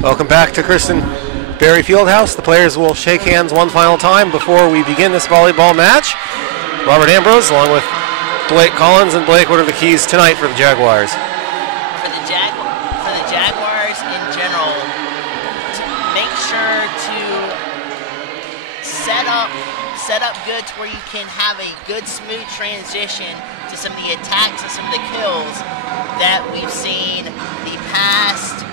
Welcome back to Christenberry Fieldhouse. The players will shake hands one final time before we begin this volleyball match. Robert Ambrose along with Blake Collins. And Blake, what are the keys tonight for the Jaguars? For the Jaguars in general, to make sure to set up good to where you can have a good smooth transition to some of the attacks and some of the kills that we've seen the past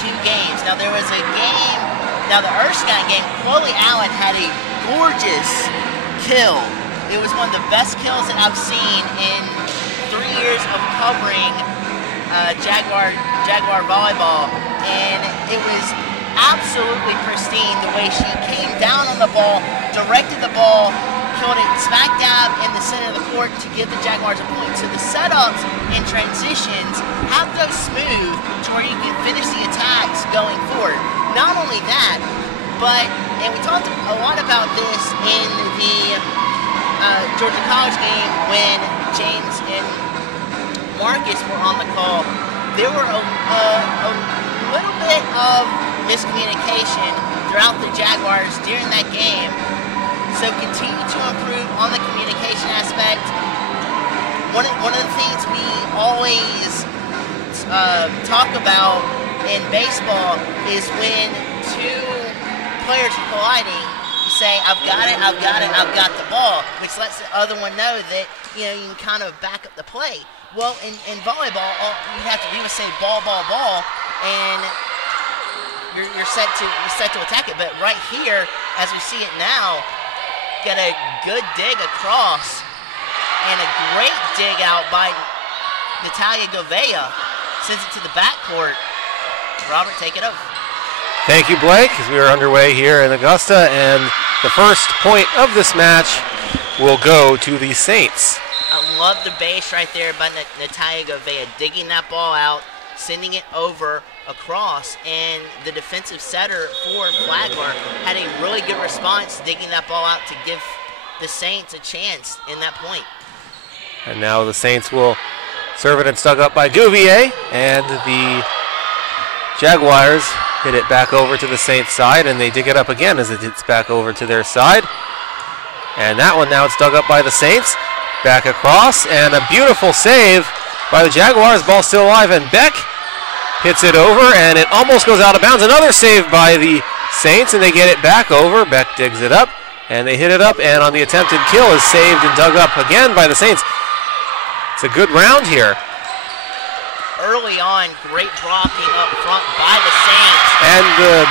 2 games. Now there was a game, the Erskine game, Chloe Allen had a gorgeous kill. It was one of the best kills that I've seen in 3 years of covering Jaguar volleyball, and it was absolutely pristine the way she came down on the ball, directed the ball, killed it smack dab in the center of the court to give the Jaguars a point. So the setups and transitions have those smooth to where you can finish the attacks going forward. Not only that, but, and we talked a lot about this in the Georgia College game when James and Marcus were on the call, there were a little bit of miscommunication throughout the Jaguars during that game. So continue to improve on the communication aspect. One of the things we always talk about in baseball is when 2 players are colliding, you say, I've got it, I've got the ball, which lets the other one know that you can kind of back up the play. Well, in volleyball, all you have to do is say ball, ball, ball, and you're set to attack it. But right here, as we see it now, get a good dig across and a great dig out by Natalia Govea. Sends it to the backcourt. Robert, take it over. Thank you, Blake, as we are underway here in Augusta, and the first point of this match will go to the Saints. I love the base right there by Natalia Govea, digging that ball out, sending it over across, and the defensive setter for Flagler had a really good response, digging that ball out to give the Saints a chance in that point. And now the Saints will serve it, and dug up by Gouvier, and the Jaguars hit it back over to the Saints side, and they dig it up again as it hits back over to their side. And that one now it's dug up by the Saints, back across, and a beautiful save by the Jaguars. Ball still alive, and Beck hits it over, and it almost goes out of bounds. Another save by the Saints, and they get it back over. Beck digs it up, and they hit it up, and on the attempted kill is saved and dug up again by the Saints. It's a good round here. Early on, great blocking up front by the Saints. And the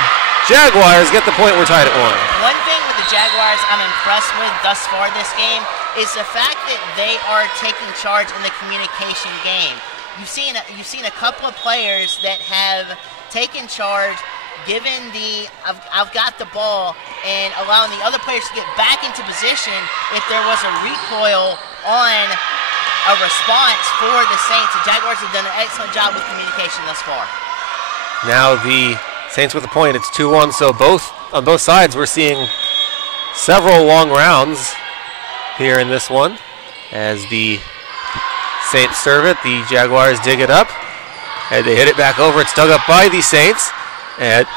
Jaguars get the point. We're tied at 1. One thing with the Jaguars I'm impressed with thus far this game is the fact that they are taking charge in the communication game. You've seen a couple of players that have taken charge, given the I've got the ball, and allowing the other players to get back into position if there was a recoil on a response for the Saints. The Jaguars have done an excellent job with communication thus far. Now the Saints with a point. It's 2-1, so on both sides we're seeing several long rounds here in this one. As the Saints serve it, the Jaguars dig it up, and they hit it back over. It's dug up by the Saints, and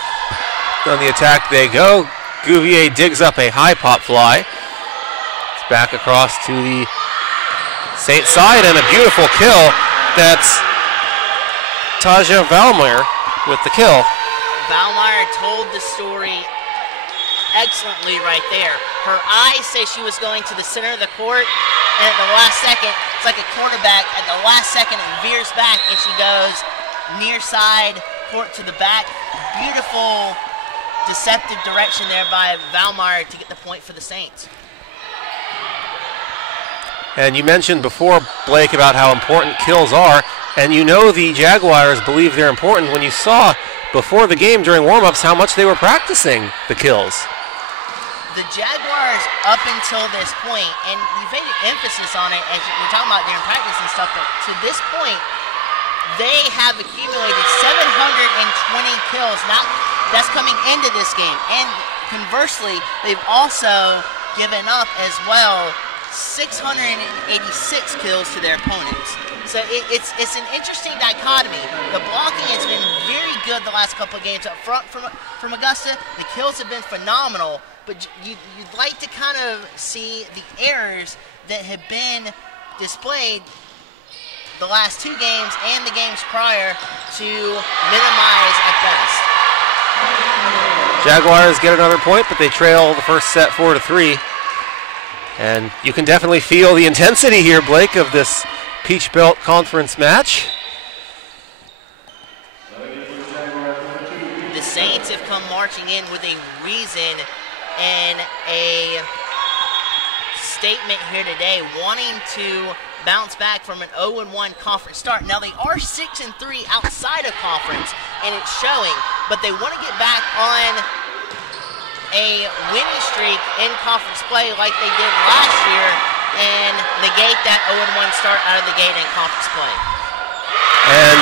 on the attack they go. Gouvier digs up a high pop fly. It's back across to the Saints side, and a beautiful kill. That's Taja Valmeyer with the kill. Valmeyer told the story excellently right there. Her eyes say she was going to the center of the court, and at the last second, it's like a cornerback, at the last second it veers back, and she goes near side court to the back. Beautiful deceptive direction there by Valmeyer to get the point for the Saints. And you mentioned before, Blake, about how important kills are, and you know the Jaguars believe they're important when you saw before the game during warm-ups how much they were practicing the kills. The Jaguars, up until this point, and we've made an emphasis on it as we're talking about during practice and stuff, but to this point, they have accumulated 720 kills. Now, that's coming into this game. And conversely, they've also given up as well 686 kills to their opponents. So it's an interesting dichotomy. The blocking has been very good the last couple of games up front from Augusta. The kills have been phenomenal, but you'd like to kind of see the errors that have been displayed the last 2 games and the games prior to minimize at best. Jaguars get another point, but they trail the first set 4-3. And you can definitely feel the intensity here, Blake, of this Peach Belt Conference match. The Saints have come marching in with a reason and a statement here today, wanting to bounce back from an 0-1 conference start. Now they are 6-3 outside of conference, and it's showing, but they want to get back on a winning streak in conference play like they did last year and negate that 0-1 start out of the gate in conference play. And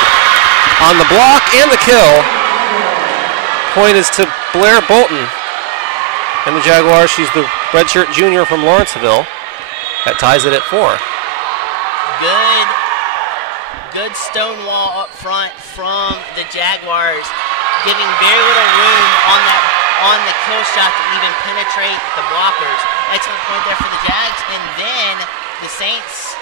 on the block and the kill, point is to Blair Bolton. And the Jaguars, she's the redshirt junior from Lawrenceville. That ties it at 4. Good stonewall up front from the Jaguars, giving very little room on the kill shot to even penetrate the blockers. Excellent point there for the Jags. And then the Saints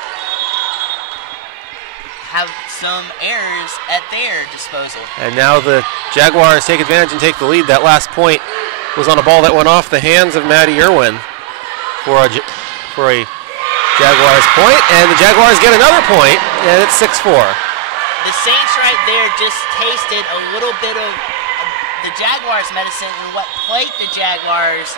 have some errors at their disposal. And now the Jaguars take advantage and take the lead. That last point was on a ball that went off the hands of Maddie Irwin for a Jaguars point, and the Jaguars get another point, and it's 6-4. The Saints right there just tasted a little bit of the Jaguars' medicine, and what plagued the Jaguars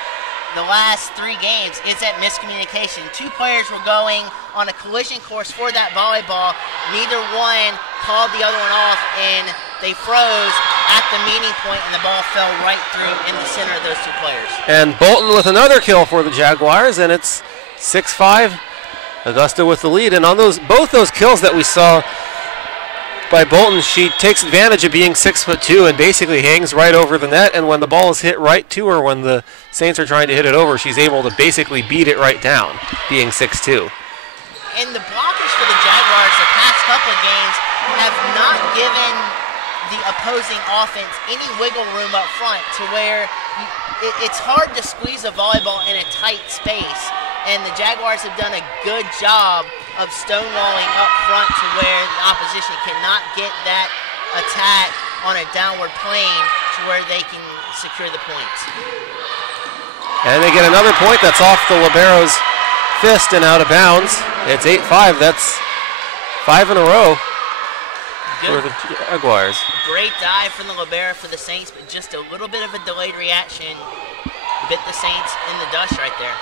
the last 3 games is that miscommunication. 2 players were going on a collision course for that volleyball. Neither one called the other one off, and they froze at the meeting point, and the ball fell right through in the center of those 2 players. And Bolton with another kill for the Jaguars, and it's 6-5. Augusta with the lead, and on both those kills that we saw by Bolton, she takes advantage of being 6'2" and basically hangs right over the net, and when the ball is hit right to her, when the Saints are trying to hit it over, she's able to basically beat it right down, being 6'2". And the blockers for the Jaguars the past couple of games have not given the opposing offense any wiggle room up front to where it's hard to squeeze a volleyball in a tight space. And the Jaguars have done a good job of stonewalling up front to where the opposition cannot get that attack on a downward plane to where they can secure the points. And they get another point that's off the libero's fist and out of bounds. It's 8-5. That's 5 in a row for the Jaguars. Great dive from the libero for the Saints, but just a little bit of a delayed reaction bit the Saints in the dust right there.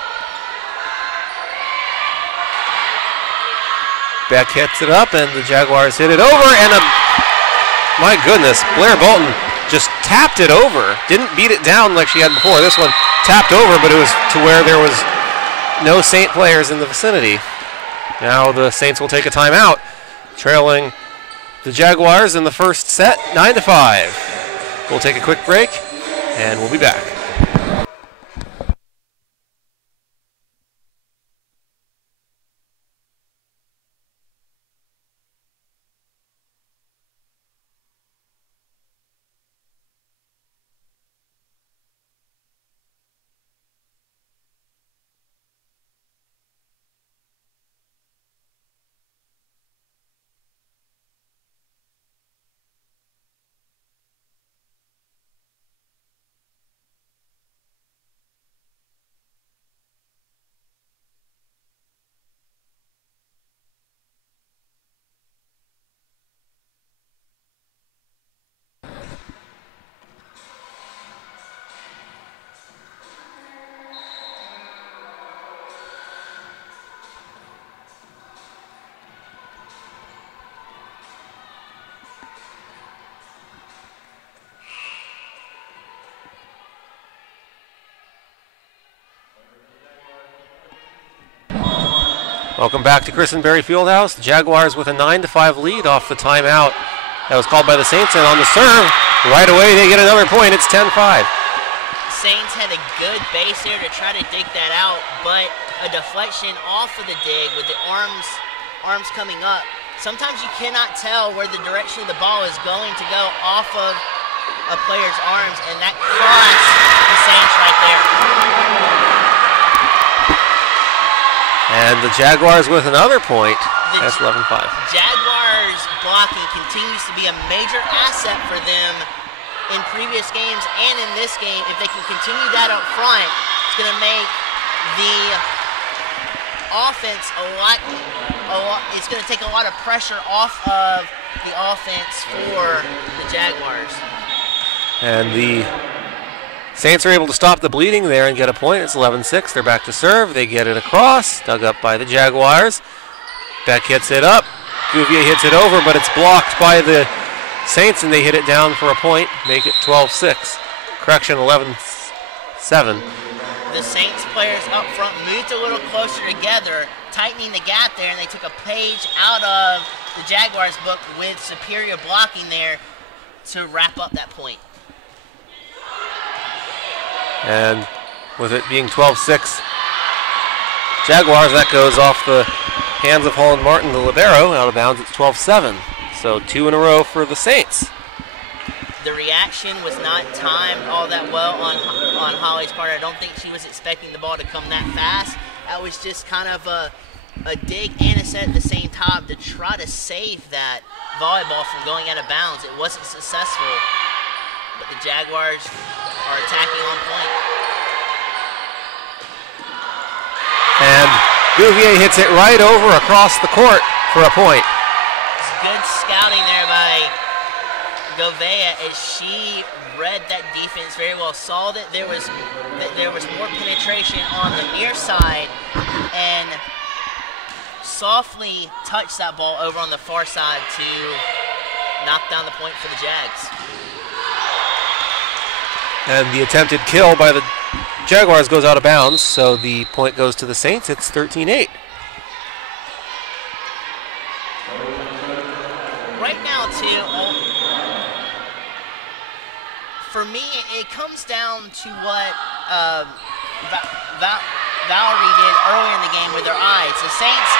Beck hits it up, and the Jaguars hit it over, and my goodness, Blair Bolton just tapped it over. Didn't beat it down like she had before. This one tapped over, but it was to where there was no Saint players in the vicinity. Now the Saints will take a timeout, trailing the Jaguars in the first set, 9-5. We'll take a quick break, and we'll be back. Welcome back to Christenberry Fieldhouse. The Jaguars with a 9-5 lead off the timeout that was called by the Saints, and on the serve, right away they get another point. It's 10-5. Saints had a good base there to try to dig that out, but a deflection off of the dig with the arms coming up. Sometimes you cannot tell where the direction of the ball is going to go off of a player's arms, and that cost the Saints right there. And the Jaguars with another point. That's 11-5. Jaguars blocking continues to be a major asset for them in previous games and in this game. If they can continue that up front, it's going to make the offense it's going to take a lot of pressure off of the offense for the Jaguars. And the Saints are able to stop the bleeding there and get a point. It's 11-6. They're back to serve. They get it across. Dug up by the Jaguars. Beck hits it up. Gouvier hits it over, but it's blocked by the Saints, and they hit it down for a point. Make it 12-6. Correction, 11-7. The Saints players up front moved a little closer together, tightening the gap there, and they took a page out of the Jaguars' book with superior blocking there to wrap up that point. And with it being 12-6, Jaguars, that goes off the hands of Holland Martin, the libero, out of bounds. It's 12-7. So 2 in a row for the Saints. The reaction was not timed all that well on Holly's part. I don't think she was expecting the ball to come that fast. That was just kind of a dig and a set at the same time to try to save that volleyball from going out of bounds. It wasn't successful, but the Jaguars are attacking on point. And Gouvier hits it right over across the court for a point. It's good scouting there by Gouvier as she read that defense very well, saw that there was more penetration on the near side, and softly touched that ball over on the far side to knock down the point for the Jags. And the attempted kill by the Jaguars goes out of bounds, so the point goes to the Saints. It's 13-8. Right now, too, for me, it comes down to what Valerie did earlier in the game with their eyes. The Saints,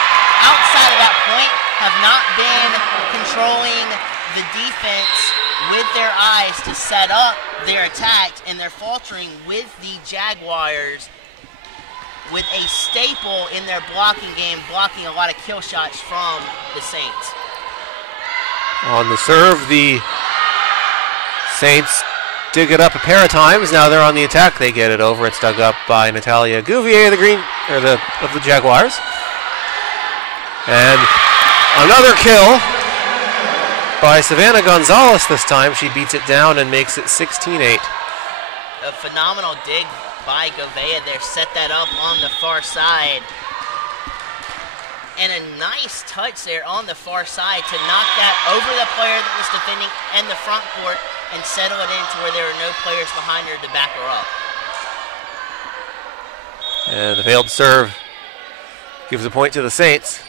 outside of that point, have not been controlling the defense with their eyes to set up their attacks, and they're faltering with the Jaguars with a staple in their blocking game, blocking a lot of kill shots from the Saints. On the serve, the Saints dig it up a pair of times. Now they're on the attack. They get it over. It's dug up by Natalia Gouvier, of the Jaguars. And another kill by Savannah Gonzalez this time. She beats it down and makes it 16-8. A phenomenal dig by Gouvier there. Set that up on the far side. And a nice touch there on the far side to knock that over the player that was defending in the front court and settle it into where there were no players behind her to back her up. And the failed serve gives a point to the Saints.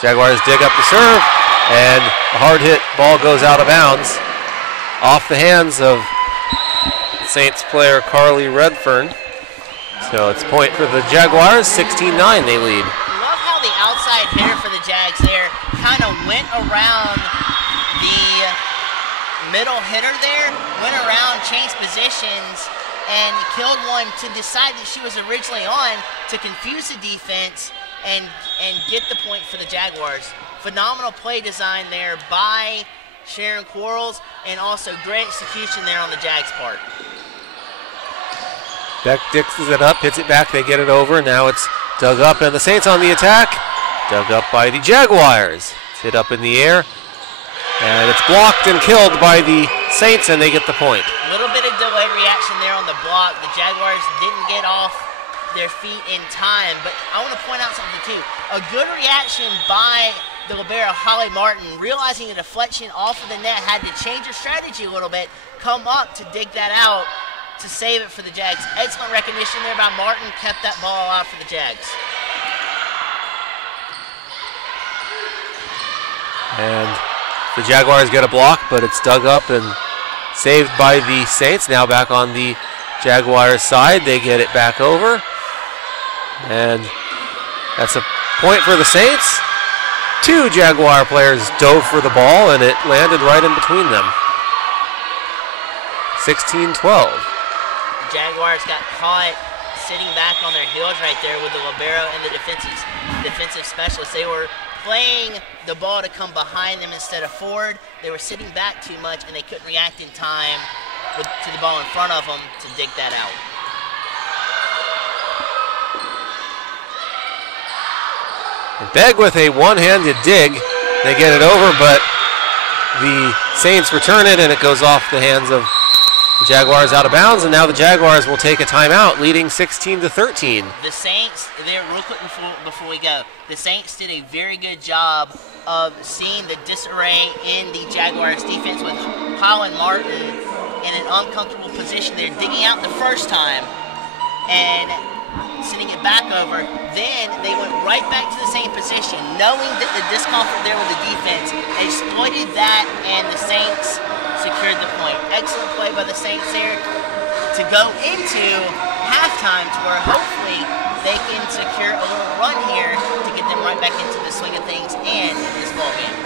Jaguars dig up the serve, and a hard hit ball goes out of bounds off the hands of Saints player Carly Redfern. So it's a point for the Jaguars, 16-9 they lead. Love how the outside hitter for the Jags there kind of went around the middle hitter there, went around, changed positions, and killed one to decide that she was originally on to confuse the defense and get the point for the Jaguars. Phenomenal play design there by Sharon Quarles, and also great execution there on the Jags' part. Beck dixes it up, hits it back, they get it over. Now it's dug up, and the Saints on the attack. Dug up by the Jaguars. It's hit up in the air, and it's blocked and killed by the Saints, and they get the point. A little bit of delayed reaction there on the block. The Jaguars didn't get off their feet in time, but I want to point out something too. A good reaction by the libero, Holly Martin, realizing a deflection off of the net, had to change her strategy a little bit, come up to dig that out to save it for the Jags. Excellent recognition there by Martin, kept that ball alive for the Jags. And the Jaguars get a block, but it's dug up and saved by the Saints. Now back on the Jaguars side, they get it back over. And that's a point for the Saints. Two Jaguar players dove for the ball, and it landed right in between them. 16-12. Jaguars got caught sitting back on their heels right there with the libero and the defensive specialist. They were playing the ball to come behind them instead of forward. They were sitting back too much, and they couldn't react in time to the ball in front of them to dig that out. Begg with a one-handed dig. They get it over, but the Saints return it, and it goes off the hands of the Jaguars out of bounds, and now the Jaguars will take a timeout, leading 16-13. The Saints, there real quick before we go, the Saints did a very good job of seeing the disarray in the Jaguars defense with Holland Martin in an uncomfortable position. They're digging out the first time and sending it back over. Then they went right back to the same position, knowing that the discomfort there with the defense, exploited that, and the Saints secured the point. Excellent play by the Saints there to go into halftime to where hopefully they can secure a little run here to get them right back into the swing of things and in this ball game.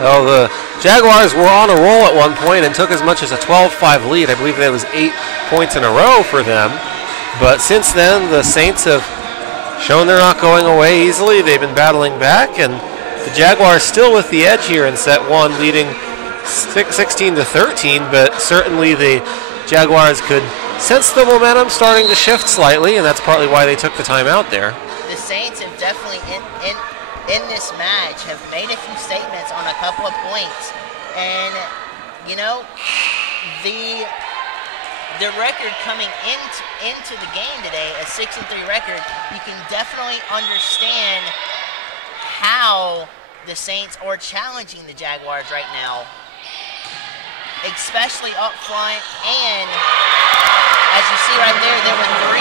Well, the Jaguars were on a roll at one point and took as much as a 12-5 lead. I believe that was 8 points in a row for them. But since then, the Saints have shown they're not going away easily. They've been battling back, and the Jaguars still with the edge here in set one, leading 16-13, but certainly the Jaguars could sense the momentum starting to shift slightly, and that's partly why they took the timeout there. The Saints have definitely, in this match, have made a few statements on a couple of points. And, you know, the record coming into the game today, a 6-3 record, you can definitely understand how the Saints are challenging the Jaguars right now, especially up front. And as you see right there, there were 3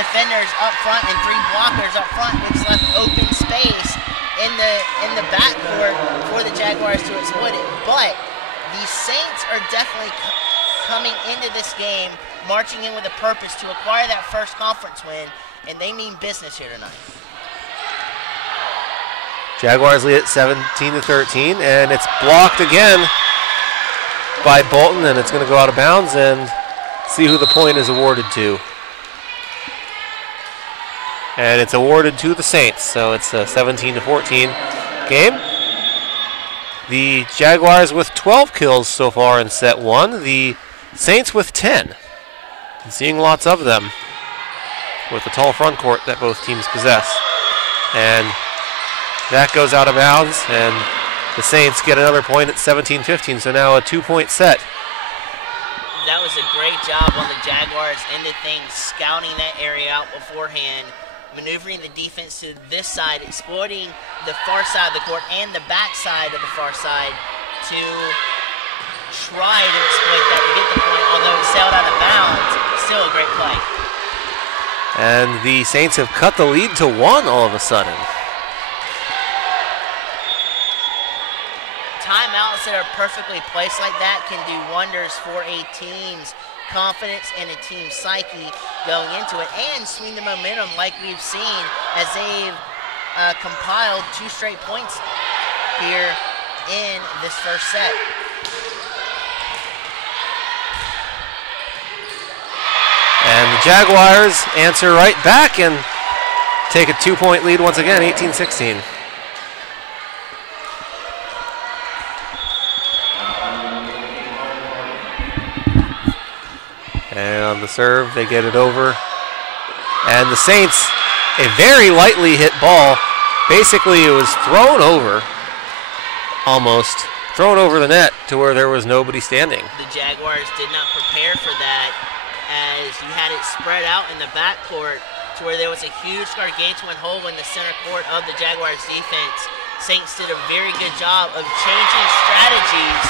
defenders up front and 3 blockers up front, which left open space in the backcourt for the Jaguars to exploit it. But the Saints are definitely coming into this game, marching in with a purpose to acquire that first conference win, and they mean business here tonight. Jaguars lead at 17-13, and it's blocked again by Bolton, and it's going to go out of bounds, and see who the point is awarded to. And it's awarded to the Saints, so it's a 17-14 game. The Jaguars with 12 kills so far in set one. The Saints with 10. And seeing lots of them with the tall front court that both teams possess. And that goes out of bounds, and the Saints get another point at 17-15, so now a 2-point set. That was a great job on the Jaguars' end of things, scouting that area out beforehand, maneuvering the defense to this side, exploiting the far side of the court and the back side of the far side to try to exploit that to get the point, although it sailed out of bounds. Still a great play. And the Saints have cut the lead to 1 all of a sudden. Timeouts that are perfectly placed like that can do wonders for a team's confidence and a team's psyche going into it, and swing the momentum like we've seen as they've compiled 2 straight points here in this first set. And the Jaguars answer right back and take a 2-point lead once again, 18-16. And on the serve, they get it over. And the Saints, a very lightly hit ball. Basically, it was thrown over, almost, thrown over the net to where there was nobody standing. The Jaguars did not prepare for that, as you had it spread out in the backcourt to where there was a huge gargantuan hole in the center court of the Jaguars defense. Saints did a very good job of changing strategies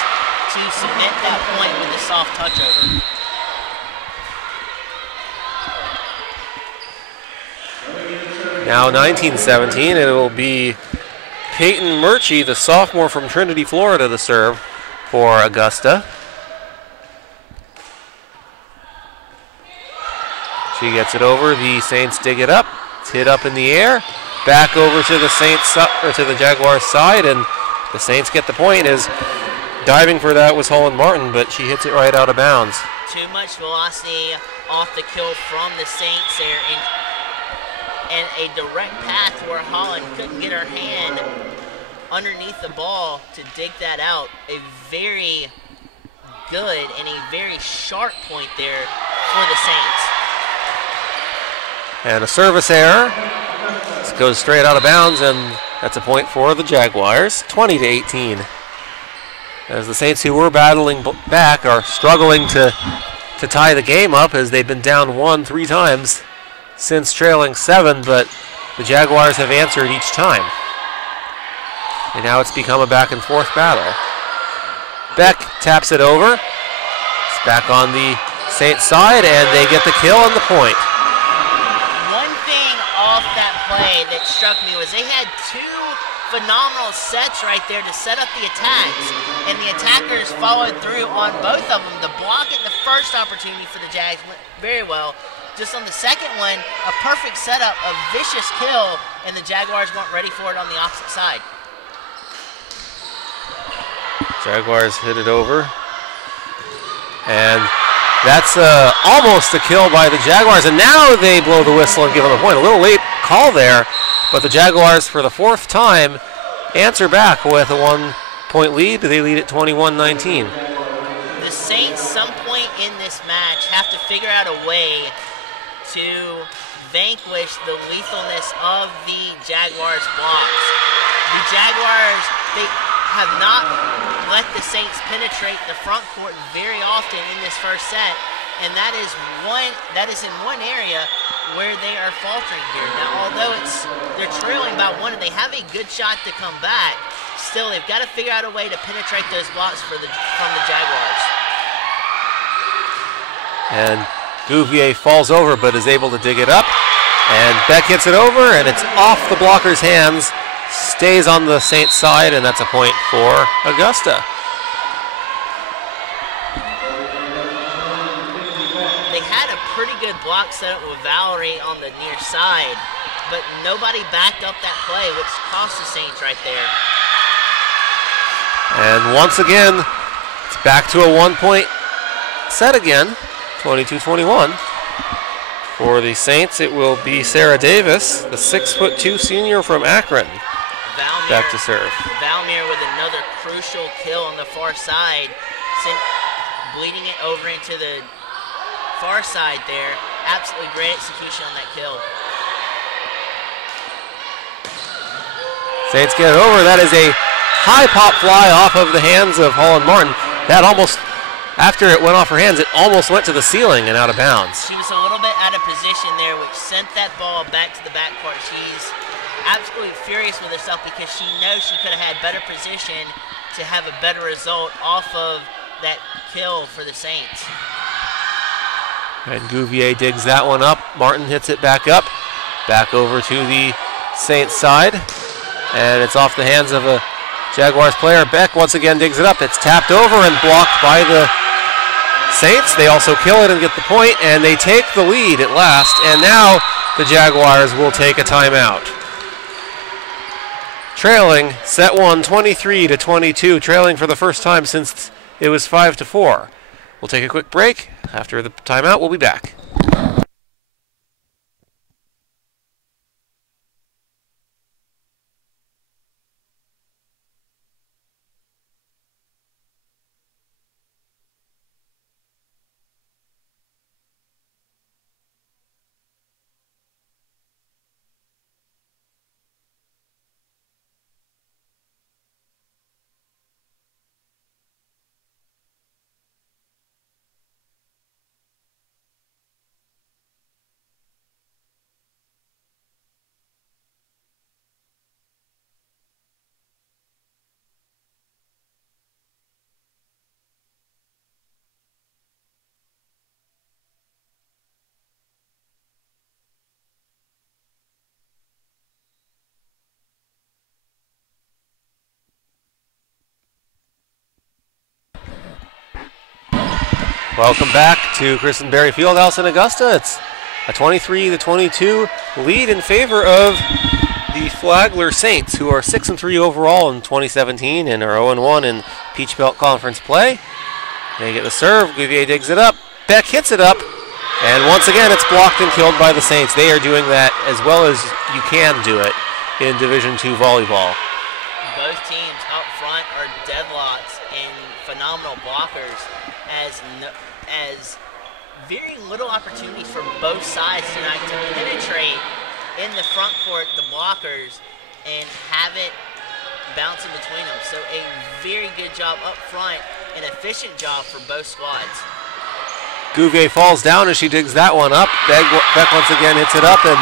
to cement that point with a soft touch over. Now 19-17, it will be Peyton Murchie, the sophomore from Trinity, Florida, to serve for Augusta. She gets it over. The Saints dig it up. It's hit up in the air. back over to the Saints or to the Jaguars side, and the Saints get the point. As diving for that was Holland Martin, but she hits it right out of bounds. Too much velocity off the kill from the Saints there, and a direct path where Holland couldn't get her hand underneath the ball to dig that out. A very good and a very sharp point there for the Saints. And a service error. This goes straight out of bounds, and that's a point for the Jaguars, 20-18. As the Saints, who were battling back, are struggling to tie the game up, as they've been down 1 3 times since trailing 7, but the Jaguars have answered each time. And now it's become a back and forth battle. Beck taps it over. It's back on the Saints side, and they get the kill and the point. One thing off that play that struck me was they had 2 phenomenal sets right there to set up the attacks, and the attackers followed through on both of them. The block at the first opportunity for the Jags went very well. Just on the second one, a perfect setup, a vicious kill, and the Jaguars weren't ready for it on the opposite side. Jaguars hit it over. And that's almost a kill by the Jaguars. And now they blow the whistle and give them a point. A little late call there, but the Jaguars, for the 4th time, answer back with a 1-point lead. They lead at 21-19. The Saints, some point in this match, have to figure out a way to vanquish the lethalness of the Jaguars' blocks. The Jaguars, they have not let the Saints penetrate the front court very often in this first set, and that is in one area where they are faltering here. Now, although they're trailing by 1 and they have a good shot to come back, still they've got to figure out a way to penetrate those blocks from the Jaguars. And Gouvier falls over but is able to dig it up, and Beck hits it over, and it's off the blocker's hands. Stays on the Saints side, and that's a point for Augusta. They had a pretty good block set up with Valerie on the near side, but nobody backed up that play, which cost the Saints right there. And once again, it's back to a 1-point set again, 22-21. For the Saints, it will be Sarah Davis, the 6'2" senior from Akron. Back to serve. Valmir with another crucial kill on the far side, bleeding it over into the far side there. Absolutely great execution on that kill. Saints get it over. That is a high pop fly off of the hands of Holland Martin. That almost, after it went off her hands, it almost went to the ceiling and out of bounds. She was a little bit out of position there, which sent that ball back to the backcourt. She's absolutely furious with herself because she knows she could have had better position to have a better result off of that kill for the Saints. And Gouvier digs that one up. Martin hits it back up. Back over to the Saints side. And it's off the hands of a Jaguars player. Beck once again digs it up. It's tapped over and blocked by the Saints. They also kill it and get the point, and they take the lead at last. And now the Jaguars will take a timeout. Trailing set 1, 23-22, trailing for the first time since it was 5-4. We'll take a quick break. After the timeout, we'll be back. Welcome back to Christenberry Fieldhouse in Augusta. It's a 23-22 lead in favor of the Flagler Saints, who are 6-3 overall in 2017 and are 0-1 in Peach Belt Conference play. They get the serve. Gouvier digs it up. Beck hits it up. And once again, it's blocked and killed by the Saints. They are doing that as well as you can do it in Division II volleyball. Both teams up front are deadlocked and phenomenal blockers as very little opportunity for both sides tonight to penetrate in the front court, the blockers, and have it bounce in between them. So a very good job up front, an efficient job for both squads. Gouvier falls down as she digs that one up. Beck once again hits it up, and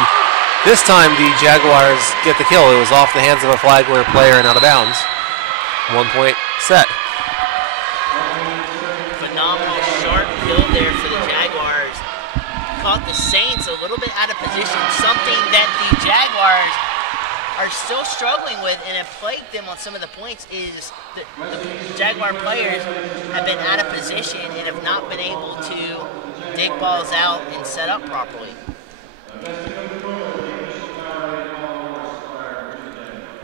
this time the Jaguars get the kill. It was off the hands of a Flagler player and out of bounds. 1 point set. Phenomenal sharp kill there for the Jaguars. Caught the Saints a little bit out of position, something that the Jaguars are still struggling with and have plagued them on some of the points is the Jaguar players have been out of position and have not been able to dig balls out and set up properly.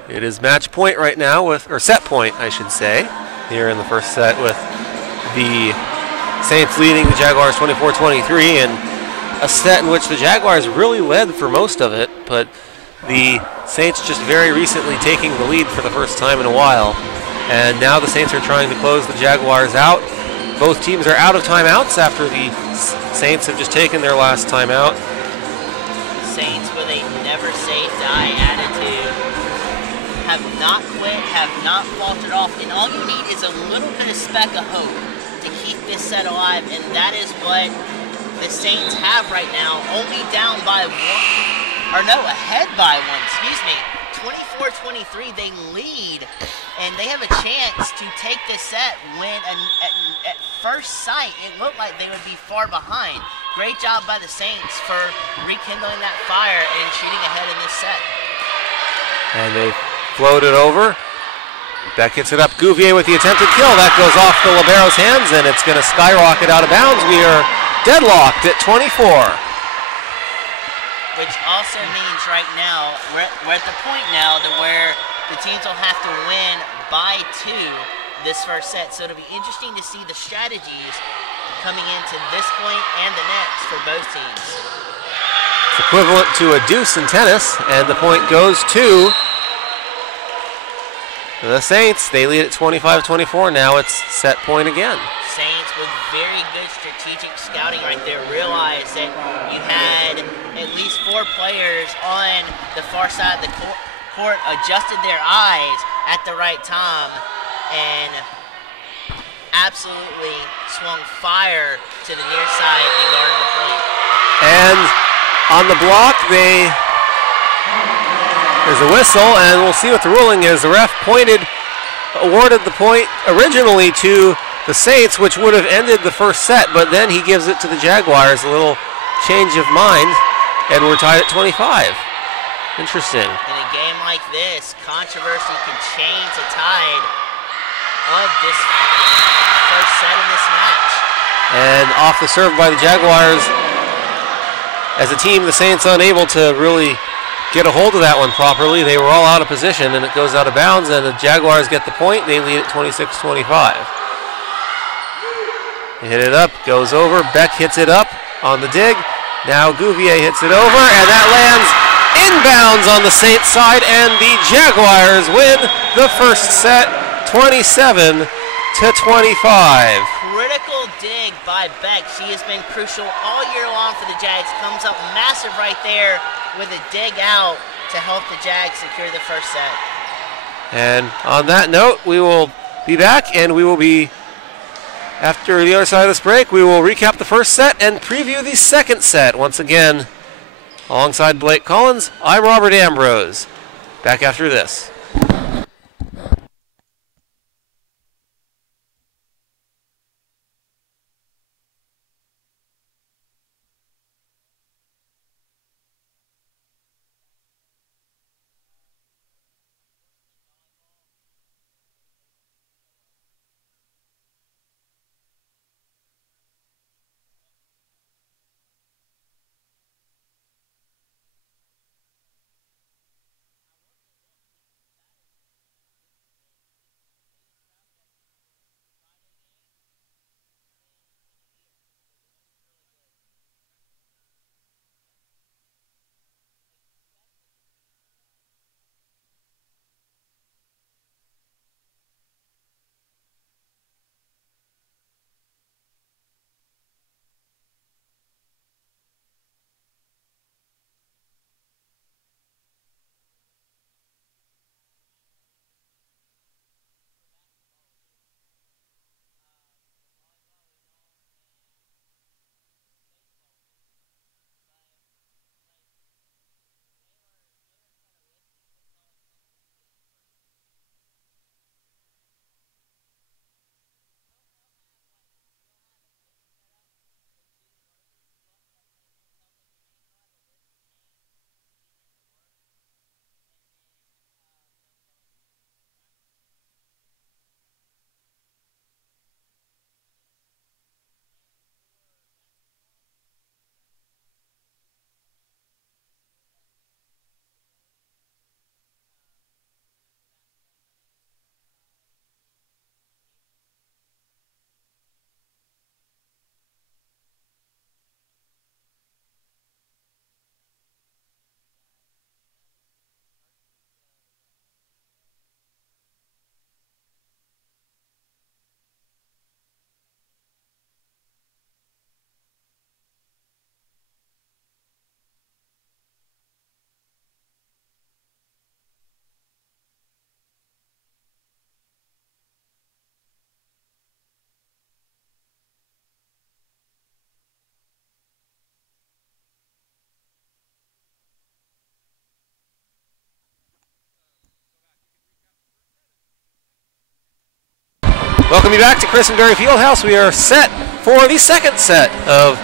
It is match point right now or set point, I should say, here in the first set with the Saints leading the Jaguars 24-23, and a set in which the Jaguars really led for most of it, but the Saints just very recently taking the lead for the first time in a while. And now the Saints are trying to close the Jaguars out. Both teams are out of timeouts after the Saints have just taken their last timeout. Saints with a never say die attitude. Have not quit, have not faltered off, and all you need is a little bit of speck of hope to keep this set alive, and that is what the Saints have right now, only down by ahead by one, excuse me. 24-23, they lead, and they have a chance to take this set when at first sight it looked like they would be far behind. Great job by the Saints for rekindling that fire and shooting ahead in this set. And they float it over. Beck hits it up. Gouvier with the attempted kill. That goes off the libero's hands, and it's going to skyrocket out of bounds. We are deadlocked at 24. Which also means right now, we're at the point now to where the teams will have to win by 2 this first set. So it'll be interesting to see the strategies coming into this point and the next for both teams. It's equivalent to a deuce in tennis, and the point goes to the Saints. They lead at 25-24. Now it's set point again. Saints with very good strategic scouting right there realized that you had at least 4 players on the far side of the court, adjusted their eyes at the right time, and absolutely swung fire to the near side and guarded the point. And on the block, there's a whistle, and we'll see what the ruling is. The ref awarded the point originally to the Saints, which would have ended the first set, but then he gives it to the Jaguars, a little change of mind, and we're tied at 25. Interesting. In a game like this, controversy can change the tide of this first set in this match. And off the serve by the Jaguars. As a team, the Saints unable to really get a hold of that one properly. They were all out of position, and it goes out of bounds, and the Jaguars get the point. They lead at 26-25. They hit it up, goes over. Beck hits it up on the dig. Now Gouvier hits it over, and that lands inbounds on the Saints side, and the Jaguars win the first set 27-25. Critical dig by Beck. She has been crucial all year long for the Jags. Comes up massive right there with a dig out to help the Jags secure the first set. And on that note, we will be back, and we will be, after the other side of this break, we will recap the first set and preview the second set. Once again, alongside Blake Collins, I'm Robert Ambrose. Back after this. Welcome you back to Christenberry Fieldhouse. We are set for the second set of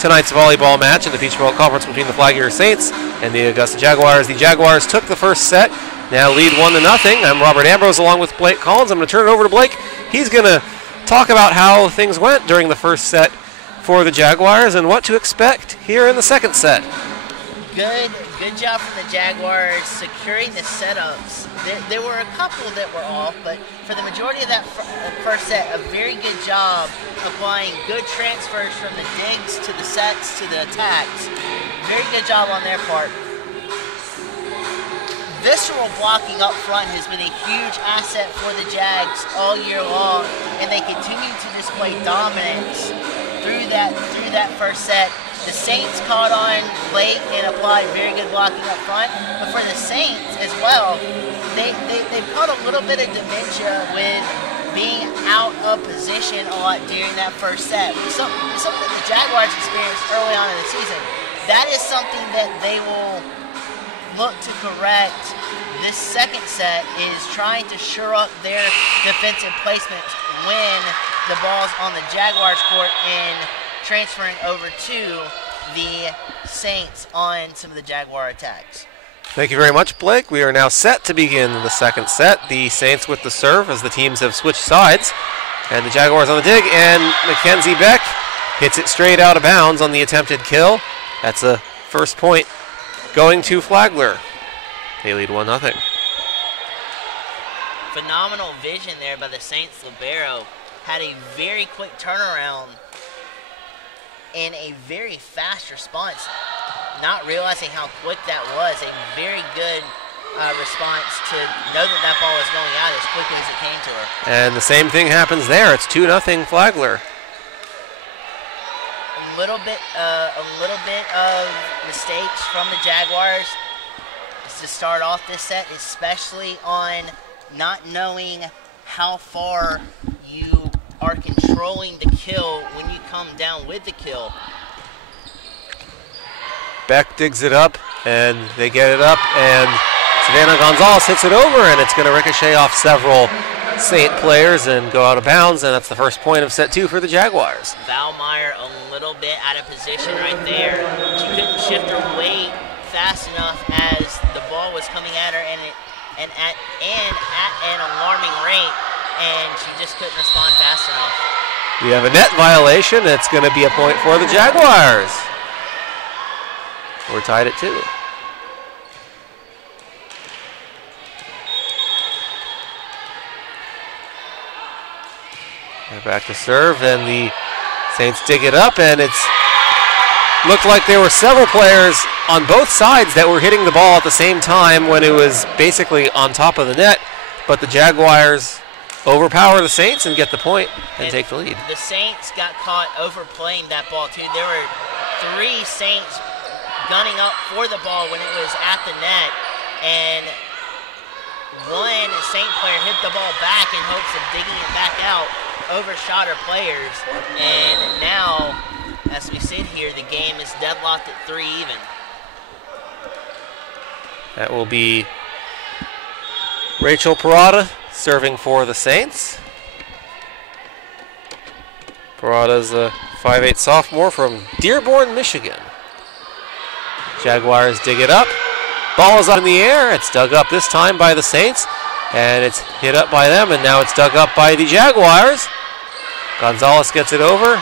tonight's volleyball match in the Peach Bowl Conference between the Flagler Saints and the Augusta Jaguars. The Jaguars took the first set, now lead 1-0. I'm Robert Ambrose along with Blake Collins. I'm going to turn it over to Blake. He's going to talk about how things went during the first set for the Jaguars and what to expect here in the second set. Good job from the Jaguars securing the setups. There were a couple that were off, but for the majority of that first set, a very good job applying good transfers from the digs to the sets to the attacks. Very good job on their part. Visceral blocking up front has been a huge asset for the Jags all year long, and they continue to display dominance through that first set. The Saints caught on late and applied very good blocking up front, but for the Saints as well, they've caught a little bit of dementia with being out of position a lot during that first set. Something that the Jaguars experienced early on in the season. That is something that they will look to correct. This second set is trying to shore up their defensive placements when the ball's on the Jaguars court and transferring over to the Saints on some of the Jaguar attacks. Thank you very much, Blake. We are now set to begin the second set. The Saints with the serve as the teams have switched sides. And the Jaguars on the dig, and Mackenzie Beck hits it straight out of bounds on the attempted kill. That's a first point going to Flagler. They lead 1-0. Phenomenal vision there by the Saints libero. Had a very quick turnaround and a very fast response. Not realizing how quick that was. A very good response to know that ball was going out as quickly as it came to her. And the same thing happens there. It's 2-0 Flagler. A little bit of mistakes from the Jaguars to start off this set, especially on not knowing how far you are controlling the kill when you come down with the kill. Beck digs it up, and they get it up, and Savannah Gonzalez hits it over, and it's going to ricochet off several Saint players and go out of bounds, and that's the first point of set 2 for the Jaguars. Valmeyer a little bit out of position right there. She couldn't shift her weight fast enough as the ball was coming at her, and at an alarming rate, and she just couldn't respond fast enough. We have a net violation. It's going to be a point for the Jaguars. We're tied at 2. They're back to serve, and the Saints dig it up, and it's looked like there were several players on both sides that were hitting the ball at the same time when it was basically on top of the net, but the Jaguars overpower the Saints and get the point and take the lead. The Saints got caught overplaying that ball too. There were 3 Saints gunning up for the ball when it was at the net, and one Saint player hit the ball back in hopes of digging it back out, overshot her players, and now, as we sit here, the game is deadlocked at 3 even. That will be Rachel Parada serving for the Saints. Parada's a 5'8" sophomore from Dearborn, Michigan. Jaguars dig it up. Ball is up in the air. It's dug up this time by the Saints, and it's hit up by them, and now it's dug up by the Jaguars. Gonzalez gets it over,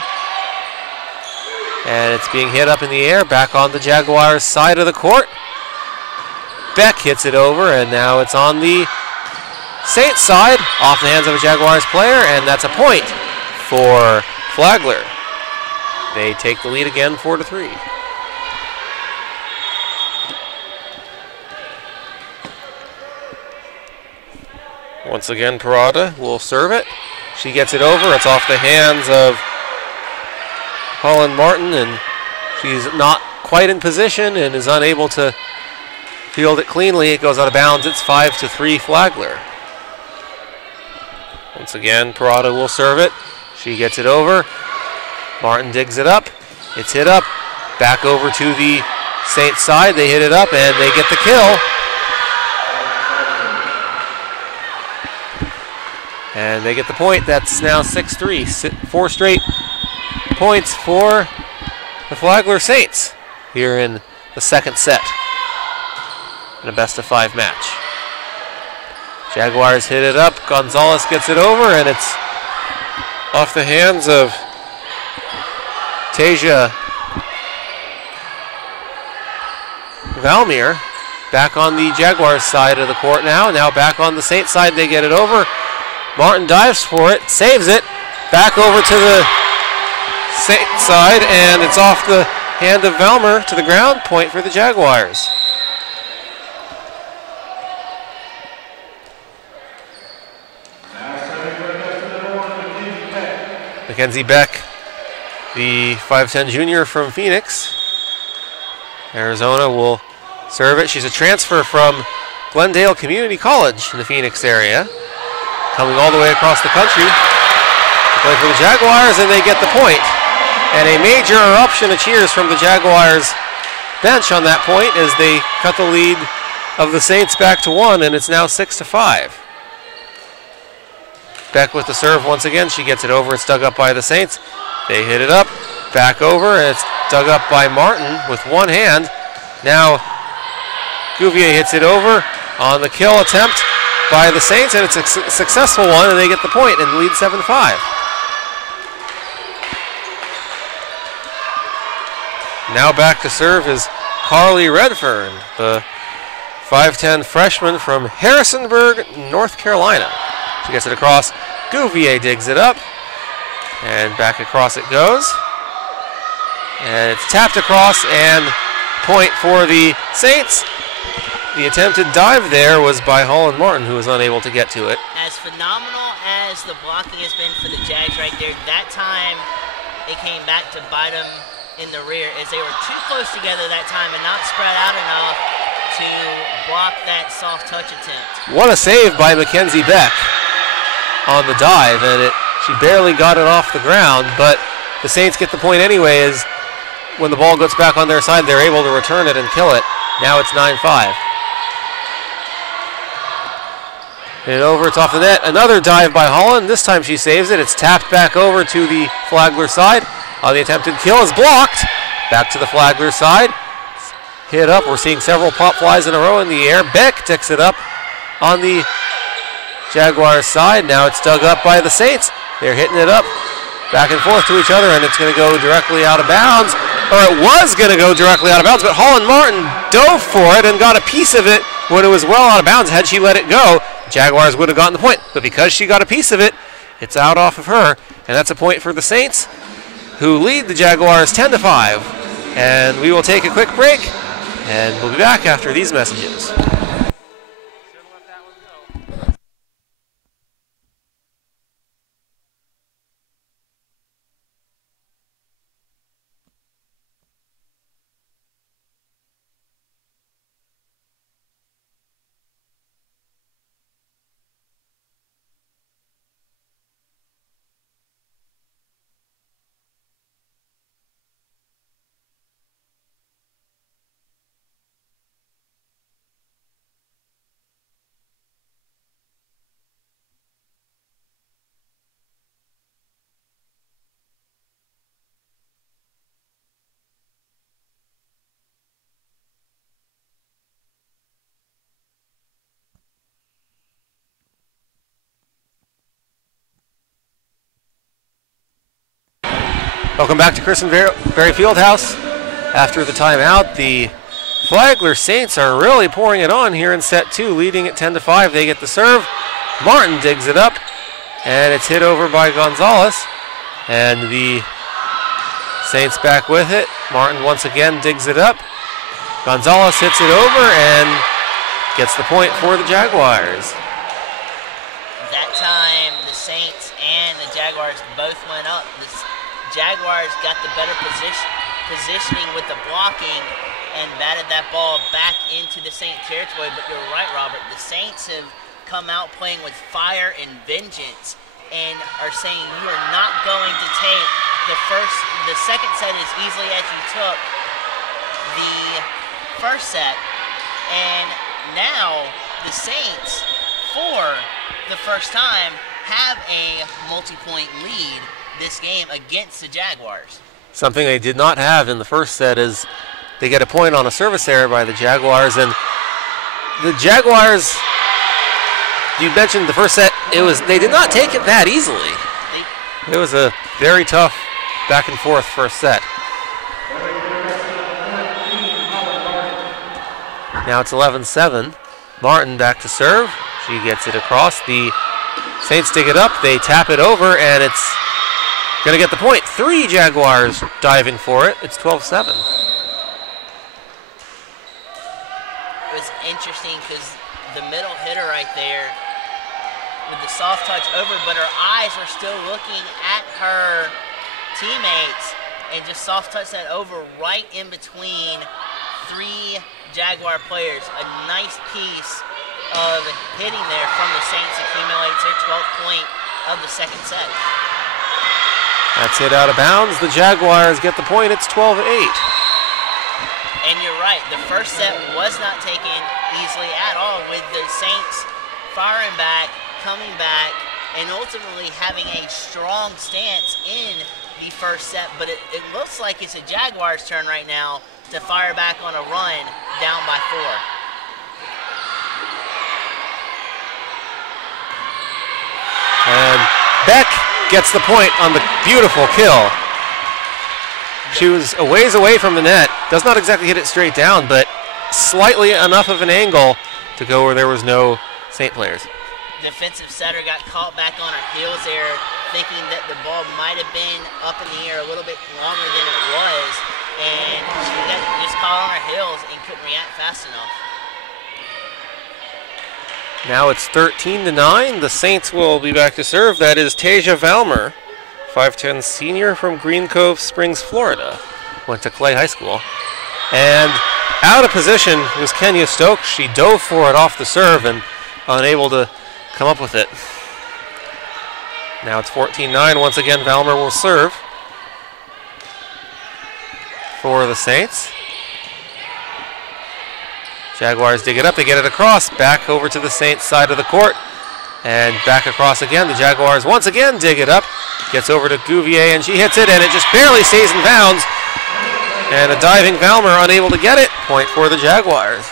and it's being hit up in the air back on the Jaguars' side of the court. Beck hits it over, and now it's on the Saints side, off the hands of a Jaguars player, and that's a point for Flagler. They take the lead again 4-3. Once again, Parada will serve it. She gets it over. It's off the hands of Holland Martin, and she's not quite in position and is unable to field it cleanly. It goes out of bounds. It's 5-3 Flagler. Once again, Parada will serve it. She gets it over. Martin digs it up. It's hit up. Back over to the Saints side. They hit it up, and they get the kill. And they get the point. That's now 6-3. 4 straight points for the Flagler Saints here in the second set in a best-of-5 match. Jaguars hit it up. Gonzalez gets it over, and it's off the hands of Tasia Valmir. Back on the Jaguars side of the court now. Now back on the Saints side, they get it over. Martin dives for it, saves it. Back over to the Saints side, and it's off the hand of Valmir to the ground. Point for the Jaguars. Mackenzie Beck, the 5'10 junior from Phoenix. Arizona will serve it. She's a transfer from Glendale Community College in the Phoenix area, coming all the way across the country to play for the Jaguars, and they get the point. And a major eruption of cheers from the Jaguars bench on that point as they cut the lead of the Saints back to 1, and it's now 6-5. Beck with the serve once again. She gets it over. It's dug up by the Saints. They hit it up, back over, and it's dug up by Martin with one hand. Now Gouvier hits it over on the kill attempt by the Saints, and it's a successful one, and they get the point and lead 7-5. Now back to serve is Carly Redfern, the 5'10 freshman from Harrisonburg, North Carolina. She gets it across. Gouvier digs it up, and back across it goes. And it's tapped across, and point for the Saints. The attempted dive there was by Holland Martin, who was unable to get to it. As phenomenal as the blocking has been for the Jags right there, that time it came back to bite them in the rear as they were too close together that time and not spread out enough to block that soft touch attempt. What a save by Mackenzie Beck on the dive, and she barely got it off the ground, but the Saints get the point anyway as when the ball gets back on their side, they're able to return it and kill it. Now it's 9-5. And over, it's off the net. Another dive by Holland. This time she saves it. It's tapped back over to the Flagler side. The attempted kill is blocked. Back to the Flagler side. Hit up. We're seeing several pop flies in a row in the air. Beck ticks it up on the Jaguars side. Now it's dug up by the Saints. They're hitting it up back and forth to each other, and it's going to go directly out of bounds. Or it was going to go directly out of bounds, but Holland Martin dove for it and got a piece of it when it was well out of bounds. Had she let it go, Jaguars would have gotten the point. But because she got a piece of it, it's out off of her. And that's a point for the Saints, who lead the Jaguars 10-5. And we will take a quick break, and we'll be back after these messages. Welcome back to Christenberry Fieldhouse. After the timeout, the Flagler Saints are really pouring it on here in set 2, leading at 10-5. They get the serve. Martin digs it up, and it's hit over by Gonzalez. And the Saints back with it. Martin once again digs it up. Gonzalez hits it over and gets the point for the Jaguars. That time, the Saints and the Jaguars both went up. The Jaguars got the better positioning with the blocking and batted that ball back into the Saint territory. But you're right, Robert. The Saints have come out playing with fire and vengeance and are saying you are not going to take the second set as easily as you took the first set. And now the Saints, for the first time, have a multi-point lead this game against the Jaguars. Something they did not have in the first set is they get a point on a service error by the Jaguars, and the Jaguars, you mentioned the first set, they did not take it that easily. It was a very tough back and forth first set. Now it's 11-7. Martin back to serve. She gets it across. The Saints dig it up. They tap it over, and it's going to get the point. 3 Jaguars diving for it. It's 12-7. It was interesting because the middle hitter right there with the soft touch over, but her eyes were still looking at her teammates and just soft touch that over right in between 3 Jaguar players. A nice piece of hitting there from the Saints accumulates their 12th point of the second set. That's hit out of bounds. The Jaguars get the point. It's 12-8. And you're right, the first set was not taken easily at all, with the Saints firing back, coming back, and ultimately having a strong stance in the first set. But it looks like it's a Jaguars' turn right now to fire back on a run down by 4. And Beck gets the point on the beautiful kill. She was a ways away from the net. Does not exactly hit it straight down, but slightly enough of an angle to go where there was no Saint players. Defensive setter got caught back on her heels there, thinking that the ball might have been up in the air a little bit longer than it was, and she got just caught on her heels and couldn't react fast enough. Now it's 13-9. The Saints will be back to serve. That is Tasia Valmer, 5'10" senior from Green Cove Springs, Florida. Went to Clay High School. And out of position was Kenya Stokes. She dove for it off the serve and unable to come up with it. Now it's 14-9. Once again, Valmer will serve for the Saints. Jaguars dig it up. They get it across. Back over to the Saints side of the court. And back across again. The Jaguars once again dig it up. Gets over to Gouvier, and she hits it, and it just barely stays in bounds. And a diving Valmer unable to get it. Point for the Jaguars.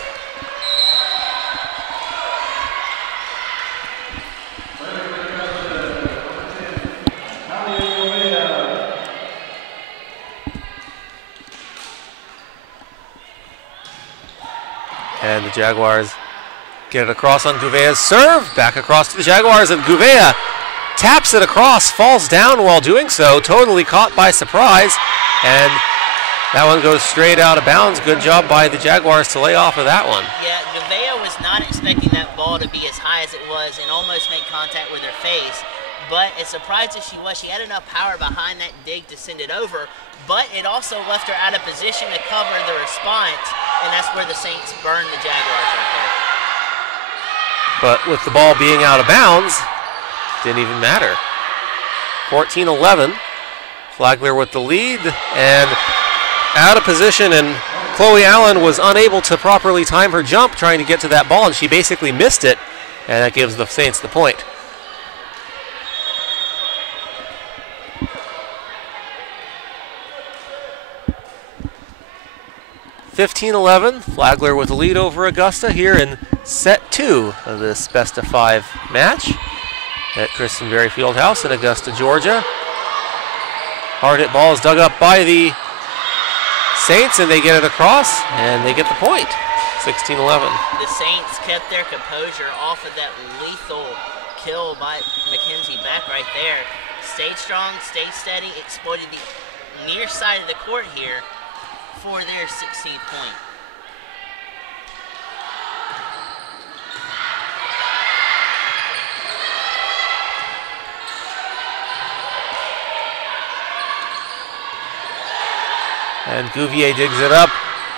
And the Jaguars get it across on Gouvea's serve. Back across to the Jaguars, and Gouvea taps it across, falls down while doing so, totally caught by surprise. And that one goes straight out of bounds. Good job by the Jaguars to lay off of that one. Yeah, Gouvea was not expecting that ball to be as high as it was and almost make contact with her face. But as surprised as she was, she had enough power behind that dig to send it over. But it also left her out of position to cover the response, and that's where the Saints burned the Jaguars right there. But with the ball being out of bounds, didn't even matter. 14-11. Flagler with the lead, and out of position, and Chloe Allen was unable to properly time her jump trying to get to that ball, and she basically missed it, and that gives the Saints the point. (15-11). Flagler with the lead over Augusta here in set 2 of this best-of-5 match at Christenberry Fieldhouse in Augusta, Georgia. Hard hit ball is dug up by the Saints, and they get it across, and they get the point. 16-11. The Saints kept their composure off of that lethal kill by Mackenzie Beck right there. Stayed strong, stayed steady, exploited the near side of the court here for their 16th point. And Gouvier digs it up.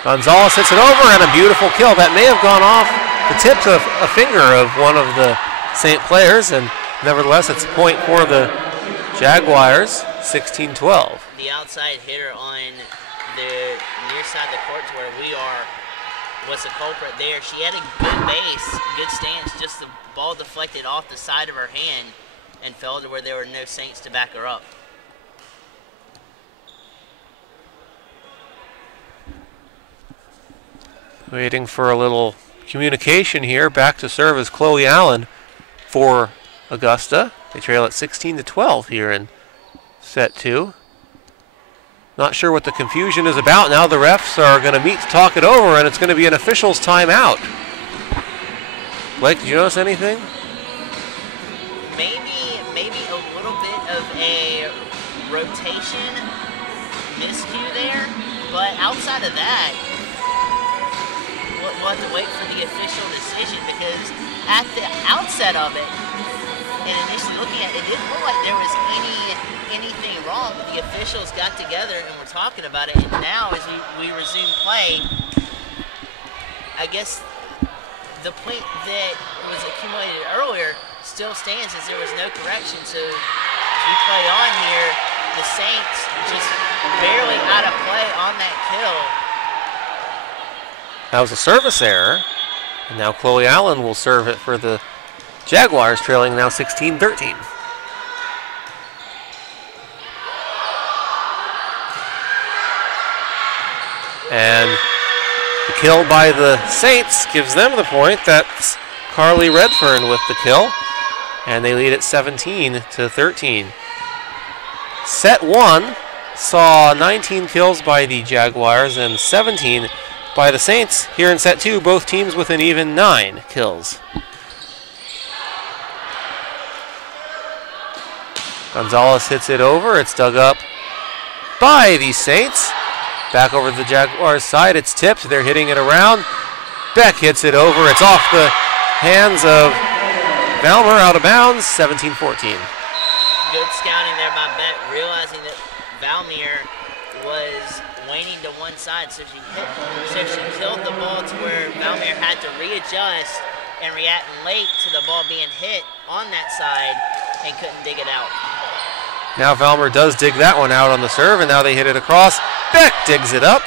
Gonzalez hits it over, and a beautiful kill. That may have gone off the tip of a finger of one of the Saint players, and nevertheless, it's a point for the Jaguars, 16-12. The outside hitter on the near side of the court to where we are was the culprit there. She had a good base, good stance, just the ball deflected off the side of her hand, and fell to where there were no Saints to back her up. Waiting for a little communication here. Back to serve is Chloe Allen for Augusta. They trail at 16-12 here in set 2. Not sure what the confusion is about. Now the refs are going to meet to talk it over, and it's going to be an official's timeout. Blake, did you notice anything? Maybe a little bit of a rotation miscue there, but outside of that, we'll have to wait for the official decision, because at the outset of it, and initially looking at it, it didn't look like there was anything wrong. The officials got together and were talking about it, and now as we resume play, I guess the point that was accumulated earlier still stands, as there was no correction. So we play on here, the Saints just barely out of play on that kill. That was a service error, and now Chloe Allen will serve it for the Jaguars, trailing now 16-13. And the kill by the Saints gives them the point. That's Carly Redfern with the kill, and they lead at 17-13. Set 1 saw 19 kills by the Jaguars and 17 by the Saints. Here in set 2, both teams with an even 9 kills. Gonzalez hits it over. It's dug up by the Saints. Back over to the Jaguars side. It's tipped. They're hitting it around. Beck hits it over. It's off the hands of Valmer, out of bounds, 17-14. Good scouting there by Beck, realizing that Valmer was waning to one side, so she killed the ball to where Valmer had to readjust and react late to the ball being hit on that side and couldn't dig it out. Now Valmer does dig that one out on the serve, and now they hit it across. Beck digs it up.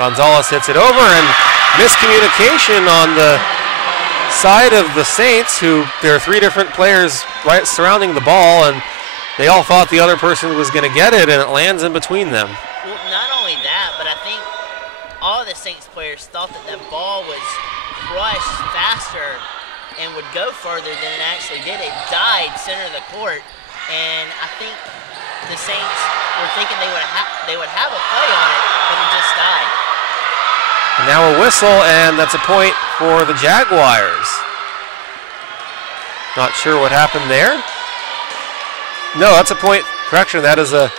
Gonzalez hits it over, and miscommunication on the side of the Saints, who there are 3 different players right surrounding the ball, and they all thought the other person was going to get it, and it lands in between them. Well, not only that, but I think all of the Saints players thought that that ball was crushed faster and would go further than it actually did. It died center of the court, and I think the Saints were thinking they would have a play on it, but it just died. And now a whistle, and that's a point for the Jaguars. Not sure what happened there. No, that's a point. Correction, that is a...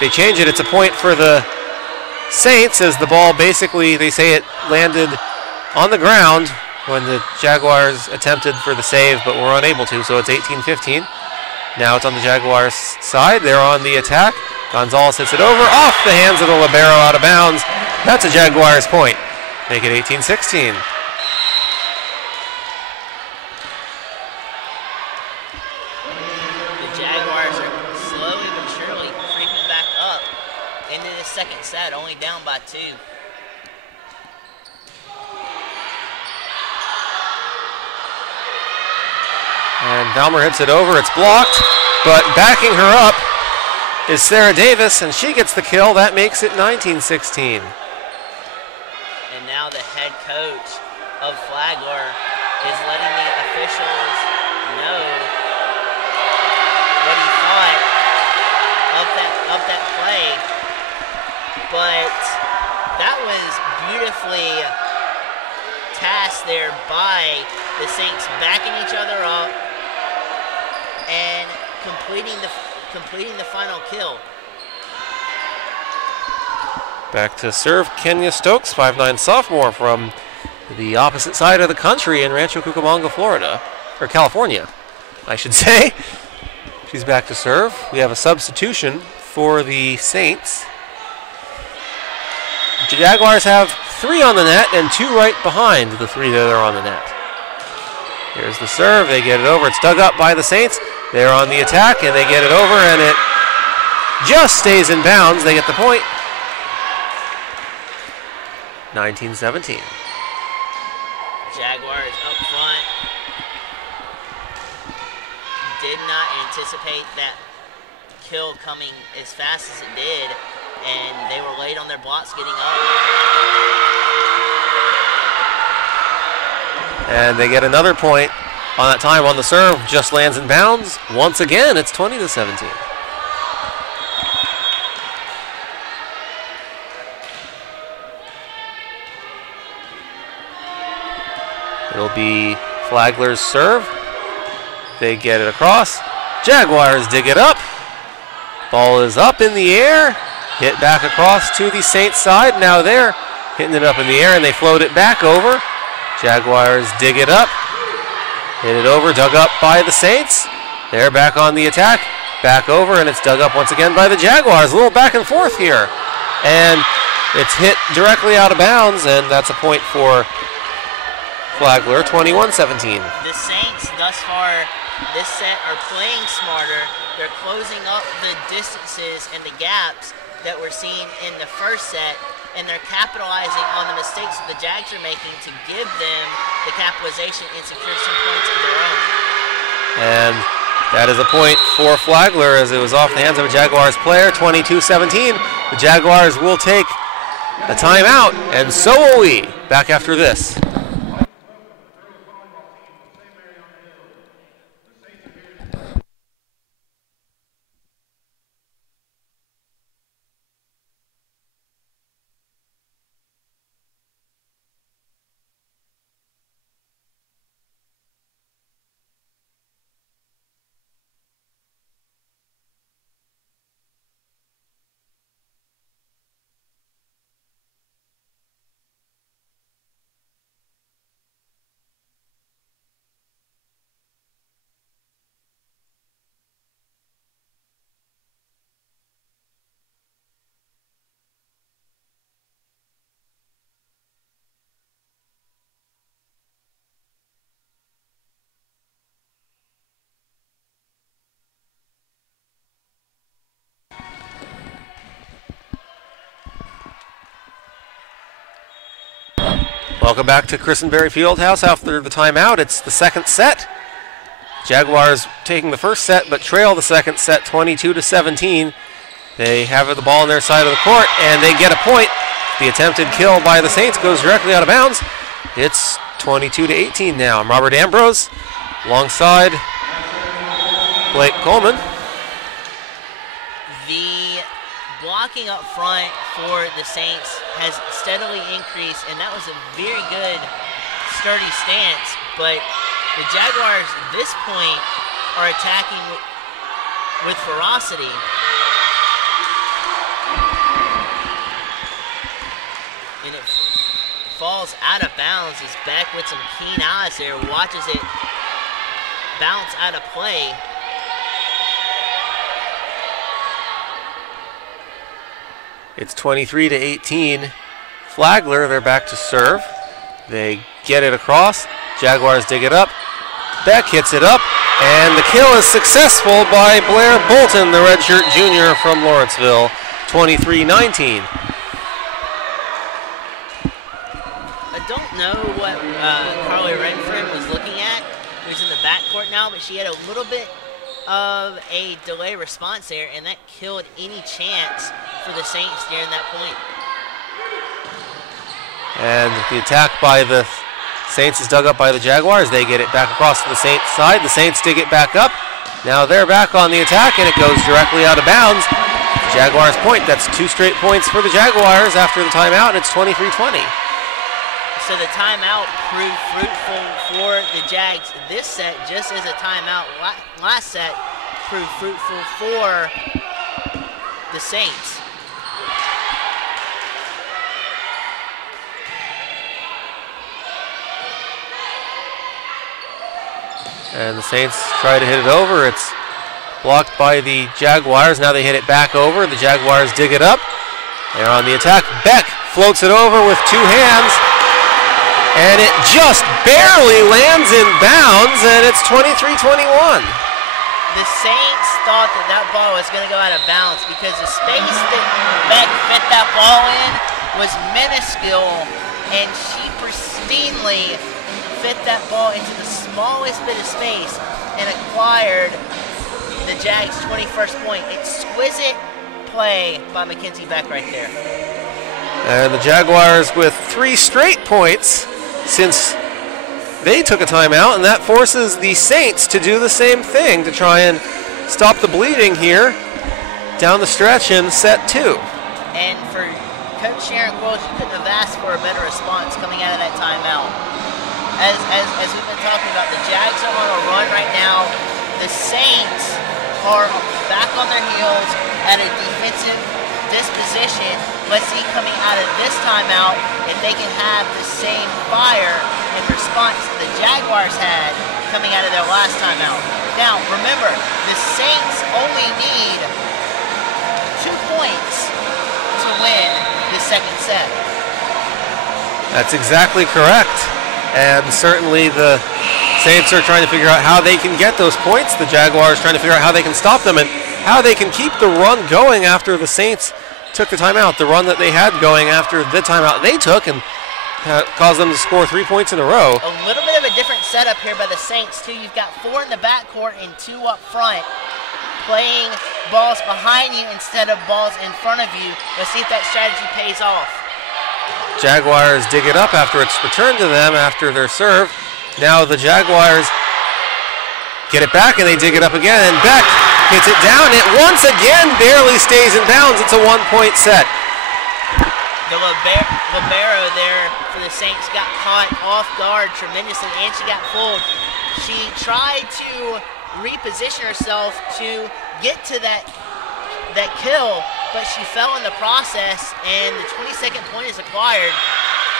They change it. It's a point for the Saints, as the ball basically, they say it landed on the ground when the Jaguars attempted for the save, but were unable to, so it's 18-15. Now it's on the Jaguars' side. They're on the attack. Gonzalez hits it over, off the hands of the libero, out of bounds. That's a Jaguars point. Make it 18-16. The Jaguars are slowly but surely creeping back up into the second set, only down by 2. And Valmer hits it over. It's blocked, but backing her up is Sarah Davis, and she gets the kill. That makes it 19-16. And now the head coach of Flagler is letting the officials know what he thought of that play. But that was beautifully tasked there by the Saints, backing each other up and completing the final kill. Back to serve Kenya Stokes, 5'9" sophomore from the opposite side of the country in Rancho Cucamonga, Florida, or California, I should say. She's back to serve. We have a substitution for the Saints. The Jaguars have 3 on the net and 2 right behind the 3 that are on the net. Here's the serve. They get it over. It's dug up by the Saints. They're on the attack, and they get it over, and it just stays in bounds. They get the point. 19-17. Jaguars up front. did not anticipate that kill coming as fast as it did, and they were late on their blocks getting up. And they get another point on that time on the serve, just lands in bounds. Once again, it's 20-17. It'll be Flagler's serve. They get it across. Jaguars dig it up. Ball is up in the air. Hit back across to the Saints side. Now they're hitting it up in the air and they float it back over. Jaguars dig it up. Hit it over, dug up by the Saints. They're back on the attack. Back over, and it's dug up once again by the Jaguars. A little back and forth here. And it's hit directly out of bounds, and that's a point for Flagler, 21-17. The Saints, thus far, this set are playing smarter. They're closing up the distances and the gaps that we're seeing in the first set, and they're capitalizing on the mistakes that the Jags are making to give them the capitalization and secure some points of their own. And that is a point for Flagler as it was off the hands of a Jaguars player, 22-17. The Jaguars will take a timeout, and so will we. Back after this. Welcome back to Christenberry Fieldhouse after the timeout. It's the second set. Jaguars taking the first set but trail the second set 22-17. They have the ball on their side of the court and they get a point. The attempted kill by the Saints goes directly out of bounds. It's 22-18 now. I'm Robert Ambrose alongside Blake Coleman. The blocking up front for the Saints has steadily increased, and that was a very good, sturdy stance. But the Jaguars at this point are attacking with ferocity. And it falls out of bounds as Beck with some keen eyes there watches it bounce out of play. It's 23-18. Flagler, they're back to serve. They get it across. Jaguars dig it up. Beck hits it up, and the kill is successful by Blair Bolton, the redshirt junior from Lawrenceville, 23-19. I don't know what Carly Renfren was looking at, who's in the backcourt now, but she had a little bit of a delay response there, and that killed any chance for the Saints during that point. And the attack by the Saints is dug up by the Jaguars. They get it back across to the Saints side. The Saints dig it back up. Now they're back on the attack, and it goes directly out of bounds. The Jaguars point. That's 2 straight points for the Jaguars after the timeout, and it's 23-20. So the timeout proved fruitful for the Jags this set, just as a timeout last set proved fruitful for the Saints. And the Saints try to hit it over. It's blocked by the Jaguars. Now they hit it back over. The Jaguars dig it up. They're on the attack. Beck floats it over with 2 hands. And it just barely lands in bounds, and it's 23-21. The Saints thought that that ball was going to go out of bounds because the space that Beck fit that ball in was minuscule, and she pristinely fit that ball into the smallest bit of space, and acquired the Jags' 21st point. Exquisite play by Mackenzie Beck right there. And the Jaguars with 3 straight points since they took a timeout, and that forces the Saints to do the same thing to try and stop the bleeding here down the stretch in set 2. And for Coach Sharon Quills, you couldn't have asked for a better response coming out of that timeout. As we've been talking about, the Jags are on a run right now. The Saints are back on their heels at a defensive disposition. Let's see coming out of this timeout if they can have the same fire and response the Jaguars had coming out of their last timeout. Now, remember, the Saints only need 2 points to win the second set. That's exactly correct. And certainly the Saints are trying to figure out how they can get those points. The Jaguars trying to figure out how they can stop them and how they can keep the run going after the Saints took the timeout. The run that they had going after the timeout they took and caused them to score 3 points in a row. A little bit of a different setup here by the Saints too. You've got 4 in the backcourt and 2 up front, playing balls behind you instead of balls in front of you. Let's see if that strategy pays off. Jaguars dig it up after it's returned to them after their serve. Now the Jaguars get it back and they dig it up again, and Beck hits it down. It once again barely stays in bounds. It's a 1-point set. The libero there for the Saints got caught off guard tremendously, and she got fooled. She tried to reposition herself to get to that kill, but she fell in the process, and the 22nd point is acquired.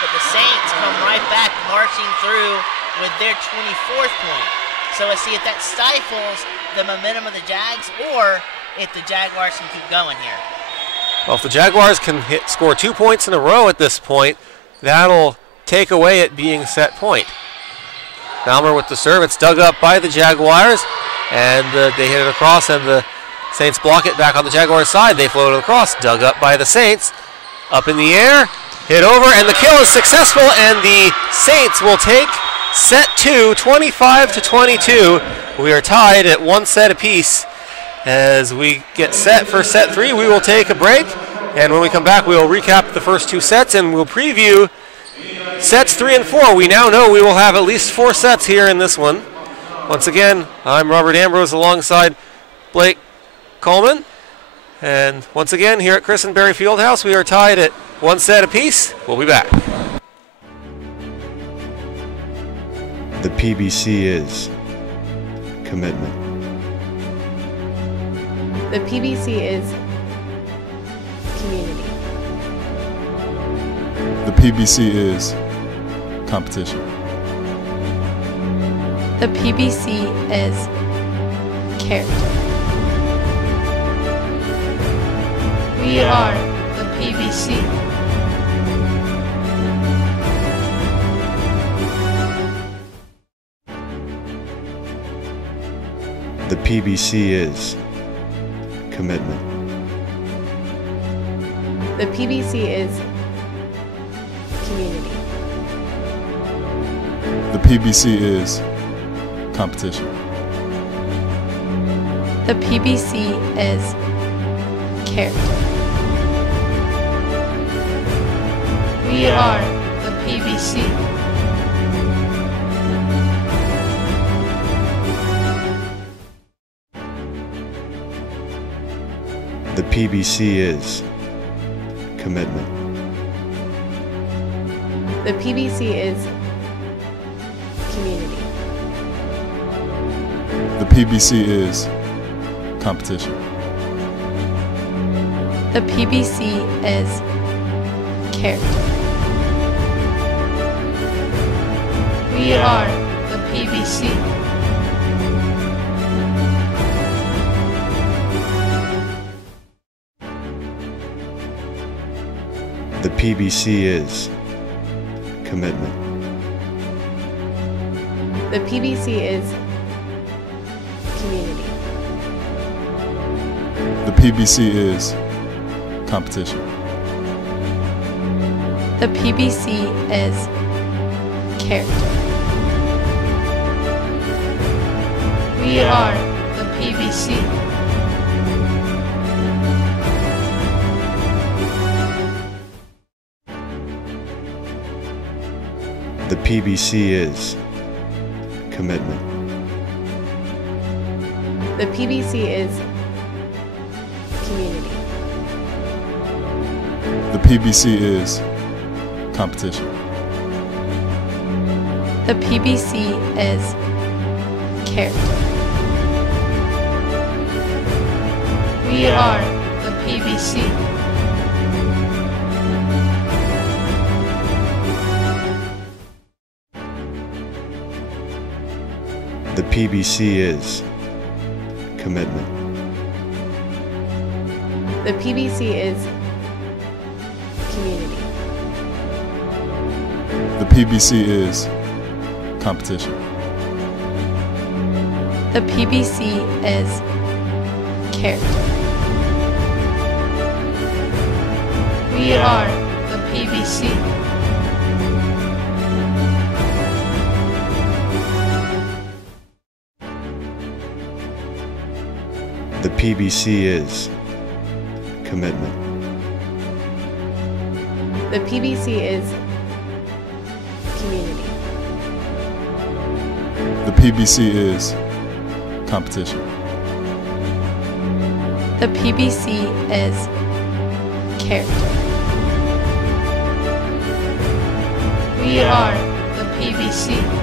But the Saints come right back marching through with their 24th point. So let's see if that stifles the momentum of the Jags or if the Jaguars can keep going here. Well, if the Jaguars can score 2 points in a row at this point, that'll take away it being set point. Balmer with the serve. It's dug up by the Jaguars, and they hit it across, and the Saints block it back on the Jaguars' side. They float it across, dug up by the Saints. Up in the air, hit over, and the kill is successful, and the Saints will take set 2, 25-22. We are tied at 1 set apiece. As we get set for set 3, we will take a break, and when we come back, we will recap the first 2 sets, and we'll preview sets 3 and 4. We now know we will have at least 4 sets here in this one. Once again, I'm Robert Ambrose alongside Blake Coleman, and once again here at Christenberry Fieldhouse, we are tied at 1 set apiece. We'll be back. The PBC is commitment. The PBC is community. The PBC is competition. The PBC is character. We are the PBC. The PBC is commitment. The PBC is community. The PBC is competition. The PBC is character. We are the PBC. The PBC is commitment. The PBC is community. The PBC is competition. The PBC is character. We are the PBC. The PBC is commitment. The PBC is community. The PBC is competition. The PBC is character. We are the PBC. The PBC is commitment. The PBC is community. The PBC is competition. The PBC is character. We are the PBC. The PBC is commitment. The PBC is community. The PBC is competition. The PBC is character. We are the PBC. The PBC is commitment. The PBC is community. The PBC is competition. The PBC is character. We are the PBC.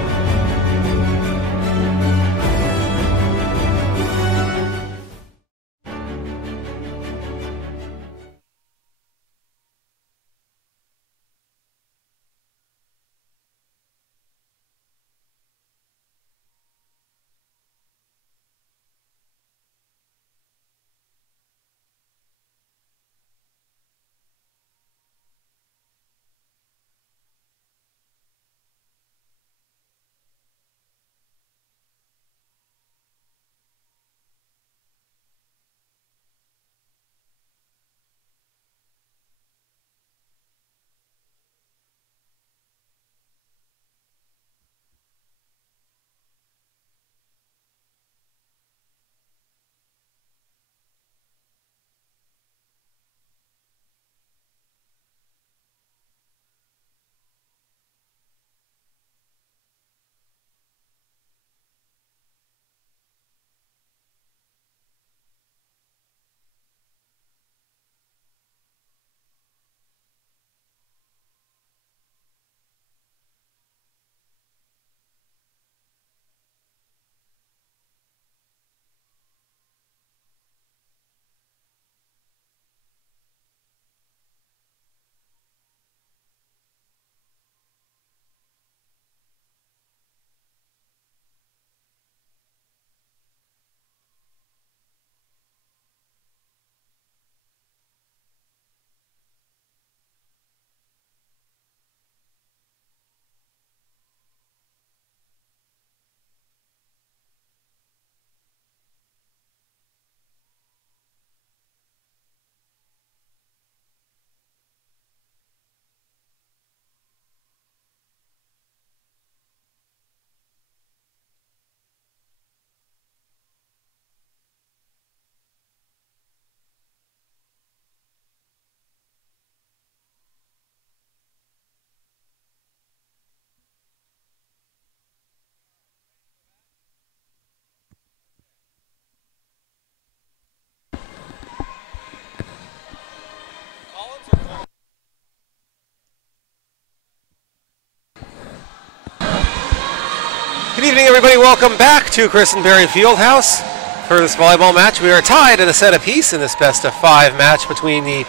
Good evening, everybody. Welcome back to Christenberry Fieldhouse for this volleyball match. We are tied at a set apiece in this best-of-5 match between the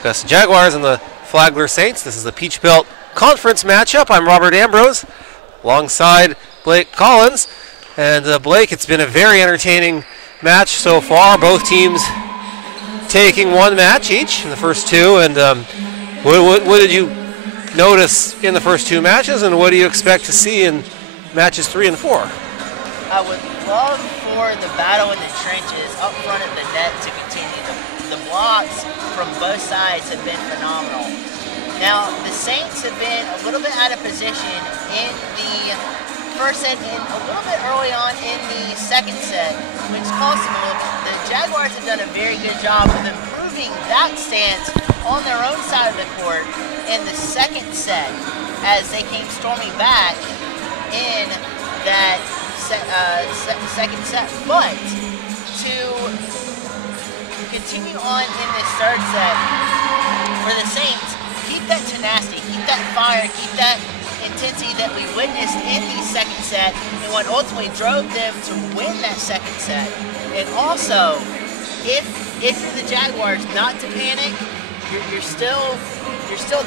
Augusta Jaguars and the Flagler Saints. This is the Peach Belt Conference matchup. I'm Robert Ambrose, alongside Blake Collins. And Blake, it's been a very entertaining match so far. Both teams taking one match each in the first two. And what did you notice in the first two matches, and what do you expect to see in matches 3 and 4? I would love for the battle in the trenches up front of the net to continue. The blocks from both sides have been phenomenal. Now, the Saints have been a little bit out of position in the first set and a little bit early on in the second set, which cost them a little bit. The Jaguars have done a very good job of improving that stance on their own side of the court in the second set as they came storming back in that second set. But to continue on in this third set for the Saints, keep that tenacity, keep that fire, keep that intensity that we witnessed in the second set and what ultimately drove them to win that second set. And also, if you're the Jaguars, not to panic, you're still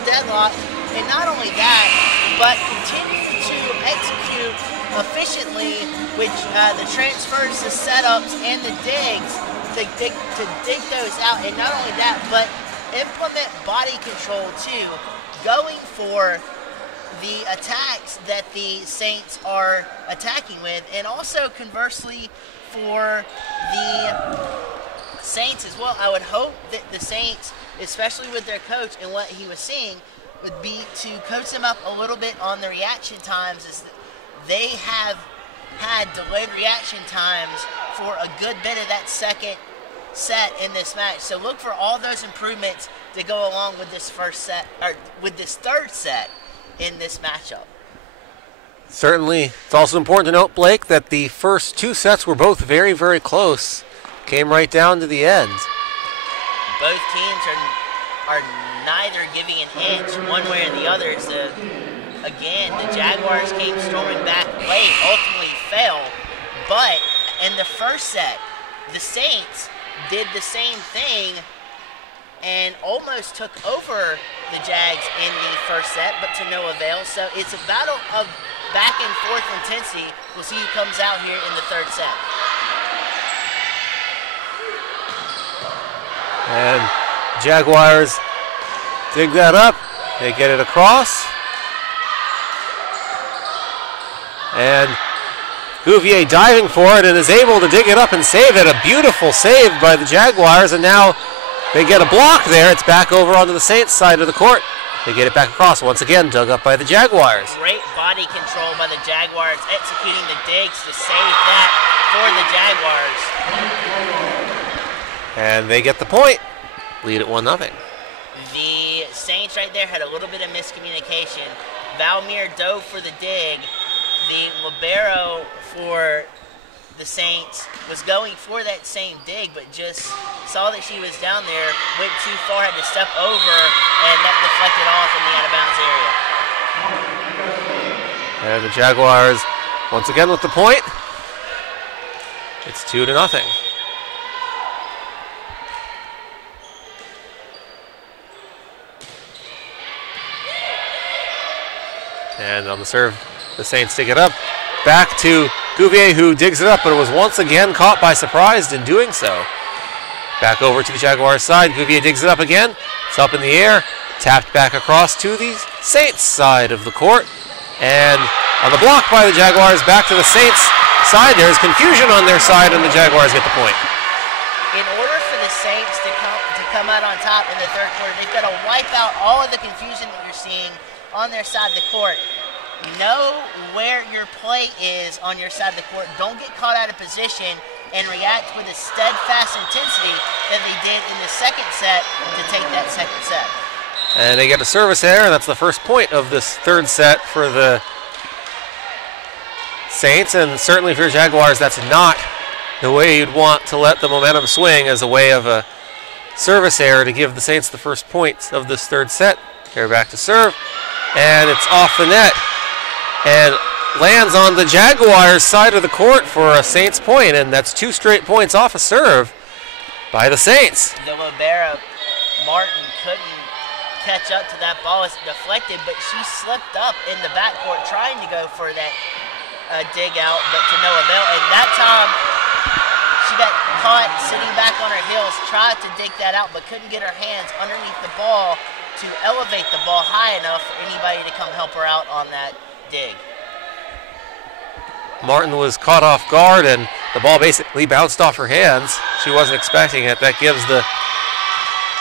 deadlocked. And not only that, but continue to execute efficiently with the transfers, the setups, and the digs to dig those out. And not only that, but implement body control too, going for the attacks that the Saints are attacking with, and also conversely for the Saints as well. I would hope that the Saints, especially with their coach and what he was seeing, would be to coach them up a little bit on the reaction times, as they have had delayed reaction times for a good bit of that second set in this match. So look for all those improvements to go along with this first set, or with this third set in this matchup. Certainly. It's also important to note, Blake, that the first two sets were both very, very close. Came right down to the end. Both teams are neither giving an inch one way or the other. So again, the Jaguars came storming back late, ultimately fell. But in the first set, the Saints did the same thing and almost took over the Jags in the first set, but to no avail. So it's a battle of back and forth intensity. We'll see who comes out here in the third set. And Jaguars dig that up. They get it across. And Gouvier diving for it and is able to dig it up and save it. A beautiful save by the Jaguars, and now they get a block there. It's back over onto the Saints side of the court. They get it back across. Once again, dug up by the Jaguars. Great body control by the Jaguars, executing the digs to save that for the Jaguars. And they get the point. Lead at 1-0. The Saints right there had a little bit of miscommunication. Valmir dove for the dig. The libero for the Saints was going for that same dig, but just saw that she was down there, went too far, had to step over, and that deflected off in the out-of-bounds area. And the Jaguars, once again with the point. It's 2-0. And on the serve, the Saints dig it up. Back to Gouvier, who digs it up, but it was once again caught by surprise in doing so. Back over to the Jaguars side. Gouvier digs it up again. It's up in the air. Tapped back across to the Saints side of the court. And on the block by the Jaguars, back to the Saints side. There's confusion on their side, and the Jaguars get the point. In order for the Saints to come out on top in the third quarter, they've got to wipe out all of the confusion that you're seeing on their side of the court. Know where your play is on your side of the court. Don't get caught out of position and react with a steadfast intensity that they did in the second set to take that second set. And they get a service error, and that's the first point of this third set for the Saints. And certainly for Jaguars, that's not the way you'd want to let the momentum swing, as a way of a service error to give the Saints the first point of this third set. They're back to serve, and it's off the net and lands on the Jaguars side of the court for a Saints point, and that's 2 straight points off a serve by the Saints. The libero, Martin, couldn't catch up to that ball. It's deflected, but she slipped up in the backcourt trying to go for that dig out, but to no avail. And that time, she got caught sitting back on her heels, tried to dig that out, but couldn't get her hands underneath the ball to elevate the ball high enough for anybody to come help her out on that dig. Martin was caught off guard, and the ball basically bounced off her hands. She wasn't expecting it. That gives the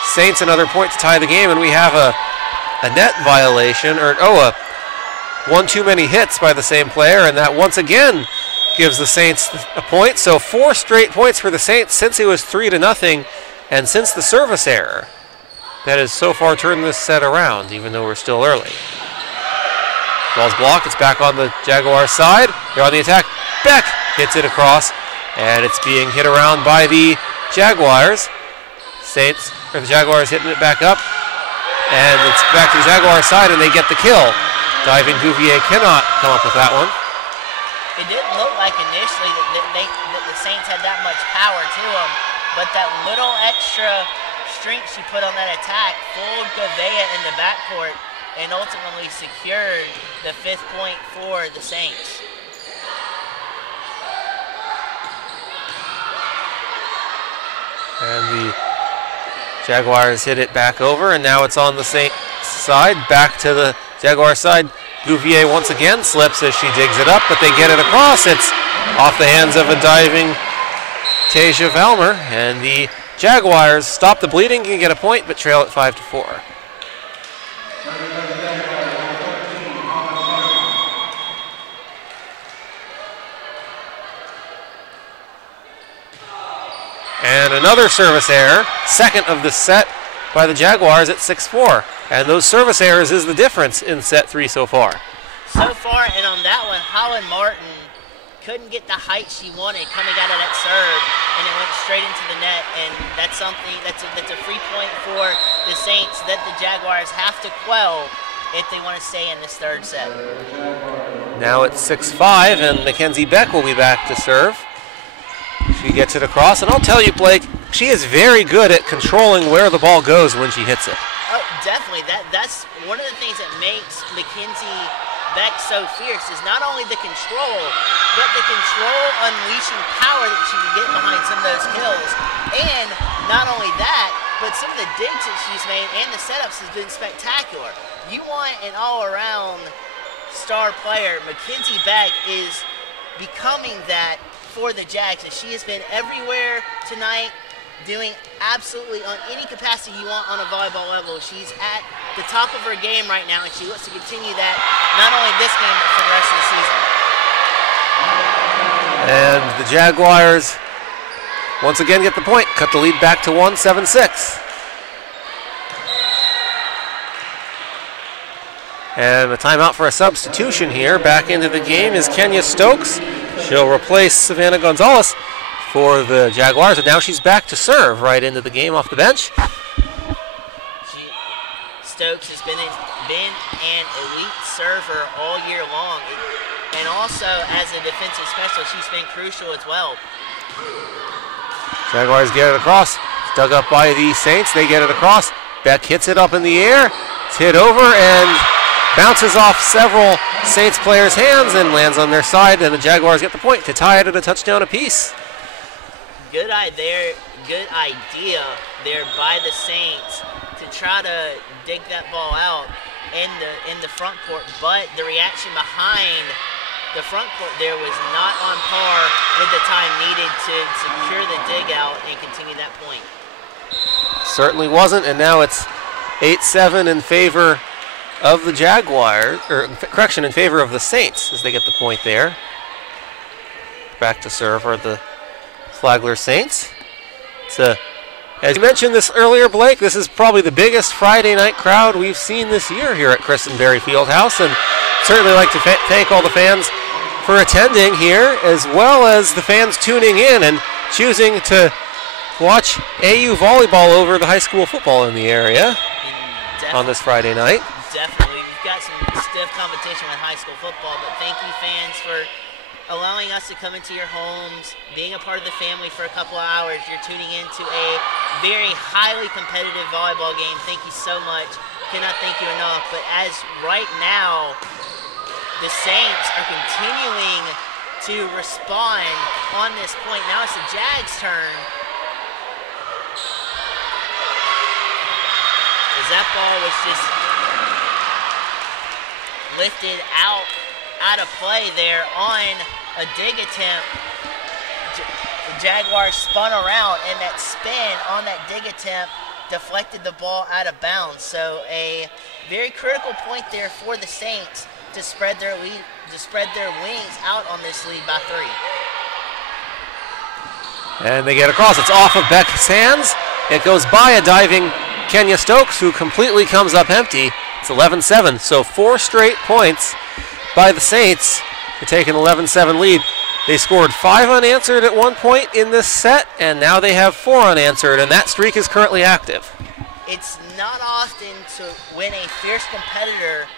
Saints another point to tie the game, and we have a net violation, or a one too many hits by the same player, and that once again gives the Saints a point. So 4 straight points for the Saints since it was 3-0, and since the service error that has so far turned this set around, even though we're still early. Ball's blocked. It's back on the Jaguars side. They're on the attack. Beck hits it across, and it's being hit around by the Jaguars. The Jaguars hitting it back up, and it's back to the Jaguars side, and they get the kill. Diving Gouvier cannot come up with that one. It didn't look like initially that the Saints had that much power to them, but that little extra strength she put on that attack fooled Gouvier in the backcourt and ultimately secured the 5th point for the Saints. And the Jaguars hit it back over, and now it's on the Saints side. Back to the Jaguar side. Gouvier once again slips as she digs it up, but they get it across. It's off the hands of a diving Tasia Valmer, and the Jaguars stop the bleeding and get a point, but trail at 5-4. And another service error, second of the set by the Jaguars at 6-4. And those service errors is the difference in set 3 so far. So far, and on that one, Holland Martin couldn't get the height she wanted coming out of that serve, and it went straight into the net. And that's something that's a free point for the Saints that the Jaguars have to quell if they want to stay in this 3rd set. Now it's 6-5, and Mackenzie Beck will be back to serve. She gets it across, and I'll tell you, Blake, she is very good at controlling where the ball goes when she hits it. Oh, definitely. That's one of the things that makes Mackenzie Beck so fierce is not only the control, but the control unleashing power that she can get behind some of those kills. And not only that, but some of the digs that she's made and the setups has been spectacular. You want an all-around star player. Mackenzie Beck is becoming that for the Jags, and she has been everywhere tonight, doing absolutely on any capacity you want on a volleyball level. She's at the top of her game right now, and she looks to continue that not only this game, but for the rest of the season. And the Jaguars once again get the point, cut the lead back to 1, 7-6. And a timeout for a substitution here. Back into the game is Kenya Stokes. She'll replace Savannah Gonzalez for the Jaguars, and now she's back to serve right into the game off the bench. Stokes has been an elite server all year long, and also as a defensive specialist, she's been crucial as well. Jaguars get it across. It's dug up by the Saints. They get it across. Beck hits it up in the air. It's hit over and bounces off several Saints players' hands and lands on their side, and the Jaguars get the point to tie it at a touchdown apiece. Good idea there by the Saints to try to dig that ball out in the front court, but the reaction behind the front court there was not on par with the time needed to secure the dig out and continue that point. Certainly wasn't, and now it's 8-7 in favor of the Jaguars, or correction, in favor of the Saints as they get the point there. Back to serve are the Flagler Saints. As you mentioned this earlier, Blake, this is probably the biggest Friday night crowd we've seen this year here at Christenberry Fieldhouse, and certainly like to thank all the fans for attending here, as well as the fans tuning in and choosing to watch AU volleyball over the high school football in the area on this Friday night. Definitely. We've got some stiff competition with high school football, but thank you, fans, for allowing us to come into your homes, being a part of the family for a couple of hours. You're tuning into a very highly competitive volleyball game. Thank you so much. Cannot thank you enough. But as right now, the Saints are continuing to respond on this point. Now it's the Jags' turn. As that ball was just lifted out of play there on a dig attempt. The Jaguars spun around, and that spin on that dig attempt deflected the ball out of bounds. So a very critical point there for the Saints. to spread their lead, to spread their wings out on this lead by 3. And they get across. It's off of Beck's hands. It goes by a diving Kenya Stokes, who completely comes up empty. It's 11-7, so 4 straight points by the Saints to take an 11-7 lead. They scored 5 unanswered at one point in this set, and now they have 4 unanswered, and that streak is currently active. It's not often to win a fierce competitor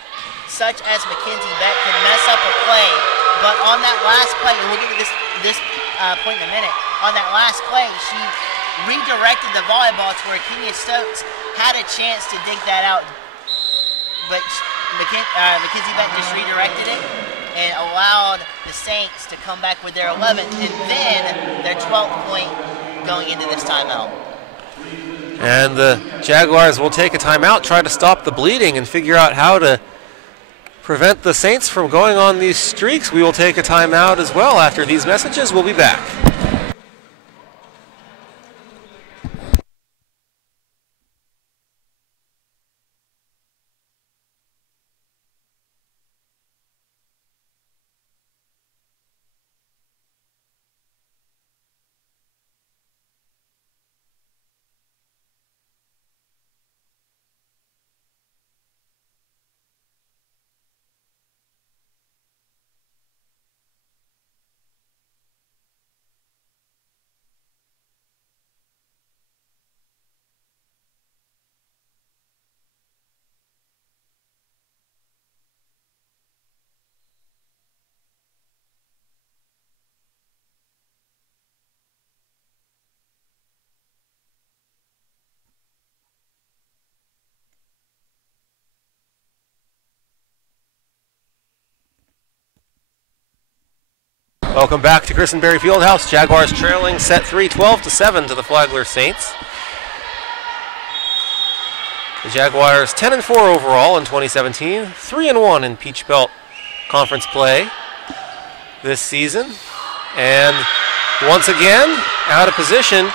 such as Mackenzie Beck can mess up a play, but on that last play, and we'll get to this point in a minute, on that last play, she redirected the volleyball to where Kenya Stokes had a chance to dig that out, but Mackenzie Beck just redirected it and allowed the Saints to come back with their 11th and then their 12th point going into this timeout. And the Jaguars will take a timeout, try to stop the bleeding and figure out how to prevent the Saints from going on these streaks. We will take a timeout as well after these messages. We'll be back. Welcome back to Christenberry Fieldhouse. Jaguars trailing set 3, 12-7 to the Flagler Saints. The Jaguars 10-4 overall in 2017, 3-1 in Peach Belt Conference play this season. And once again, out of position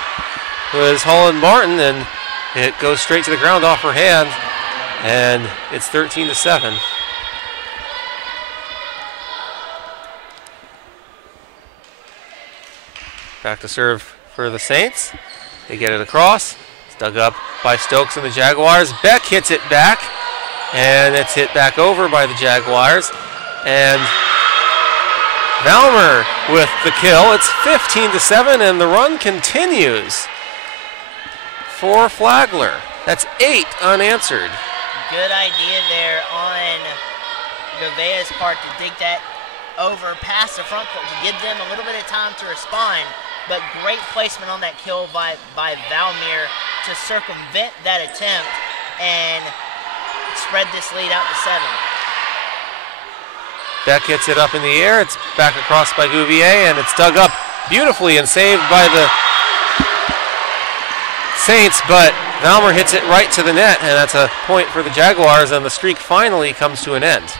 was Holland Martin, and it goes straight to the ground off her hand, and it's 13-7. Back to serve for the Saints. They get it across. It's dug up by Stokes and the Jaguars. Beck hits it back, and it's hit back over by the Jaguars. And Valmer with the kill. It's 15-7, and the run continues for Flagler. That's 8 unanswered. Good idea there on Govea's part to dig that over past the front court to give them a little bit of time to respond. But great placement on that kill by Valmer to circumvent that attempt and spread this lead out to 7. Beck hits it up in the air. It's back across by Gouvier, and it's dug up beautifully and saved by the Saints, but Valmer hits it right to the net, and that's a point for the Jaguars, and the streak finally comes to an end.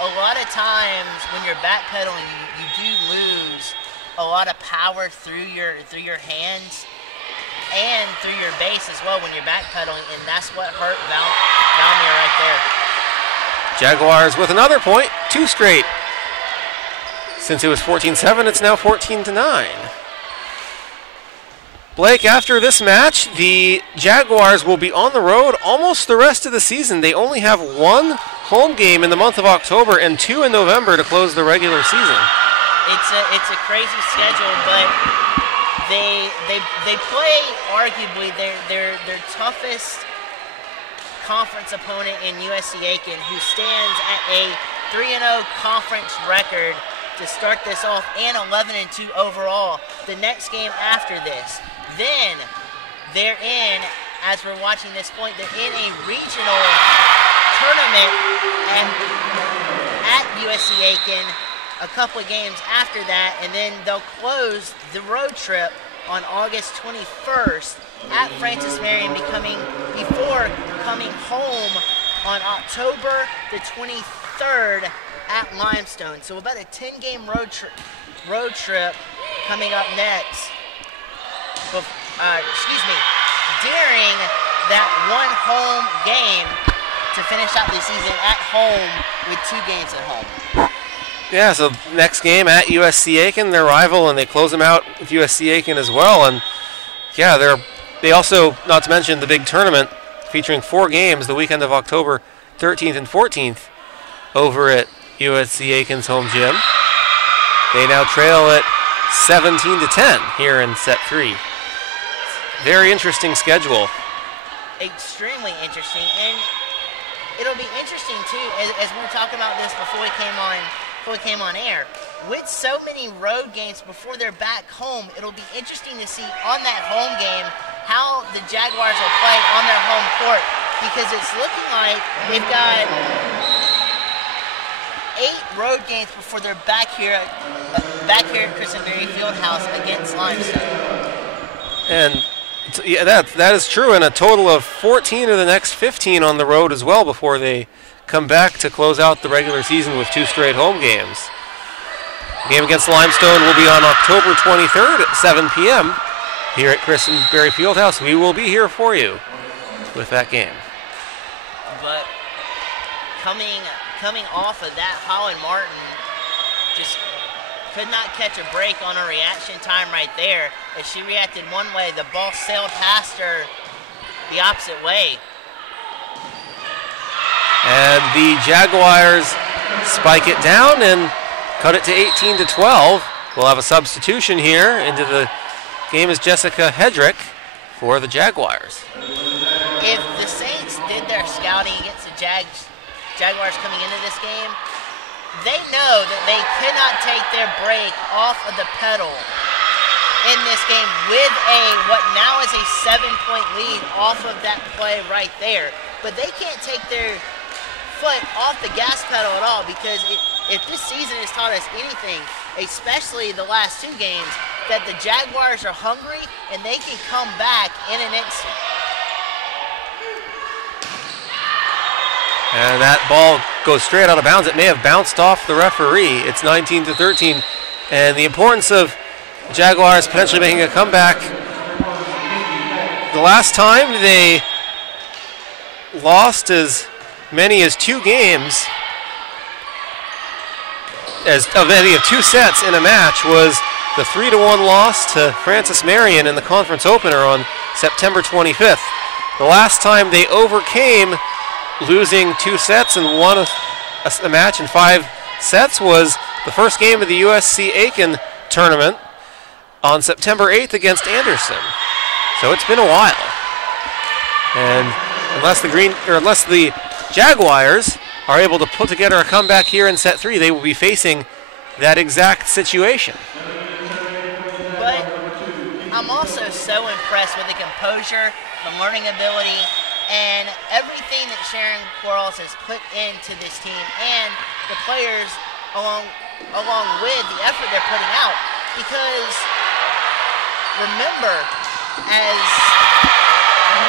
A lot of times when you're backpedaling, you do lose a lot of power through your hands and through your base as well when you're backpedaling, and that's what hurt Valmer right there. Jaguars with another point, 2 straight. Since it was 14-7, it's now 14-9. Blake, after this match, the Jaguars will be on the road almost the rest of the season. They only have 1 home game in the month of October and 2 in November to close the regular season. It's a crazy schedule, but they play arguably their toughest conference opponent in USC Aiken, who stands at a 3-0 conference record to start this off, and 11-2 overall. The next game after this, then they're in, as we're watching this point, they're in a regional tournament at USC Aiken. A couple of games after that, and then they'll close the road trip on August 21st at Francis Marion, before coming home on October the 23rd at Limestone. So about a 10-game road trip coming up next. During that 1 home game to finish out the season at home with 2 games at home. Yeah, so next game at USC Aiken, their rival, and they close them out with USC Aiken as well. And yeah, they also, not to mention the big tournament featuring 4 games the weekend of October 13th and 14th over at USC Aiken's home gym. They now trail at 17-10 here in set 3. Very interesting schedule. Extremely interesting, and it'll be interesting too, as we were talking about this before we came on air. With so many road games before they're back home, it'll be interesting to see on that home game how the Jaguars will play on their home court, because it's looking like they've got 8 road games before they're back here at Christenberry Fieldhouse against Limestone. And yeah, that is true, and a total of 14 of the next 15 on the road as well before they come back to close out the regular season with 2 straight home games. The game against Limestone will be on October 23rd at 7 p.m. here at Christenberry Fieldhouse. We will be here for you with that game. But coming off of that, Holland Martin just could not catch a break on her reaction time right there. As she reacted one way, the ball sailed past her the opposite way. And the Jaguars spike it down and cut it to 18-12. We'll have a substitution here into the game as Jessica Hedrick for the Jaguars. If the Saints did their scouting against the Jaguars coming into this game, they know that they cannot take their break off of the pedal in this game with what now is a 7-point lead off of that play right there. But they can't take their foot off the gas pedal at all, because if this season has taught us anything, especially the last 2 games, that the Jaguars are hungry and they can come back in an instant. And that ball goes straight out of bounds. It may have bounced off the referee. It's 19-13. And the importance of the Jaguars potentially making a comeback. The last time they lost as many as 2 games, as many of 2 sets in a match, was the 3-1 loss to Francis Marion in the conference opener on September 25th. The last time they overcame losing 2 sets and won a match in 5 sets was the first game of the USC Aiken tournament on September 8th against Anderson. So it's been a while. And unless the Jaguars are able to put together a comeback here in set 3, they will be facing that exact situation. But I'm also so impressed with the composure, the learning ability, and everything that Sharon Quarles has put into this team, and the players along with the effort they're putting out. Because remember, as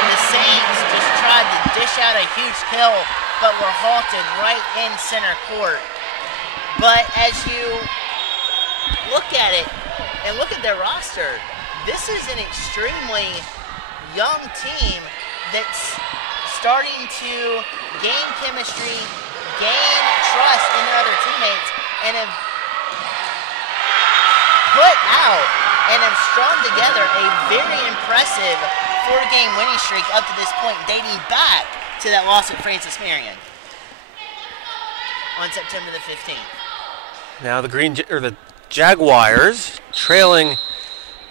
the Saints just tried to dish out a huge kill, but were halted right in center court. But as you look at it and look at their roster, this is an extremely young team that's starting to gain chemistry, gain trust in their other teammates, and have put out and have strung together a very impressive 4-game winning streak up to this point, dating back to that loss at Francis Marion on September the 15th. Now the Jaguars trailing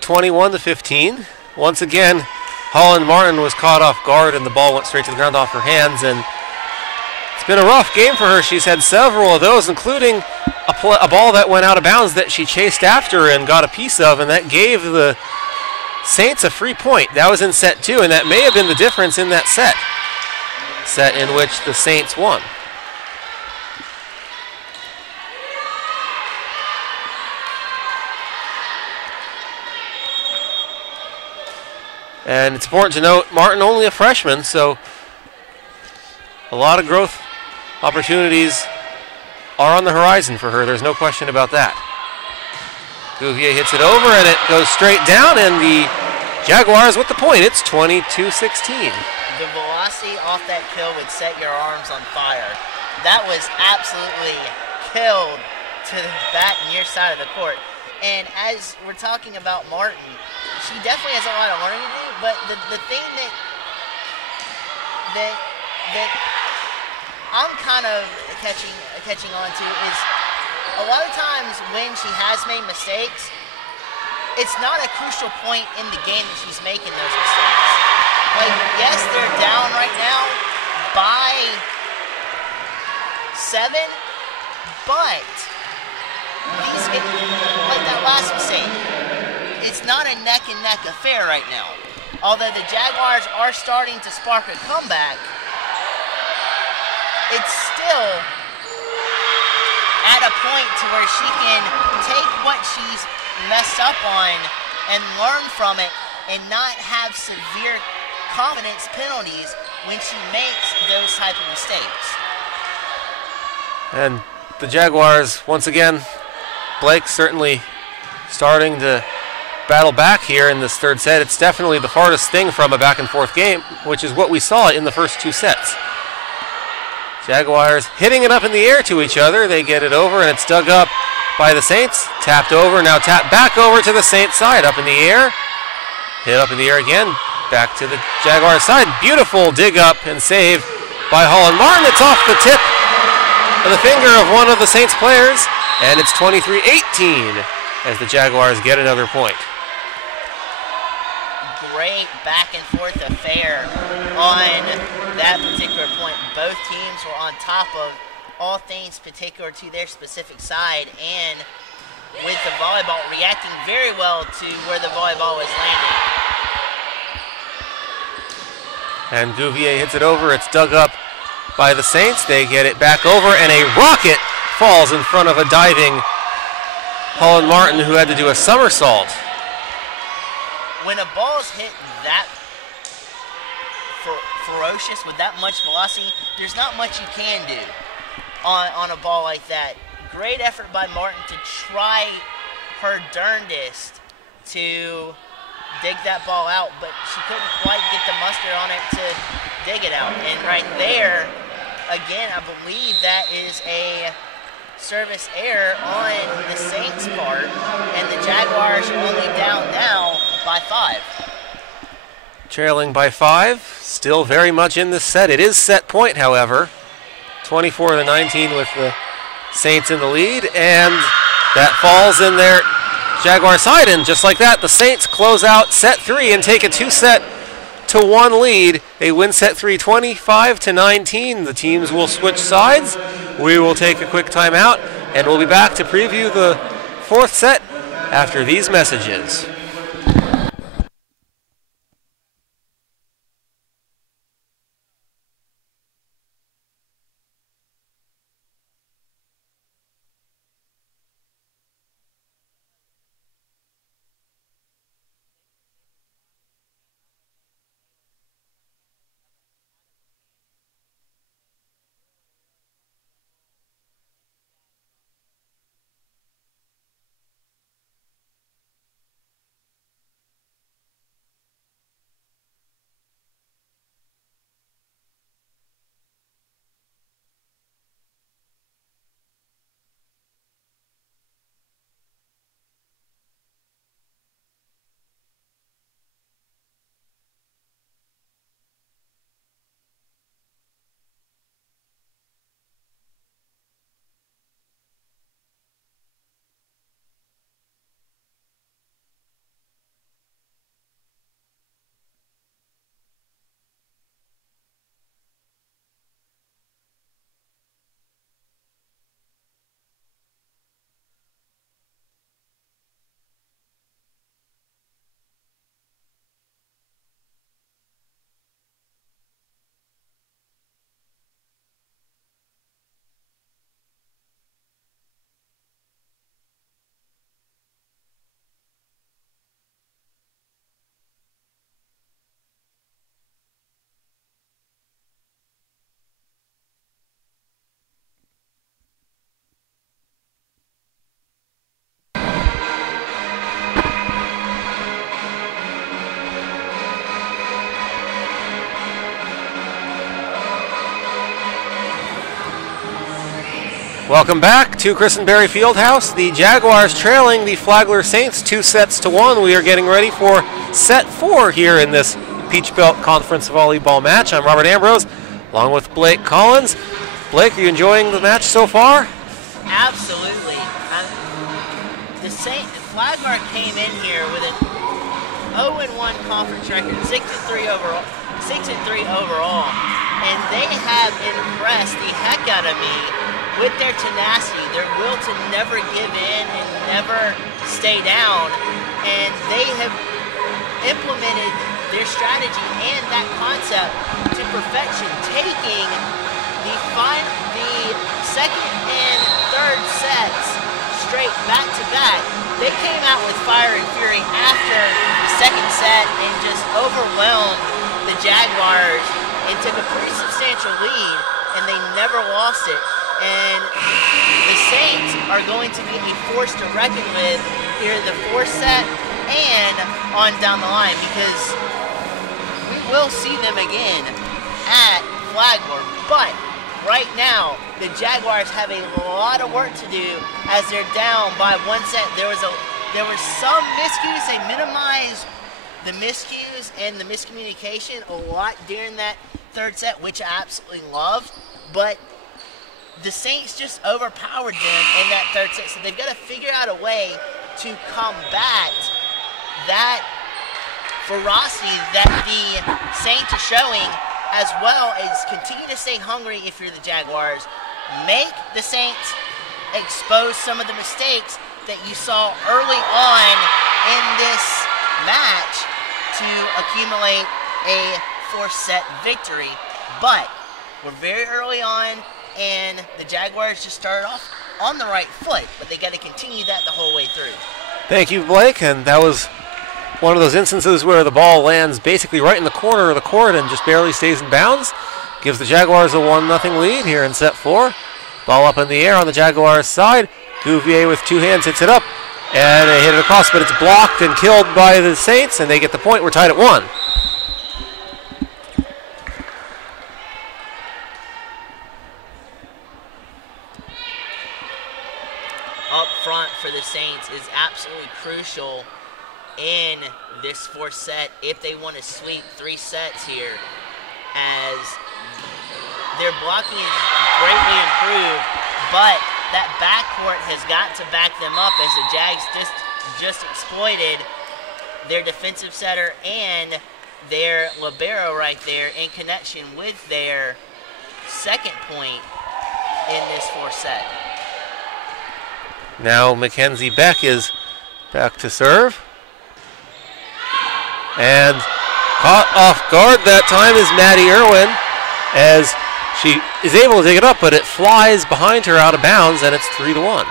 21-15. Once again, Holland Martin was caught off guard and the ball went straight to the ground off her hands, and it's been a rough game for her. She's had several of those, including a ball that went out of bounds that she chased after and got a piece of, and that gave the Saints a free point. That was in set 2, and that may have been the difference in that set in which the Saints won. And it's important to note, Martin only a freshman, so a lot of growth opportunities are on the horizon for her. There's no question about that. Gouvier hits it over, and it goes straight down, and the Jaguars with the point. It's 22-16. The velocity off that kill would set your arms on fire. That was absolutely killed to the back near side of the court. And as we're talking about Martin, she definitely has a lot of learning to do, but the thing that I'm kind of catching on to is a lot of times when she has made mistakes, it's not a crucial point in the game that she's making those mistakes. Like, yes, they're down right now by 7, but like that last mistake, it's not a neck-and-neck affair right now. Although the Jaguars are starting to spark a comeback, it's still at a point to where she can take what she's messed up on and learn from it and not have severe confidence penalties when she makes those type of mistakes. And the Jaguars, once again, Blake certainly starting to battle back here in this third set. It's definitely the farthest thing from a back-and-forth game, which is what we saw in the first 2 sets. Jaguars hitting it up in the air to each other. They get it over, and it's dug up by the Saints. Tapped over, now tapped back over to the Saints side. Up in the air. Hit up in the air again. Back to the Jaguars side. Beautiful dig up and save by Holland Martin. It's off the tip of the finger of one of the Saints players, and it's 23-18 as the Jaguars get another point. Great back-and-forth affair on that particular point. Both teams were on top of all things particular to their specific side, and with the volleyball reacting very well to where the volleyball was landing. And Gouvier hits it over. It's dug up by the Saints. They get it back over, and a rocket falls in front of a diving Holland Martin, who had to do a somersault. When a ball's hit that ferocious with that much velocity, there's not much you can do on a ball like that. Great effort by Martin to try her darndest to dig that ball out, but she couldn't quite get the muster on it to dig it out. And right there, again, I believe that is a service error on the Saints' part, and the Jaguars are only down now by 5. Trailing by 5, still very much in this set. It is set point, however. 24-19 with the Saints in the lead, and that falls in their Jaguar side, and just like that, the Saints close out set 3 and take a 2-1 lead. They win set 3 25-19. The teams will switch sides. We will take a quick timeout, and we'll be back to preview the 4th set after these messages. Welcome back to Christenberry Fieldhouse. The Jaguars trailing the Flagler Saints 2-1. We are getting ready for set 4 here in this Peach Belt Conference volleyball match. I'm Robert Ambrose, along with Blake Collins. Blake, are you enjoying the match so far? Absolutely. Flagler came in here with an 0-1 conference record, 6-3 overall, and they have impressed the heck out of me with their tenacity, their will to never give in and never stay down, and they have implemented their strategy and that concept to perfection, taking the second and third sets straight back to back. They came out with fire and fury after the second set and just overwhelmed the Jaguars and took a pretty substantial lead, and they never lost it. And the Saints are going to be a force to reckon with here in the fourth set and on down the line, because we will see them again at Flagler. But right now, the Jaguars have a lot of work to do as they're down by one set. There were some miscues. They minimized the miscues and the miscommunication a lot during that third set, which I absolutely loved. But the Saints just overpowered them in that third set, so they've got to figure out a way to combat that ferocity that the Saints are showing, as well as continue to stay hungry if you're the Jaguars. Make the Saints expose some of the mistakes that you saw early on in this match to accumulate a fourth-set victory. But we're very early on, and the Jaguars just started off on the right foot, but they got to continue that the whole way through. Thank you, Blake, and that was one of those instances where the ball lands basically right in the corner of the court and just barely stays in bounds. Gives the Jaguars a 1-0 lead here in set 4. Ball up in the air on the Jaguars' side. Gouvier with two hands hits it up, and they hit it across, but it's blocked and killed by the Saints, and they get the point. We're tied at 1. Up front for the Saints is absolutely crucial in this fourth set if they want to sweep 3 sets here, as their blocking is greatly improved, but that backcourt has got to back them up, as the Jags just exploited their defensive setter and their libero right there in connection with their second point in this fourth set. Now Mackenzie Beck is back to serve. And caught off guard that time is Maddie Irwin, as she is able to take it up, but it flies behind her out of bounds, and it's 3-1.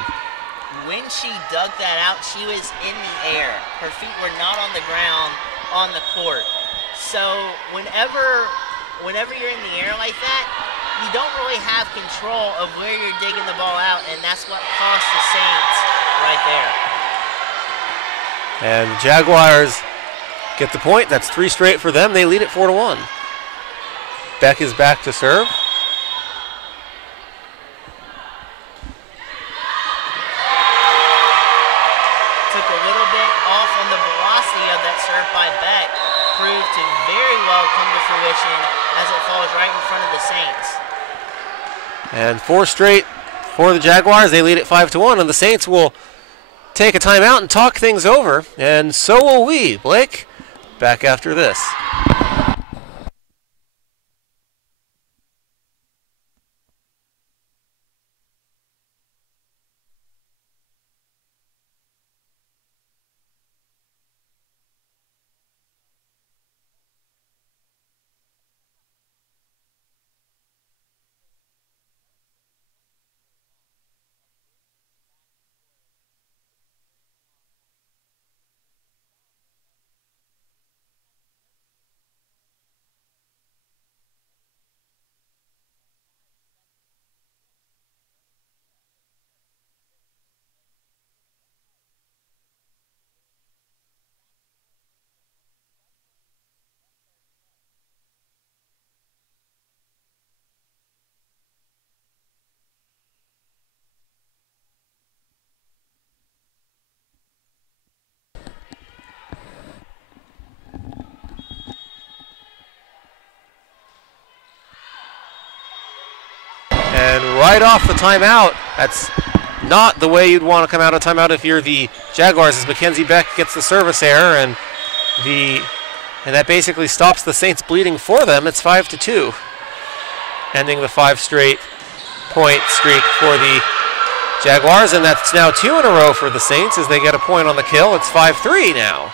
When she dug that out, she was in the air. Her feet were not on the ground on the court. So whenever you're in the air like that, you don't really have control of where you're digging the ball out, and that's what cost the Saints right there. And the Jaguars get the point. That's 3 straight for them. They lead it 4-1. Beck is back to serve. Took a little bit off on the velocity of that serve by Beck. Proved to very well come to fruition as it falls right in front of the Saints. And 4 straight for the Jaguars. They lead it 5-1, and the Saints will take a timeout and talk things over, and so will we. Blake, back after this. And right off the timeout, that's not the way you'd want to come out of timeout if you're the Jaguars, as Mackenzie Beck gets the service error, and that basically stops the Saints bleeding for them. It's 5-2, ending the 5 straight point streak for the Jaguars, and that's now 2 in a row for the Saints as they get a point on the kill. It's 5-3 now.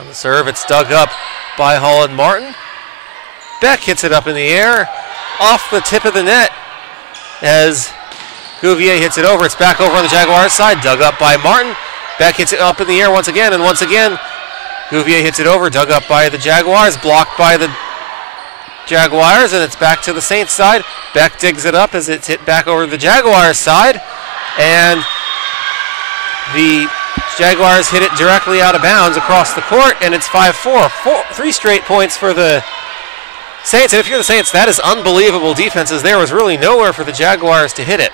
On the serve, it's dug up by Holland Martin. Beck hits it up in the air, off the tip of the net as Gouvier hits it over. It's back over on the Jaguars side, dug up by Martin. Beck hits it up in the air once again, and once again, Gouvier hits it over, dug up by the Jaguars, blocked by the Jaguars, and it's back to the Saints side. Beck digs it up as it's hit back over to the Jaguars side, and the Jaguars hit it directly out of bounds across the court, and it's 5-4. 3 straight points for the Saints, and if you're the Saints, that is unbelievable defense, as there was really nowhere for the Jaguars to hit it,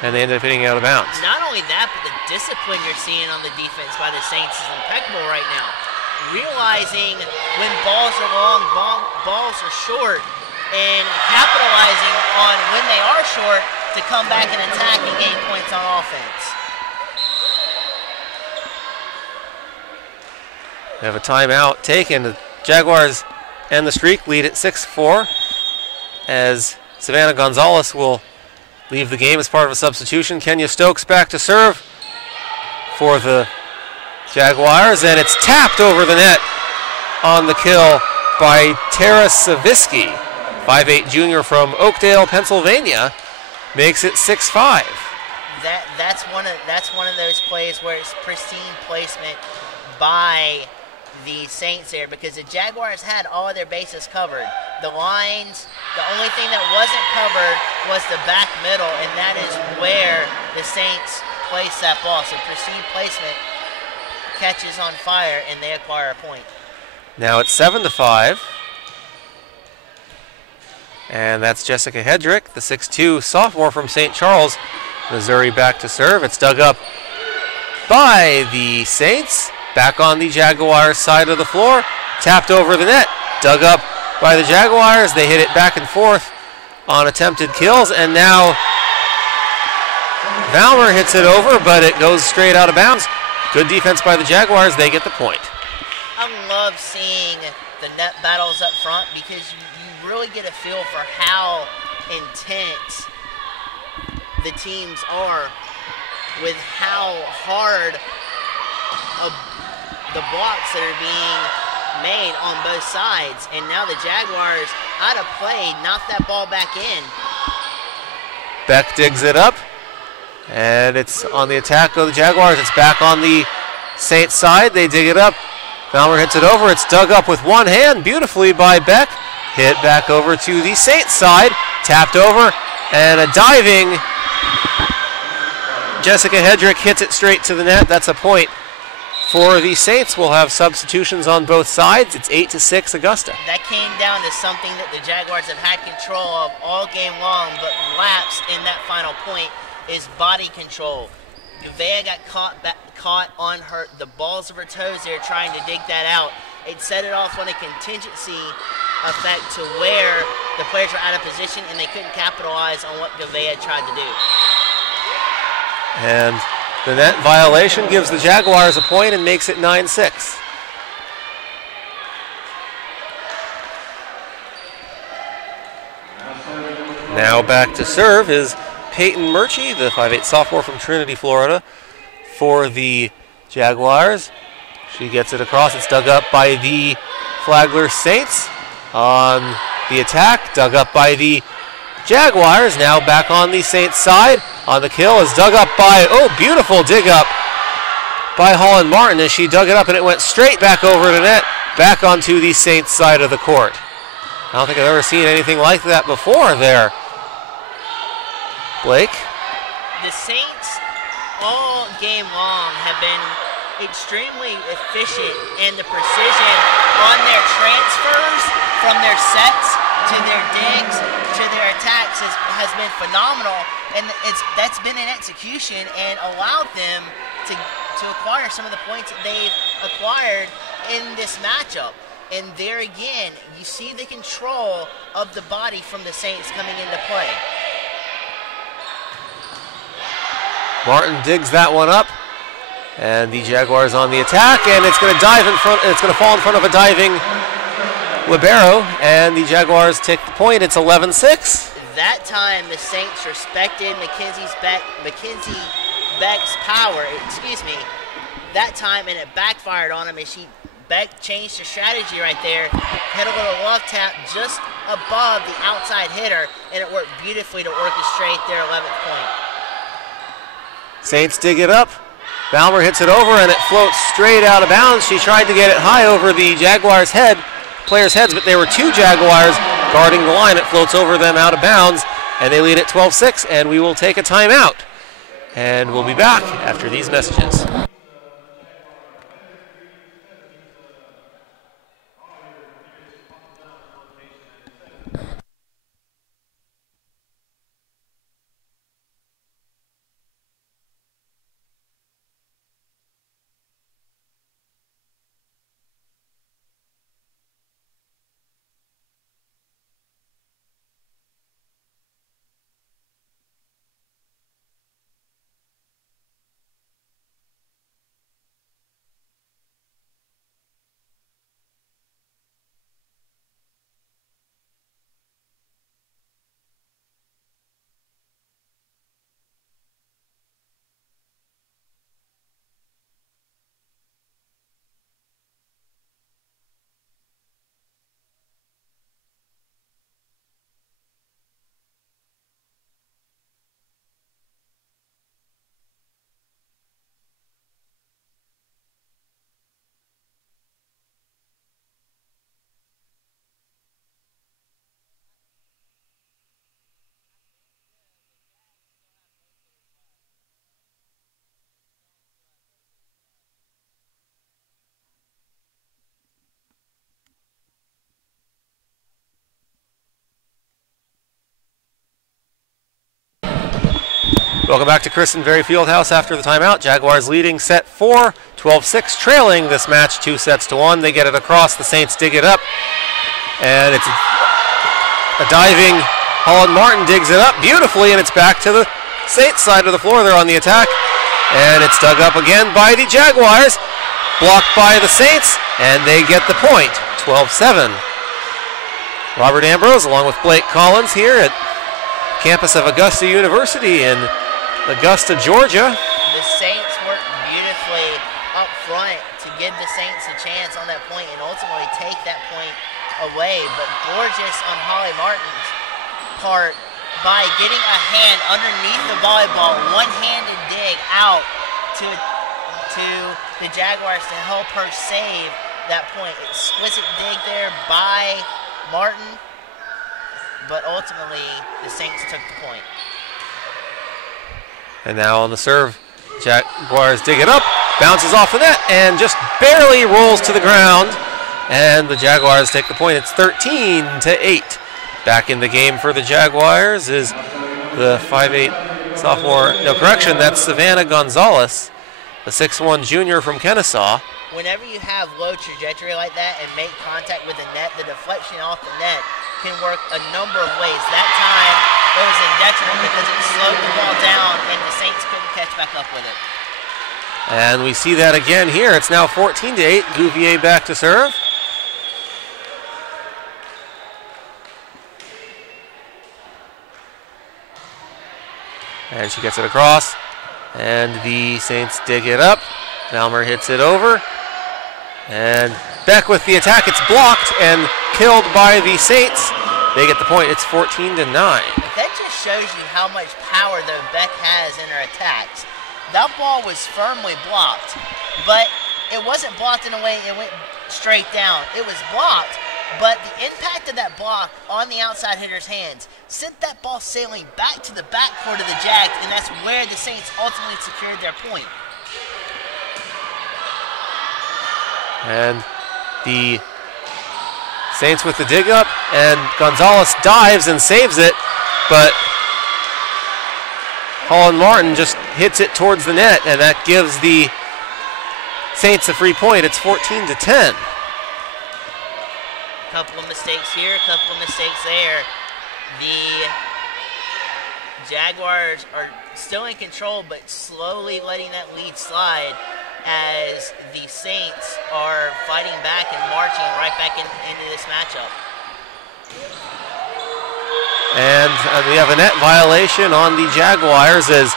and they ended up hitting it out of bounds. Not only that, but the discipline you're seeing on the defense by the Saints is impeccable right now. Realizing when balls are long, balls are short, and capitalizing on when they are short to come back and attack and gain points on offense. We have a timeout taken. The Jaguars end the streak, lead at 6-4, as Savannah Gonzalez will leave the game as part of a substitution. Kenya Stokes back to serve for the Jaguars, and it's tapped over the net on the kill by Tara Savitsky. 5'8" junior from Oakdale, Pennsylvania, makes it 6-5. That's one of those plays where it's pristine placement by the Saints there, because the Jaguars had all of their bases covered. The lines, the only thing that wasn't covered was the back middle, and that is where the Saints placed that ball. So pristine placement catches on fire, and they acquire a point. Now it's 7-5. And that's Jessica Hedrick, the 6'2" sophomore from St. Charles, Missouri, back to serve. It's dug up by the Saints. Back on the Jaguars side of the floor. Tapped over the net. Dug up by the Jaguars. They hit it back and forth on attempted kills. And now Valmer hits it over, but it goes straight out of bounds. Good defense by the Jaguars. They get the point. I love seeing the net battles up front, because you really get a feel for how intense the teams are with how hard the blocks that are being made on both sides. And now the Jaguars, out of play, knock that ball back in. Beck digs it up, and it's on the attack of the Jaguars. It's back on the Saints side. They dig it up. Valmer hits it over. It's dug up with one hand beautifully by Beck. Hit back over to the Saints side. Tapped over, and a diving Jessica Hedrick hits it straight to the net. That's a point for the Saints. We'll have substitutions on both sides. It's 8-6 Augusta. That came down to something that the Jaguars have had control of all game long, but lapsed in that final point, is body control. Gouveia got caught on the balls of her toes there trying to dig that out. It set it off on a contingency effect to where the players were out of position and they couldn't capitalize on what Gouveia tried to do. And the net violation gives the Jaguars a point and makes it 9-6. Now back to serve is Peyton Murchie, the 5'8" sophomore from Trinity, Florida, for the Jaguars. She gets it across. It's dug up by the Flagler Saints on the attack. Dug up by the Jaguars. Now back on the Saints side. On the kill is dug up by, beautiful dig up by Holland Martin as she dug it up, and it went straight back over the net, back onto the Saints side of the court. I don't think I've ever seen anything like that before there. Blake? The Saints all game long have been extremely efficient in the precision on their transfers from their sets to their digs to their attacks has been phenomenal, and that's been an execution and allowed them to to acquire some of the points that they've acquired in this matchup. And there again, you see the control of the body from the Saints coming into play. Martin digs that one up, and the Jaguars on the attack, and it's going to dive in front. It's going to fall in front of a diving libero, and the Jaguars take the point. It's 11-6. That time, the Saints respected Mackenzie Beck's power. That time, and it backfired on him, and Beck changed her strategy right there. Hit a little love tap just above the outside hitter, and it worked beautifully to orchestrate their 11th point. Saints dig it up. Balmer hits it over, and it floats straight out of bounds. She tried to get it high over the Jaguars' players' heads, but there were two Jaguars guarding the line. It floats over them out of bounds, and they lead at 12-6, and we will take a timeout. And we'll be back after these messages. Welcome back to Christenberry Fieldhouse after the timeout. Jaguars leading set 4, 12-6, trailing this match 2-1. They get it across. The Saints dig it up. And it's a diving Holland Martin digs it up beautifully, and it's back to the Saints side of the floor. They're on the attack. And it's dug up again by the Jaguars. Blocked by the Saints, and they get the point, 12-7. Robert Ambrose along with Blake Collins here at campus of Augusta University in Augusta, Georgia. The Saints worked beautifully up front to give the Saints a chance on that point and ultimately take that point away. But gorgeous on Holly Martin's part by getting a hand underneath the volleyball, one-handed dig out to the Jaguars to help her save that point. Exquisite dig there by Martin, but ultimately the Saints took the point. And now on the serve, Jaguars dig it up, bounces off the net, and just barely rolls to the ground. And the Jaguars take the point. It's 13-8. Back in the game for the Jaguars is the 5'8" sophomore. No, correction, that's Savannah Gonzalez, the 6'1" junior from Kennesaw. Whenever you have low trajectory like that and make contact with the net, the deflection off the net can work a number of ways. That time it was a detriment because it slowed the ball down and the Saints couldn't catch back up with it. And we see that again here. It's now 14-8. Gouvier back to serve. And she gets it across. And the Saints dig it up. Valmer hits it over. And Beck with the attack. It's blocked and killed by the Saints. They get the point. It's 14-9. That just shows you how much power that Beck has in her attacks. That ball was firmly blocked, but it wasn't blocked in a way it went straight down. It was blocked, but the impact of that block on the outside hitter's hands sent that ball sailing back to the backcourt of the Jags, and that's where the Saints ultimately secured their point. And the Saints with the dig up, and Gonzalez dives and saves it, but Holland Martin just hits it towards the net, and that gives the Saints a free point. It's 14-10. Couple of mistakes here, a couple of mistakes there. The Jaguars are still in control, but slowly letting that lead slide as the Saints are fighting back and marching right back into this matchup. And we have a net violation on the Jaguars, as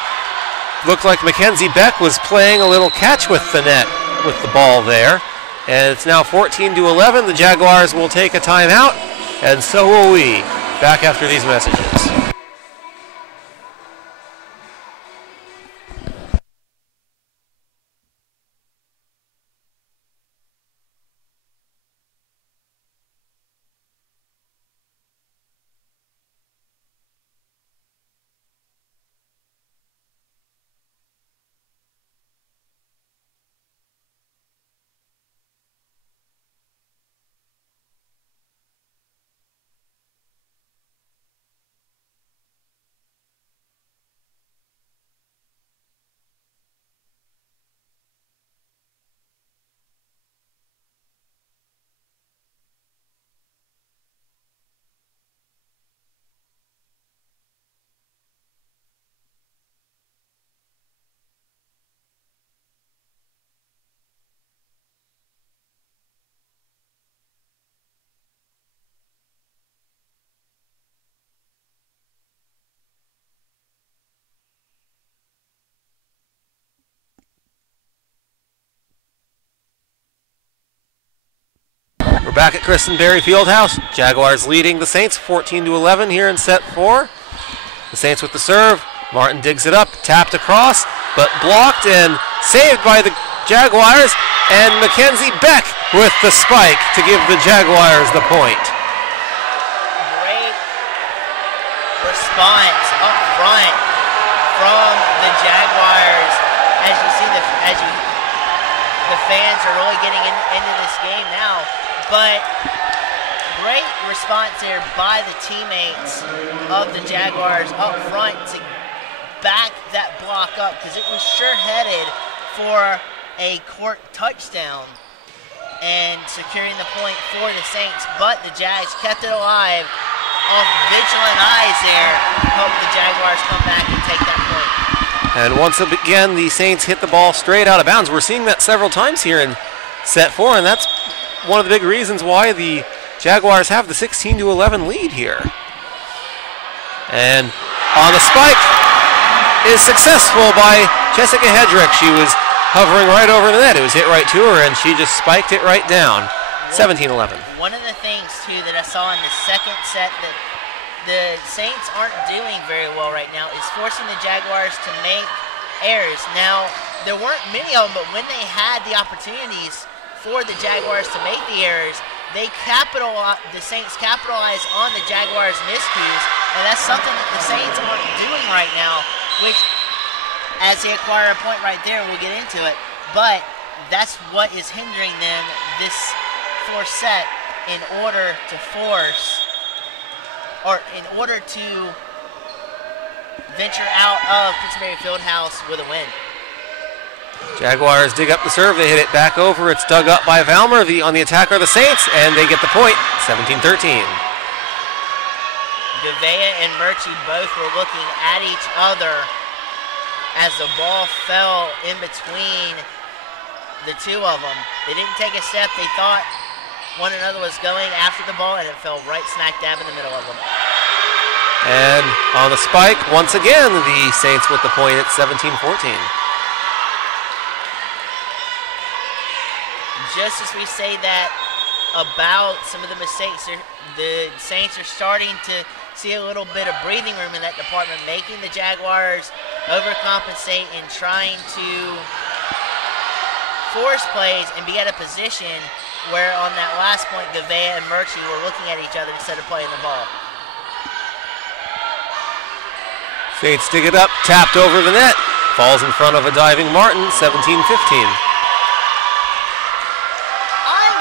looked like Mackenzie Beck was playing a little catch with the net with the ball there. And it's now 14-11. The Jaguars will take a timeout, and so will we. Back after these messages. We're back at Christenberry Fieldhouse. Jaguars leading the Saints 14-11 here in set 4. The Saints with the serve. Martin digs it up, tapped across, but blocked and saved by the Jaguars. And Mackenzie Beck with the spike to give the Jaguars the point. Great response up front from the Jaguars. As you see, the fans are really getting into this game now. But great response there by the teammates of the Jaguars up front to back that block up, because it was sure headed for a court touchdown and securing the point for the Saints. But the Jags kept it alive off vigilant eyes there. Hope the Jaguars come back and take that point. And once again, the Saints hit the ball straight out of bounds. We're seeing that several times here in set 4, and that's one of the big reasons why the Jaguars have the 16-11 lead here. And on the spike is successful by Jessica Hedrick. She was hovering right over the net. It was hit right to her, and she just spiked it right down. 17-11. One of the things, too, that I saw in the second set that the Saints aren't doing very well right now is forcing the Jaguars to make errors. Now, there weren't many of them, but when they had the opportunities for the Jaguars to make the errors, the Saints capitalize on the Jaguars' miscues, and that's something that the Saints aren't doing right now, which, as they acquire a point right there, we'll get into it, but that's what is hindering them this fourth set in order to venture out of Christenberry Fieldhouse with a win. Jaguars dig up the serve, they hit it back over. It's dug up by Valmer. On the attack are the Saints, and they get the point, 17-13. Gavea and Murchie both were looking at each other as the ball fell in between the two of them. They didn't take a step. They thought one another was going after the ball, and it fell right smack dab in the middle of them. And on the spike, once again, the Saints with the point at 17-14. Just as we say that about some of the mistakes, the Saints are starting to see a little bit of breathing room in that department, making the Jaguars overcompensate and trying to force plays and be at a position where on that last point, Gavea and Murchie were looking at each other instead of playing the ball. Saints dig it up, tapped over the net, falls in front of a diving Martin, 17-15.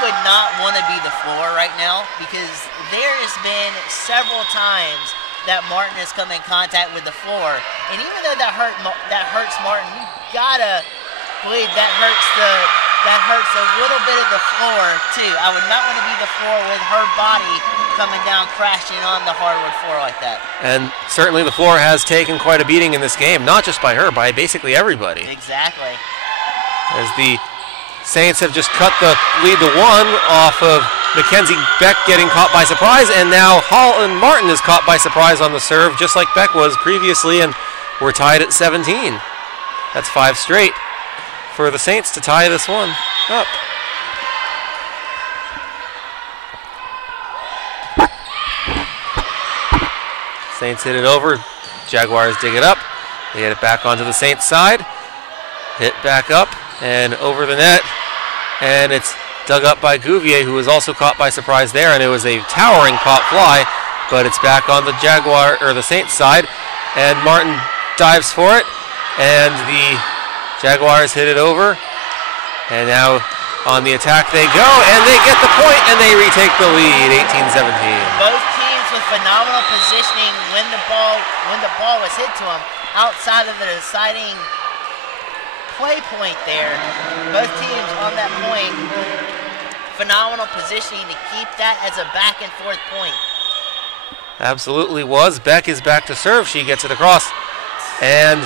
Would not want to be the floor right now, because there has been several times that Martin has come in contact with the floor, and even though that hurts Martin, you gotta believe that hurts the that hurts a little bit of the floor, too. I would not want to be the floor with her body coming down, crashing on the hardwood floor like that. And certainly the floor has taken quite a beating in this game, not just by her, by basically everybody. Exactly. As the Saints have just cut the lead to 1 off of Mackenzie Beck getting caught by surprise, and now Holland Martin is caught by surprise on the serve, just like Beck was previously, and we're tied at 17. That's 5 straight for the Saints to tie this one up. Saints hit it over. Jaguars dig it up. They get it back onto the Saints side. Hit back up and over the net. And it's dug up by Gouvier, who was also caught by surprise there. And it was a towering pop fly, but it's back on the the Saints side. And Martin dives for it. And the Jaguars hit it over. And now on the attack they go, and they get the point, and they retake the lead, 18-17. Both teams with phenomenal positioning when the ball was hit to them outside of the deciding play point there. Both teams on that point, phenomenal positioning to keep that as a back and forth point. Absolutely was. Beck is back to serve. She gets it across, and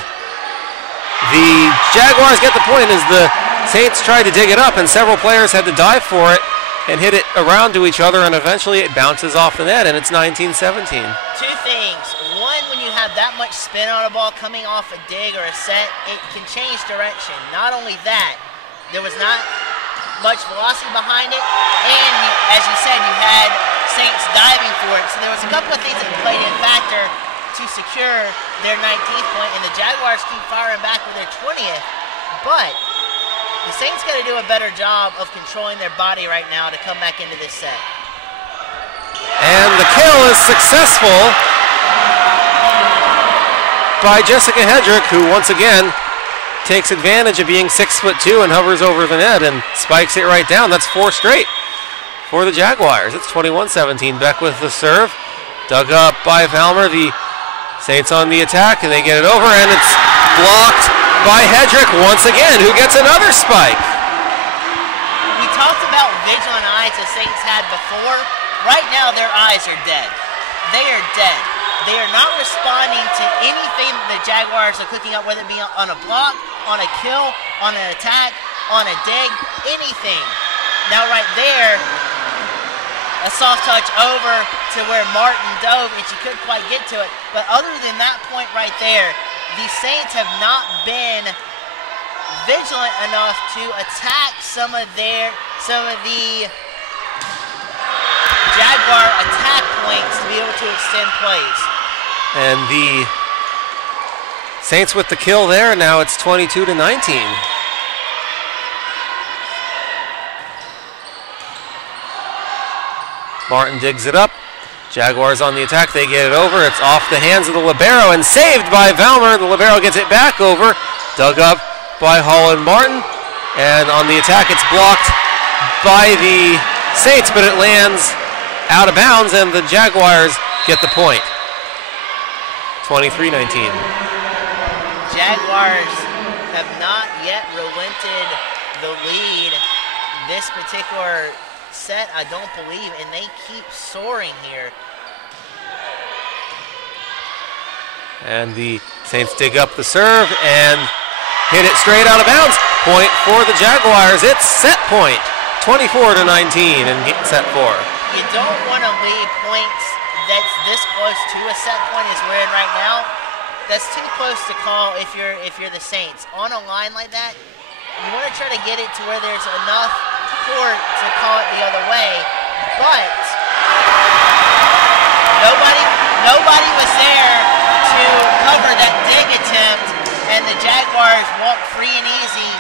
the Jaguars get the point as the Saints tried to dig it up, and several players had to dive for it and hit it around to each other, and eventually it bounces off the net, and it's 19-17. Two things. One, when you have that much spin on a ball coming off a dig or a set, it can change direction. Not only that, there was not much velocity behind it, and as you said, you had Saints diving for it. So there was a couple of things that played in factor to secure their 19th point, and the Jaguars keep firing back with their 20th, but the Saints got to do a better job of controlling their body right now to come back into this set. And the kill is successful by Jessica Hedrick, who once again takes advantage of being 6'2" and hovers over the net and spikes it right down. That's 4 straight for the Jaguars. It's 21-17. Beck with the serve. Dug up by Valmer. The Saints on the attack, and they get it over, and it's blocked by Hedrick once again, who gets another spike. We talked about vigilant eyes the Saints had before. Right now, their eyes are dead. They are dead. They are not responding to anything that the Jaguars are cooking up, whether it be on a block, on a kill, on an attack, on a dig, anything. Now right there, a soft touch over to where Martin dove, and she couldn't quite get to it. But other than that point right there, the Saints have not been vigilant enough to attack some of the Jaguar attack points to be able to extend plays. And the Saints with the kill there. Now it's 22-19. Martin digs it up. Jaguars on the attack. They get it over. It's off the hands of the libero and saved by Valmer. The libero gets it back over. Dug up by Holland Martin. And on the attack, it's blocked by the Saints, but it lands out of bounds, and the Jaguars get the point. 23-19. Jaguars have not yet relented the lead this particular set, I don't believe, and they keep soaring here. And the Saints dig up the serve and hit it straight out of bounds. Point for the Jaguars. It's set point. 24-19 in set 4. You don't want to lead points that's this close to a set point as we're in right now. That's too close to call if you're the Saints. On a line like that, you want to try to get it to where there's enough court to call it the other way. But nobody was there to cover that dig attempt, and the Jaguars walk free and easy,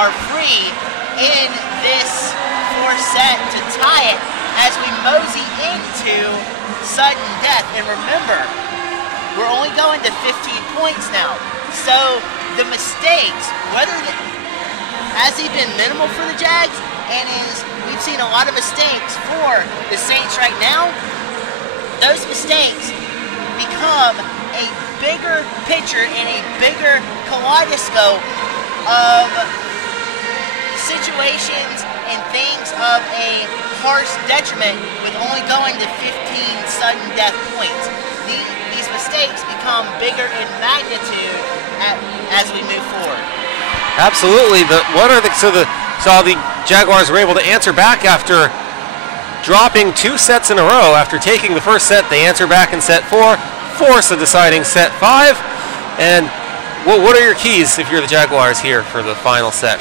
are free in this fourth set to tie it as we mosey into sudden death. And remember, we're only going to 15 points now. So the mistakes, has he been minimal for the Jags, and we've seen a lot of mistakes for the Saints right now, those mistakes become a bigger picture and a bigger kaleidoscope of situations and things of a harsh detriment with only going to 15 sudden death points. These mistakes become bigger in magnitude as we move forward. Absolutely. So the Jaguars were able to answer back after dropping 2 sets in a row. After taking the first set, they answer back in set 4, force a deciding set 5. And what are your keys if you're the Jaguars here for the final set?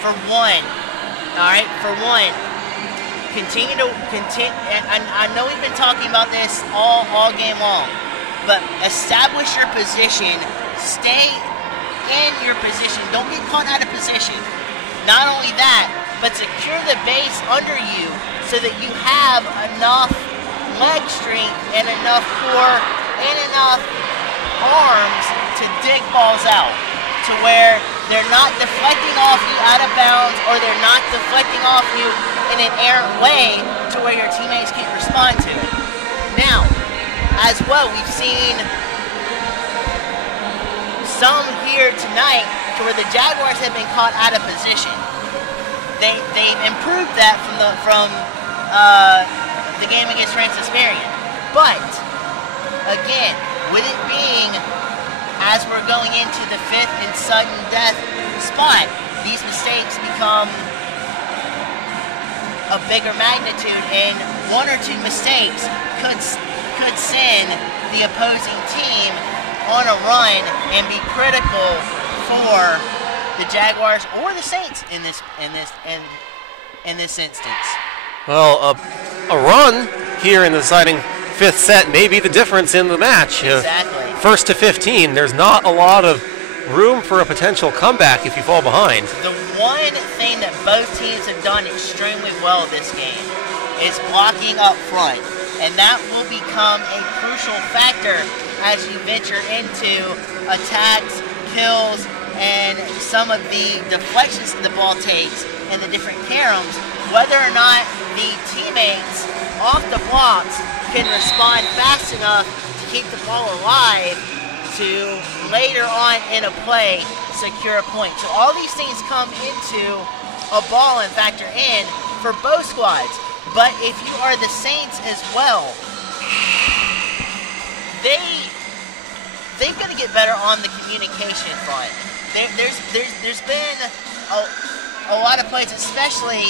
For one, continue. And I know we've been talking about this all game long, but establish your position. Stay in your position. Don't get caught out of position. Not only that, but secure the base under you so that you have enough leg strength and enough core and enough arms to dig balls out to where they're not deflecting off you out of bounds or they're not deflecting off you in an errant way to where your teammates can't respond to it. Now, as well, we've seen some here tonight to where the Jaguars have been caught out of position. They've improved that from the game against Francis Marion. But, again, with it being as we're going into the 5th and sudden death spot, these mistakes become a bigger magnitude, and 1 or 2 mistakes could send the opposing team on a run and be critical for the Jaguars or the Saints in this instance. Well, a run here in the deciding 5th set may be the difference in the match. Exactly. 1st to 15, there's not a lot of room for a potential comeback if you fall behind. The one thing that both teams have done extremely well this game is blocking up front, and that will become a crucial factor as you venture into attacks, kills, and some of the deflections that the ball takes and the different caroms, whether or not the teammates off the blocks can respond fast enough to keep the ball alive to later on in a play secure a point. So all these things come into a ball and factor in for both squads. But if you are the Saints as well, they've got to get better on the communication front. There's been a lot of plays, especially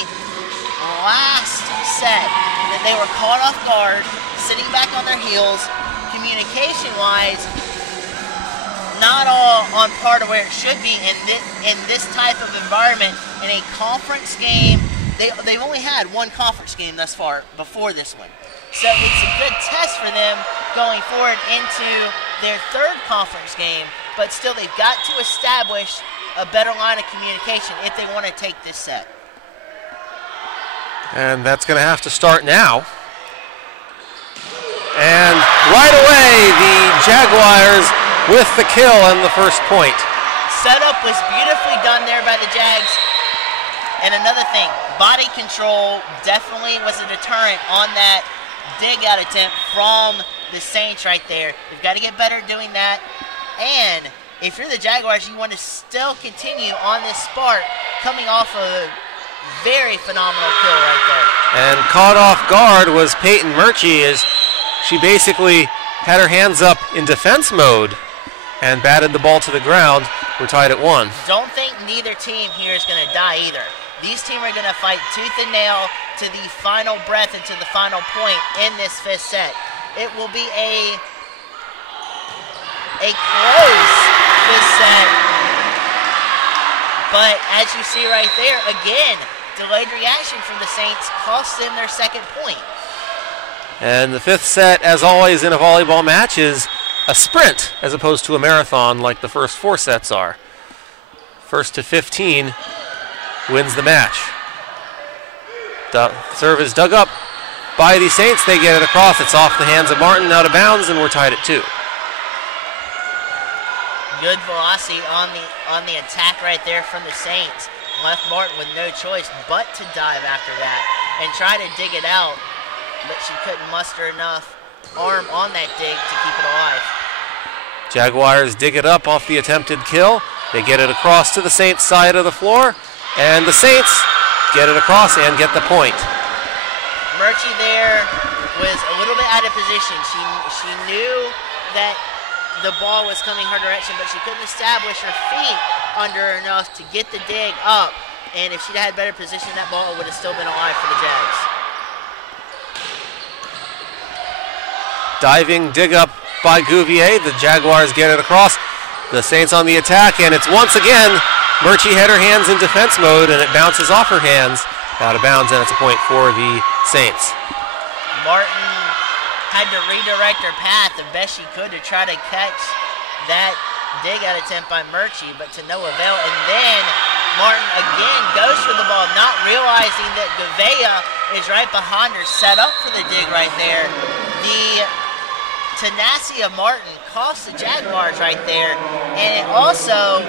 last set, that they were caught off guard, sitting back on their heels, communication-wise, not all on par to where it should be in this type of environment. In a conference game, they've only had 1 conference game thus far before this one. So it's a good test for them going forward into their 3rd conference game, but still they've got to establish a better line of communication if they want to take this set. And that's going to have to start now. And right away, the Jaguars with the kill and the first point. Setup was beautifully done there by the Jags. And another thing, body control definitely was a deterrent on that dig-out attempt from the Saints right there. They've got to get better at doing that. And if you're the Jaguars, you want to still continue on this spark coming off a very phenomenal kill right there. And caught off guard was Peyton Murchie as she basically had her hands up in defense mode and batted the ball to the ground. We're tied at 1. Don't think neither team here is going to die either. These teams are going to fight tooth and nail to the final breath and to the final point in this 5th set. It will be a close 5th set. But as you see right there, again, delayed reaction from the Saints cost them their 2nd point. And the 5th set, as always in a volleyball match, is a sprint as opposed to a marathon like the first 4 sets are. 1st to 15 wins the match. The serve is dug up by the Saints. They get it across. It's off the hands of Martin, out of bounds, and we're tied at 2. Good velocity on the attack right there from the Saints. Left Martin with no choice but to dive after that and try to dig it out, but she couldn't muster enough arm on that dig to keep it alive. Jaguars dig it up off the attempted kill. They get it across to the Saints side of the floor, And the Saints get it across and get the point. Murchie there was a little bit out of position. She knew that the ball was coming her direction, but she couldn't establish her feet under her enough to get the dig up. And if she'd had better position, that ball would have still been alive for the Jags. Diving dig up by Gouvier. The Jaguars get it across. The Saints on the attack, and it's once again Murchie had her hands in defense mode, and it bounces off her hands out of bounds, and it's a point for the Saints. Martin had to redirect her path the best she could to try to catch that dig out attempt by Murchie, but to no avail. And then Martin again goes for the ball, not realizing that Gouveia is right behind her, set up for the dig right there. The tenacity of Martin cost the Jaguars right there, and it also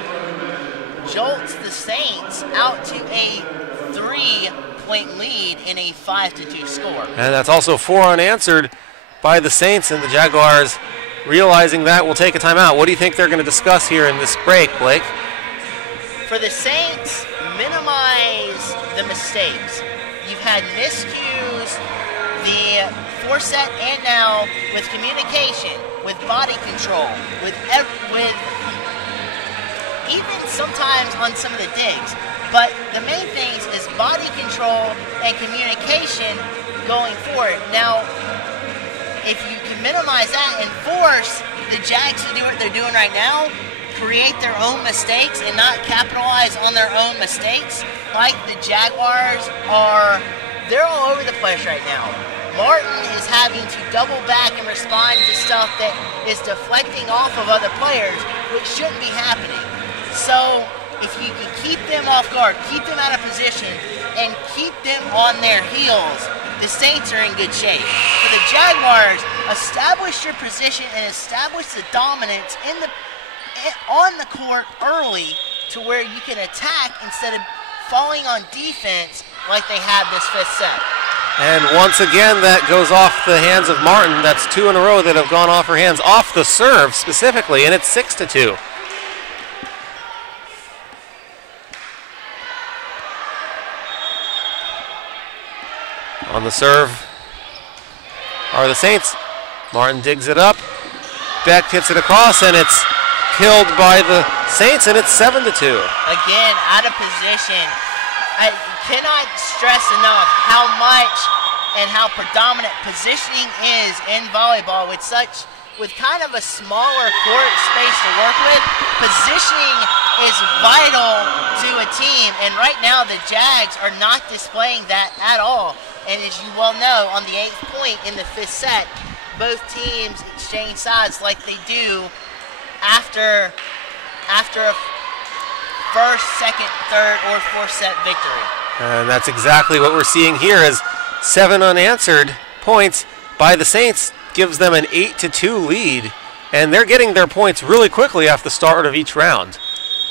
jolts the Saints out to a 3-point lead in a 5-2 score. And that's also 4 unanswered by the Saints, and the Jaguars, realizing that, will take a timeout. What do you think they're going to discuss here in this break, Blake? For the Saints, minimize the mistakes. You've had miscues, the four-set, and now with communication, with body control, with even sometimes on some of the digs. But the main things is body control and communication going forward. Now, if you can minimize that and force the Jags to do what they're doing right now, create their own mistakes and not capitalize on their own mistakes, like the Jaguars are, they're all over the place right now. Martin is having to double back and respond to stuff that is deflecting off of other players, which shouldn't be happening. So if you can keep them off guard, keep them out of position, and keep them on their heels, the Saints are in good shape. For the Jaguars, establish your position and establish the dominance on the court early to where you can attack instead of falling on defense like they have this fifth set. And once again, that goes off the hands of Martin. That's 2 in a row that have gone off her hands, off the serve specifically, and it's 6-2. On the serve are the Saints. Martin digs it up. Beck hits it across, and it's killed by the Saints, and it's 7-2. Again, out of position. I cannot stress enough how much and how predominant positioning is in volleyball with kind of a smaller court space to work with. Positioning is vital to a team, and right now the Jags are not displaying that at all. And as you well know, on the 8th point in the 5th set, both teams exchange sides like they do after a first, second, third, or fourth set victory. And that's exactly what we're seeing here, as 7 unanswered points by the Saints gives them an 8-2 lead, and they're getting their points really quickly after the start of each round.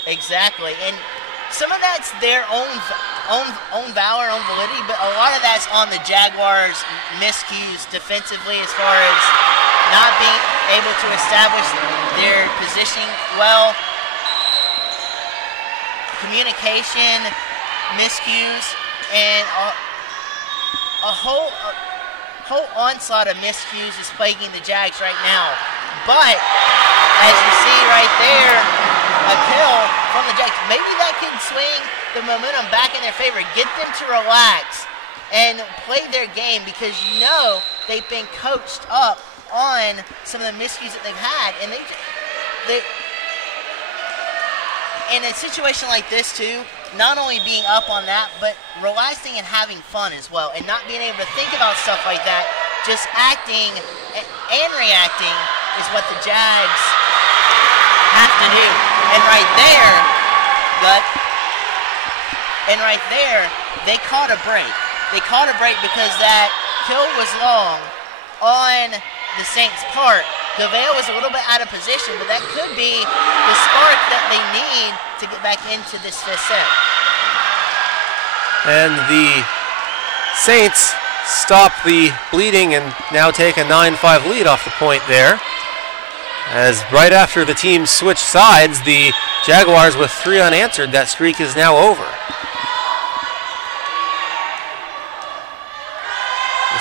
Exactly, and some of that's their own valor, own validity, but a lot of that's on the Jaguars' miscues defensively as far as not being able to establish their positioning well. Communication, miscues, and a whole onslaught of miscues is plaguing the Jags right now. But as you see right there, a kill from the Jags. Maybe that can swing the momentum back in their favor, get them to relax and play their game, because you know they've been coached up on some of the miscues that they've had, and they in a situation like this too, not only being up on that, but relaxing and having fun as well, and not being able to think about stuff like that, just acting and reacting is what the Jags have to do. And right there, they caught a break. They caught a break because that kill was long on the Saints' part. Gouveia was a little bit out of position, but that could be the spark that they need to get back into this fifth set. And the Saints stop the bleeding and now take a 9-5 lead off the point there. As right after the teams switch sides, the Jaguars with 3 unanswered, that streak is now over.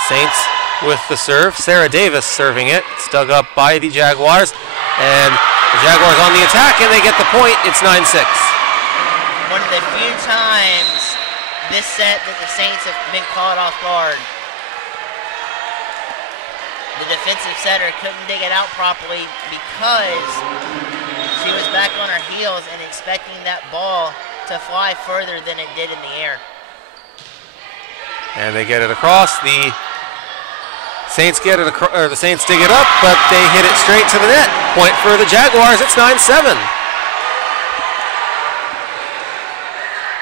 Saints with the serve. Sarah Davis serving it. It's dug up by the Jaguars. And the Jaguars on the attack, and they get the point. It's 9-6. One of the few times this set that the Saints have been caught off guard. The defensive setter couldn't dig it out properly because she was back on her heels and expecting that ball to fly further than it did in the air. And they get it across. The Saints get it across, or the Saints dig it up, but they hit it straight to the net. Point for the Jaguars. It's 9-7.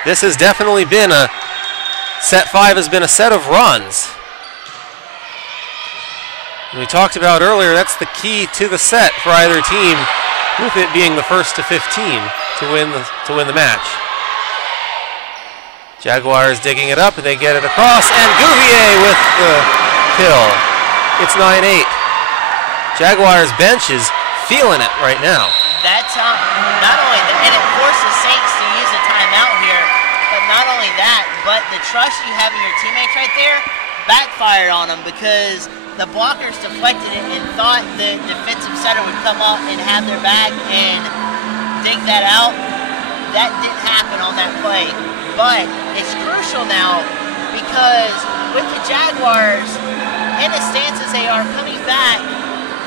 This has definitely been set 5 has been a set of runs. And we talked about earlier, that's the key to the set for either team, with it being the first to 15 to win the match. Jaguars digging it up, and they get it across, and Gouvier with the kill. It's 9-8. Jaguars bench is feeling it right now. That's not only that, and it forces Saints to use a timeout here, but not only that, but the trust you have in your teammates right there backfired on them because the blockers deflected it and thought the defensive setter would come up and have their back and dig that out. That didn't happen on that play. But it's crucial now because with the Jaguars in the stances they are coming back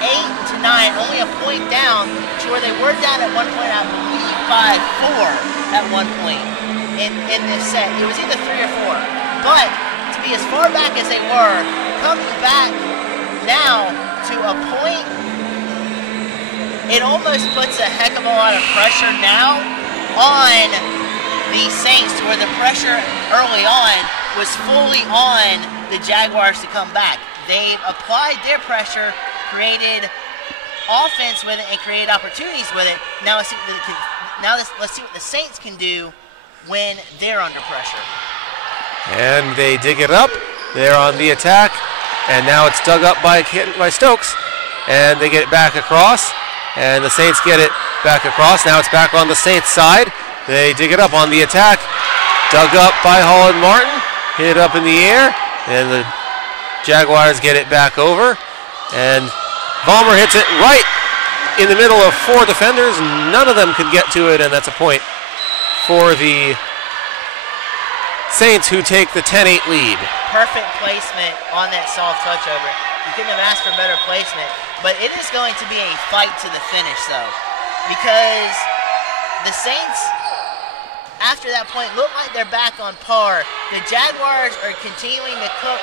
8-9, only a point down to where they were down at one point, I believe by 4 at one point in this set. It was either 3 or 4. But to be as far back as they were, coming back now to a point, it almost puts a heck of a lot of pressure now on the Saints, where the pressure early on was fully on the Jaguars to come back. They've applied their pressure, created offense with it, and created opportunities with it. Now let's see what the Saints can do when they're under pressure. And they dig it up. They're on the attack. And now it's dug up by Stokes. And they get it back across. And the Saints get it back across. Now it's back on the Saints side. They dig it up on the attack. Dug up by Holland Martin. Hit up in the air. And the Jaguars get it back over. And Vollmer hits it right in the middle of 4 defenders. None of them could get to it. And that's a point for the Saints, who take the 10-8 lead. Perfect placement on that soft touch over. You couldn't have asked for better placement. But it is going to be a fight to the finish, though. Because the Saints, after that point, look like they're back on par. The Jaguars are continuing to cook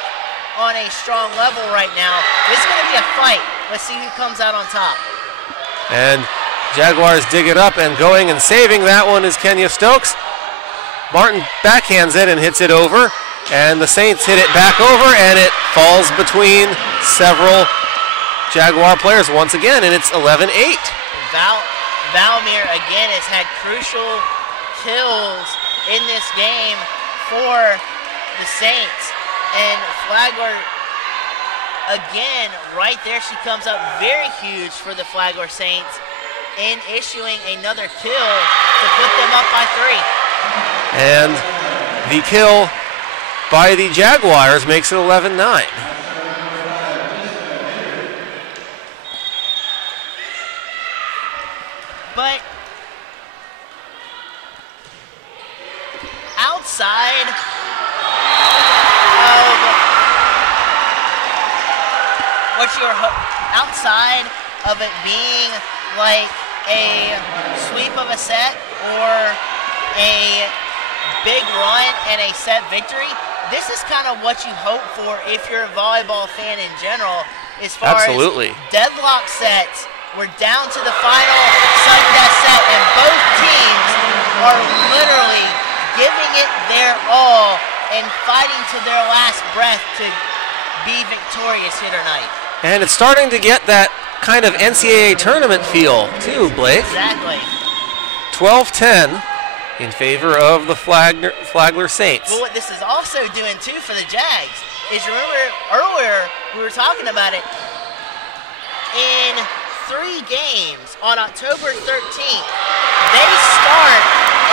on a strong level right now. This is going to be a fight. Let's see who comes out on top. And Jaguars dig it up, and going and saving that one is Kenya Stokes. Martin backhands it and hits it over, and the Saints hit it back over, and it falls between several Jaguar players once again, and it's 11-8. Valmir again has had crucial kills in this game for the Saints, and Flagler again right there. She comes up very huge for the Flagler Saints in issuing another kill to put them up by 3. And the kill by the Jaguars makes it 11-9. But outside of it being like a sweep of a set or a big run and a set victory, this is kind of what you hope for if you're a volleyball fan in general, as far as deadlock sets. We're down to the final sudden death set, and both teams are literally giving it their all and fighting to their last breath to be victorious here tonight. And it's starting to get that kind of NCAA tournament feel too, Blake. Exactly. 12-10 in favor of the Flagler Saints. Well, what this is also doing too for the Jags is, remember earlier we were talking about it, in 3 games on October 13th, they start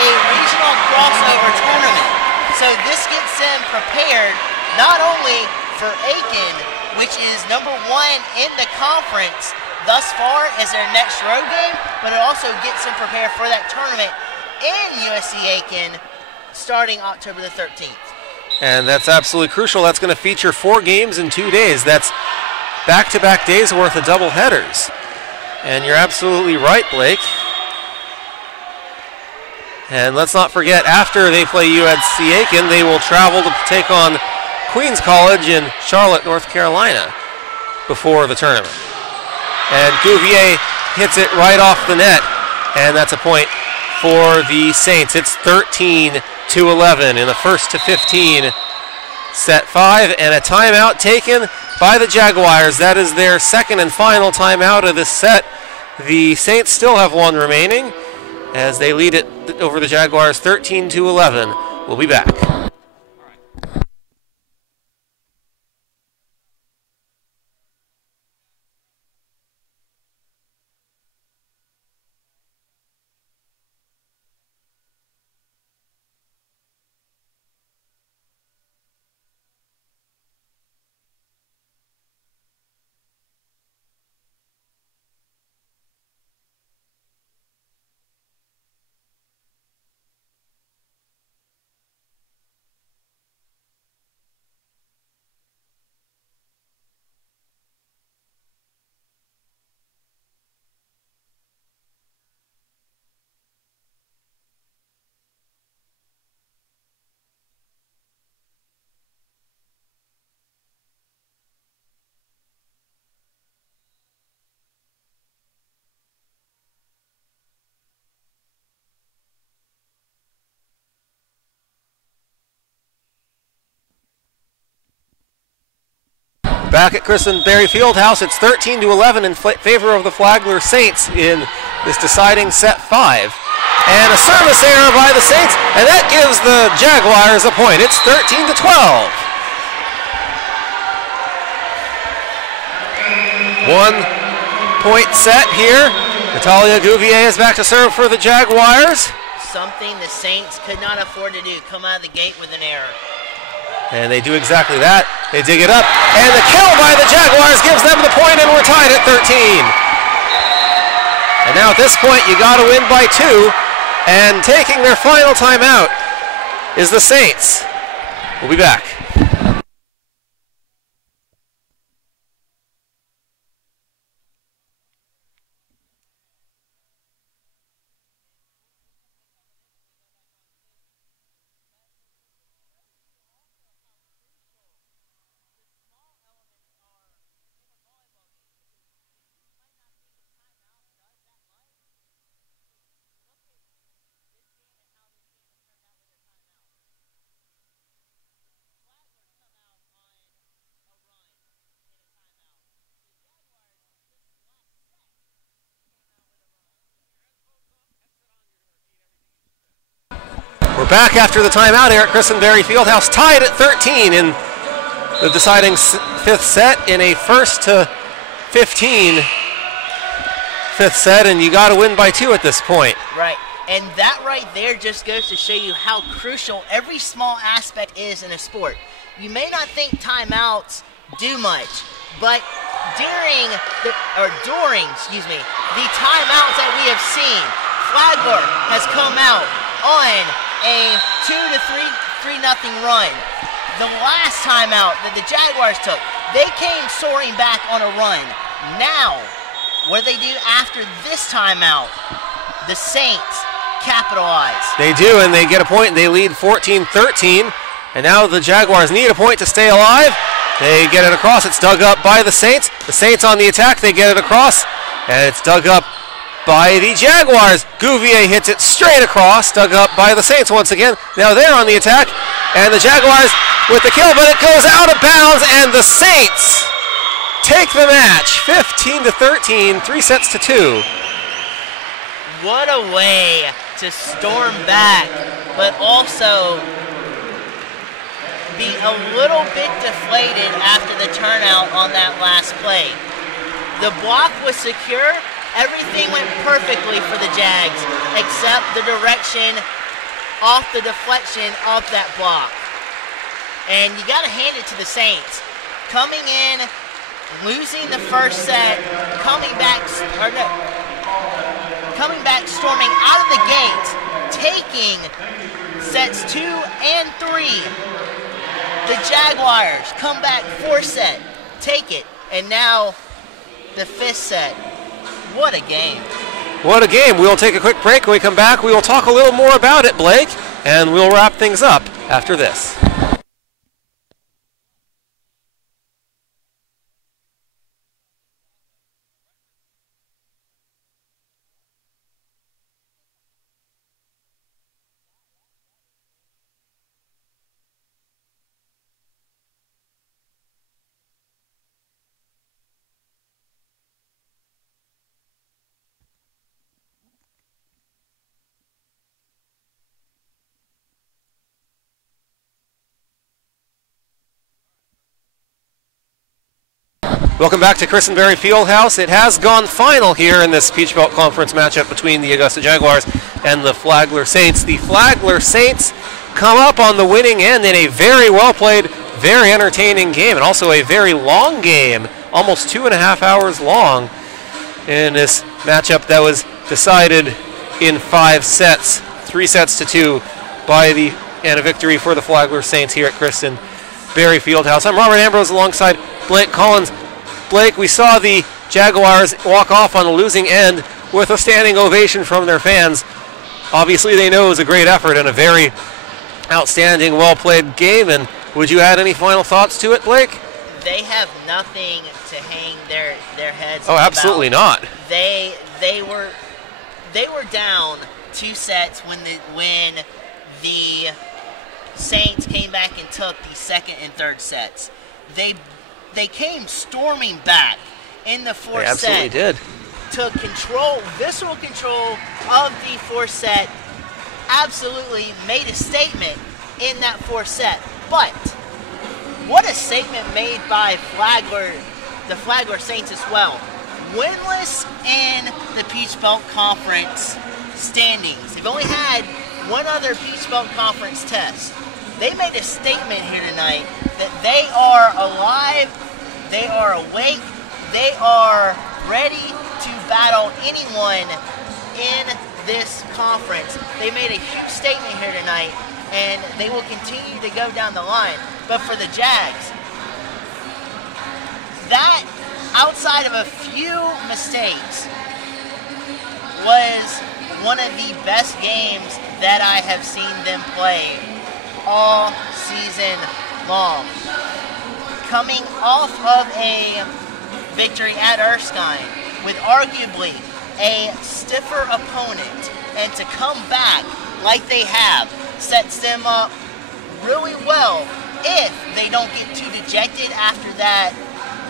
a regional crossover tournament. So this gets them prepared not only for Aiken, which is #1 in the conference thus far as their next road game, but it also gets them prepared for that tournament in USC Aiken starting October the 13th. And that's absolutely crucial. That's going to feature 4 games in 2 days. That's back-to-back days worth of double headers. And you're absolutely right, Blake. And let's not forget, after they play USC Aiken, they will travel to take on Queens College in Charlotte, North Carolina before the tournament. And Gouvier hits it right off the net, and that's a point for the Saints. It's 13-11 in the first to 15 set 5, and a timeout taken by the Jaguars. That is their second and final timeout of this set. The Saints still have 1 remaining as they lead it over the Jaguars 13-11. We'll be back. Back at Christenberry Fieldhouse, it's 13-11 in favor of the Flagler Saints in this deciding set 5. And a service error by the Saints, and that gives the Jaguars a point. It's 13-12. One-point set here. Natalia Gouvier is back to serve for the Jaguars. Something the Saints could not afford to do, come out of the gate with an error. And they do exactly that. They dig it up, and the kill by the Jaguars gives them the point, and we're tied at 13. And now at this point, you got to win by 2, and taking their final timeout is the Saints. We'll be back. We're back after the timeout here at Christenberry Fieldhouse, tied at 13 in the deciding 5th set in a first to 15 5th set, and you got to win by 2 at this point. Right, and that right there just goes to show you how crucial every small aspect is in a sport. You may not think timeouts do much, but during the timeouts that we have seen, Flagler has come out on a 2-3 nothing run. The last timeout that the Jaguars took, they came soaring back on a run. Now, what do they do after this timeout? The Saints capitalize. They do, and they get a point, and they lead 14-13. And now the Jaguars need a point to stay alive. They get it across. It's dug up by the Saints. The Saints on the attack. They get it across, and it's dug up by the Jaguars. Gouvier hits it straight across, dug up by the Saints once again. Now they're on the attack, and the Jaguars with the kill, but it goes out of bounds, and the Saints take the match, 15-13, 3-2. What a way to storm back, but also be a little bit deflated after the turnout on that last play. The block was secure. Everything went perfectly for the Jags, except the direction off the deflection of that block. And you got to hand it to the Saints. coming in, losing the first set, coming back storming out of the gate, taking sets 2 and 3. The Jaguars come back 4th set, take it, and now the 5th set. What a game. What a game. We'll take a quick break. When we come back, we will talk a little more about it, Blake, and we'll wrap things up after this. Welcome back to Christenberry Fieldhouse. It has gone final here in this Peach Belt Conference matchup between the Augusta Jaguars and the Flagler Saints. The Flagler Saints come up on the winning end in a very well played, very entertaining game, and also a very long game, almost 2.5 hours long, in this matchup that was decided in 5 sets, 3 sets to 2, and a victory for the Flagler Saints here at Christenberry Fieldhouse. I'm Robert Ambrose alongside Blake Collins. Blake, we saw the Jaguars walk off on the losing end with a standing ovation from their fans. Obviously, they know it was a great effort and a very outstanding, well-played game. And would you add any final thoughts to it, Blake? They have nothing to hang their heads about. Oh, absolutely not. They were down 2 sets when the Saints came back and took the 2nd and 3rd sets. They came storming back in the 4th set. They absolutely did. Took visceral control of the 4th set. Absolutely made a statement in that 4th set. But what a statement made by the Flagler Saints as well. Winless in the Peach Belt Conference standings. They've only had one other Peach Belt Conference test. They made a statement here tonight that they are alive, they are awake, they are ready to battle anyone in this conference. They made a huge statement here tonight, and they will continue to go down the line. But for the Jags, that, outside of a few mistakes, was one of the best games that I have seen them play all season long. Coming off of a victory at Erskine with arguably a stiffer opponent, and to come back like they have sets them up really well if they don't get too dejected after that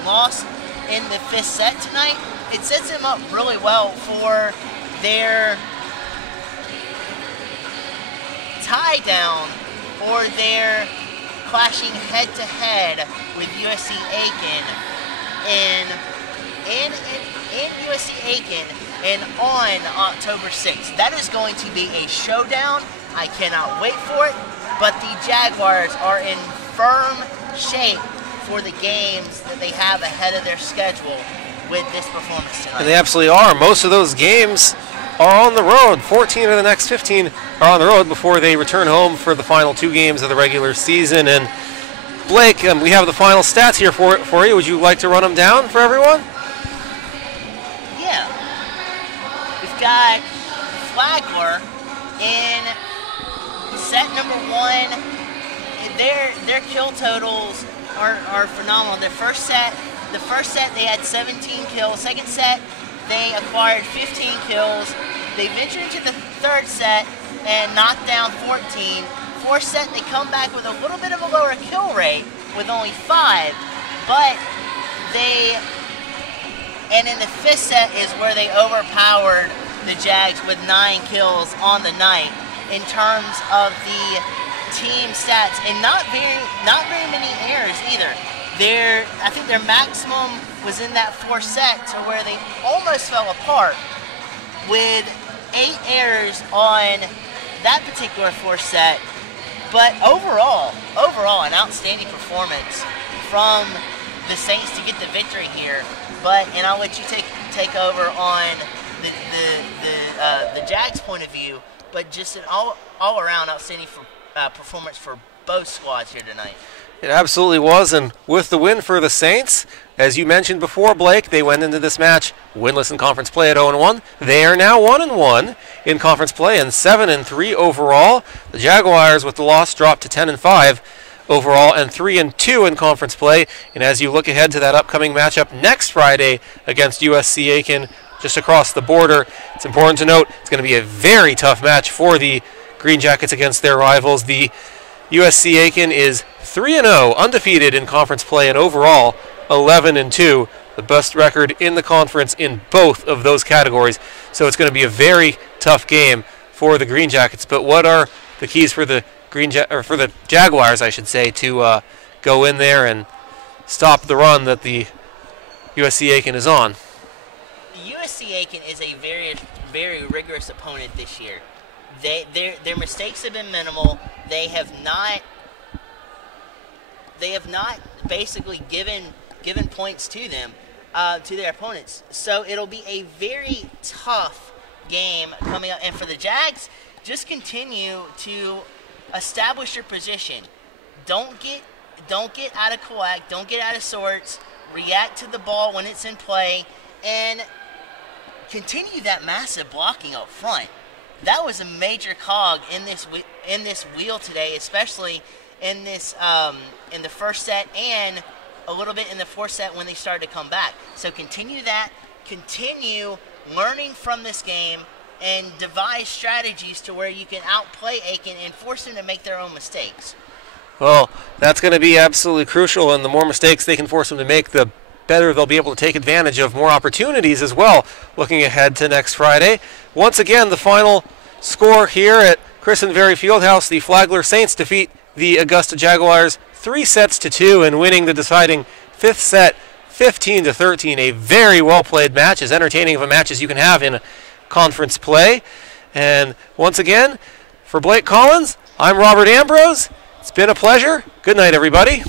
loss in the 5th set tonight. It sets them up really well for their tie down, or their clashing head-to-head with USC Aiken in USC Aiken and on October 6th. That is going to be a showdown. I cannot wait for it, but the Jaguars are in firm shape for the games that they have ahead of their schedule with this performance tonight. And they absolutely are. Most of those games are on the road. 14 of the next 15 are on the road before they return home for the final 2 games of the regular season. And Blake, we have the final stats here for you. Would you like to run them down for everyone? Yeah. We've got Flagler in set number 1. Their kill totals are phenomenal. The first set they had 17 kills. 2nd set they acquired 15 kills. They ventured into the 3rd set and knocked down 14. 4th set they come back with a little bit of a lower kill rate with only 5, but and in the 5th set is where they overpowered the Jags with 9 kills on the night in terms of the team stats, and not very many errors either. I think their maximum was in that 4th set, to where they almost fell apart with 8 errors on that particular 4th set. But overall, an outstanding performance from the Saints to get the victory here. And I'll let you take over on the Jags' point of view. But just an all around outstanding performance for both squads here tonight. It absolutely was, and with the win for the Saints, as you mentioned before, Blake, they went into this match winless in conference play at 0-1. They are now 1-1 in conference play and 7-3 overall. The Jaguars, with the loss, dropped to 10-5 overall and 3-2 in conference play. And as you look ahead to that upcoming matchup next Friday against USC Aiken, just across the border, it's important to note it's going to be a very tough match for the Green Jackets against their rivals. The USC Aiken is 3-0, undefeated in conference play, and overall 11-2, the best record in the conference in both of those categories. So it's going to be a very tough game for the Green Jackets. But what are the keys for the for the Jaguars, I should say, to go in there and stop the run that the USC Aiken is on? USC Aiken is a very, very rigorous opponent this year. Their mistakes have been minimal. They have not basically given points to them, to their opponents. So it'll be a very tough game coming up. And for the Jags, just continue to establish your position. Don't get out of whack. Don't get out of sorts. React to the ball when it's in play, and continue that massive blocking up front. That was a major cog in this wheel today, especially in this in the first set and a little bit in the fourth set when they started to come back. So continue that. Continue learning from this game and devise strategies to where you can outplay Aiken and force them to make their own mistakes. Well, that's going to be absolutely crucial, and the more mistakes they can force them to make, the better they'll be able to take advantage of more opportunities as well, looking ahead to next Friday. Once again, the final score here at Christenberry Fieldhouse, the Flagler Saints defeat the Augusta Jaguars 3-2 and winning the deciding fifth set 15-13. A very well-played match, as entertaining of a match as you can have in a conference play. And once again, for Blake Collins, I'm Robert Ambrose. It's been a pleasure. Good night, everybody.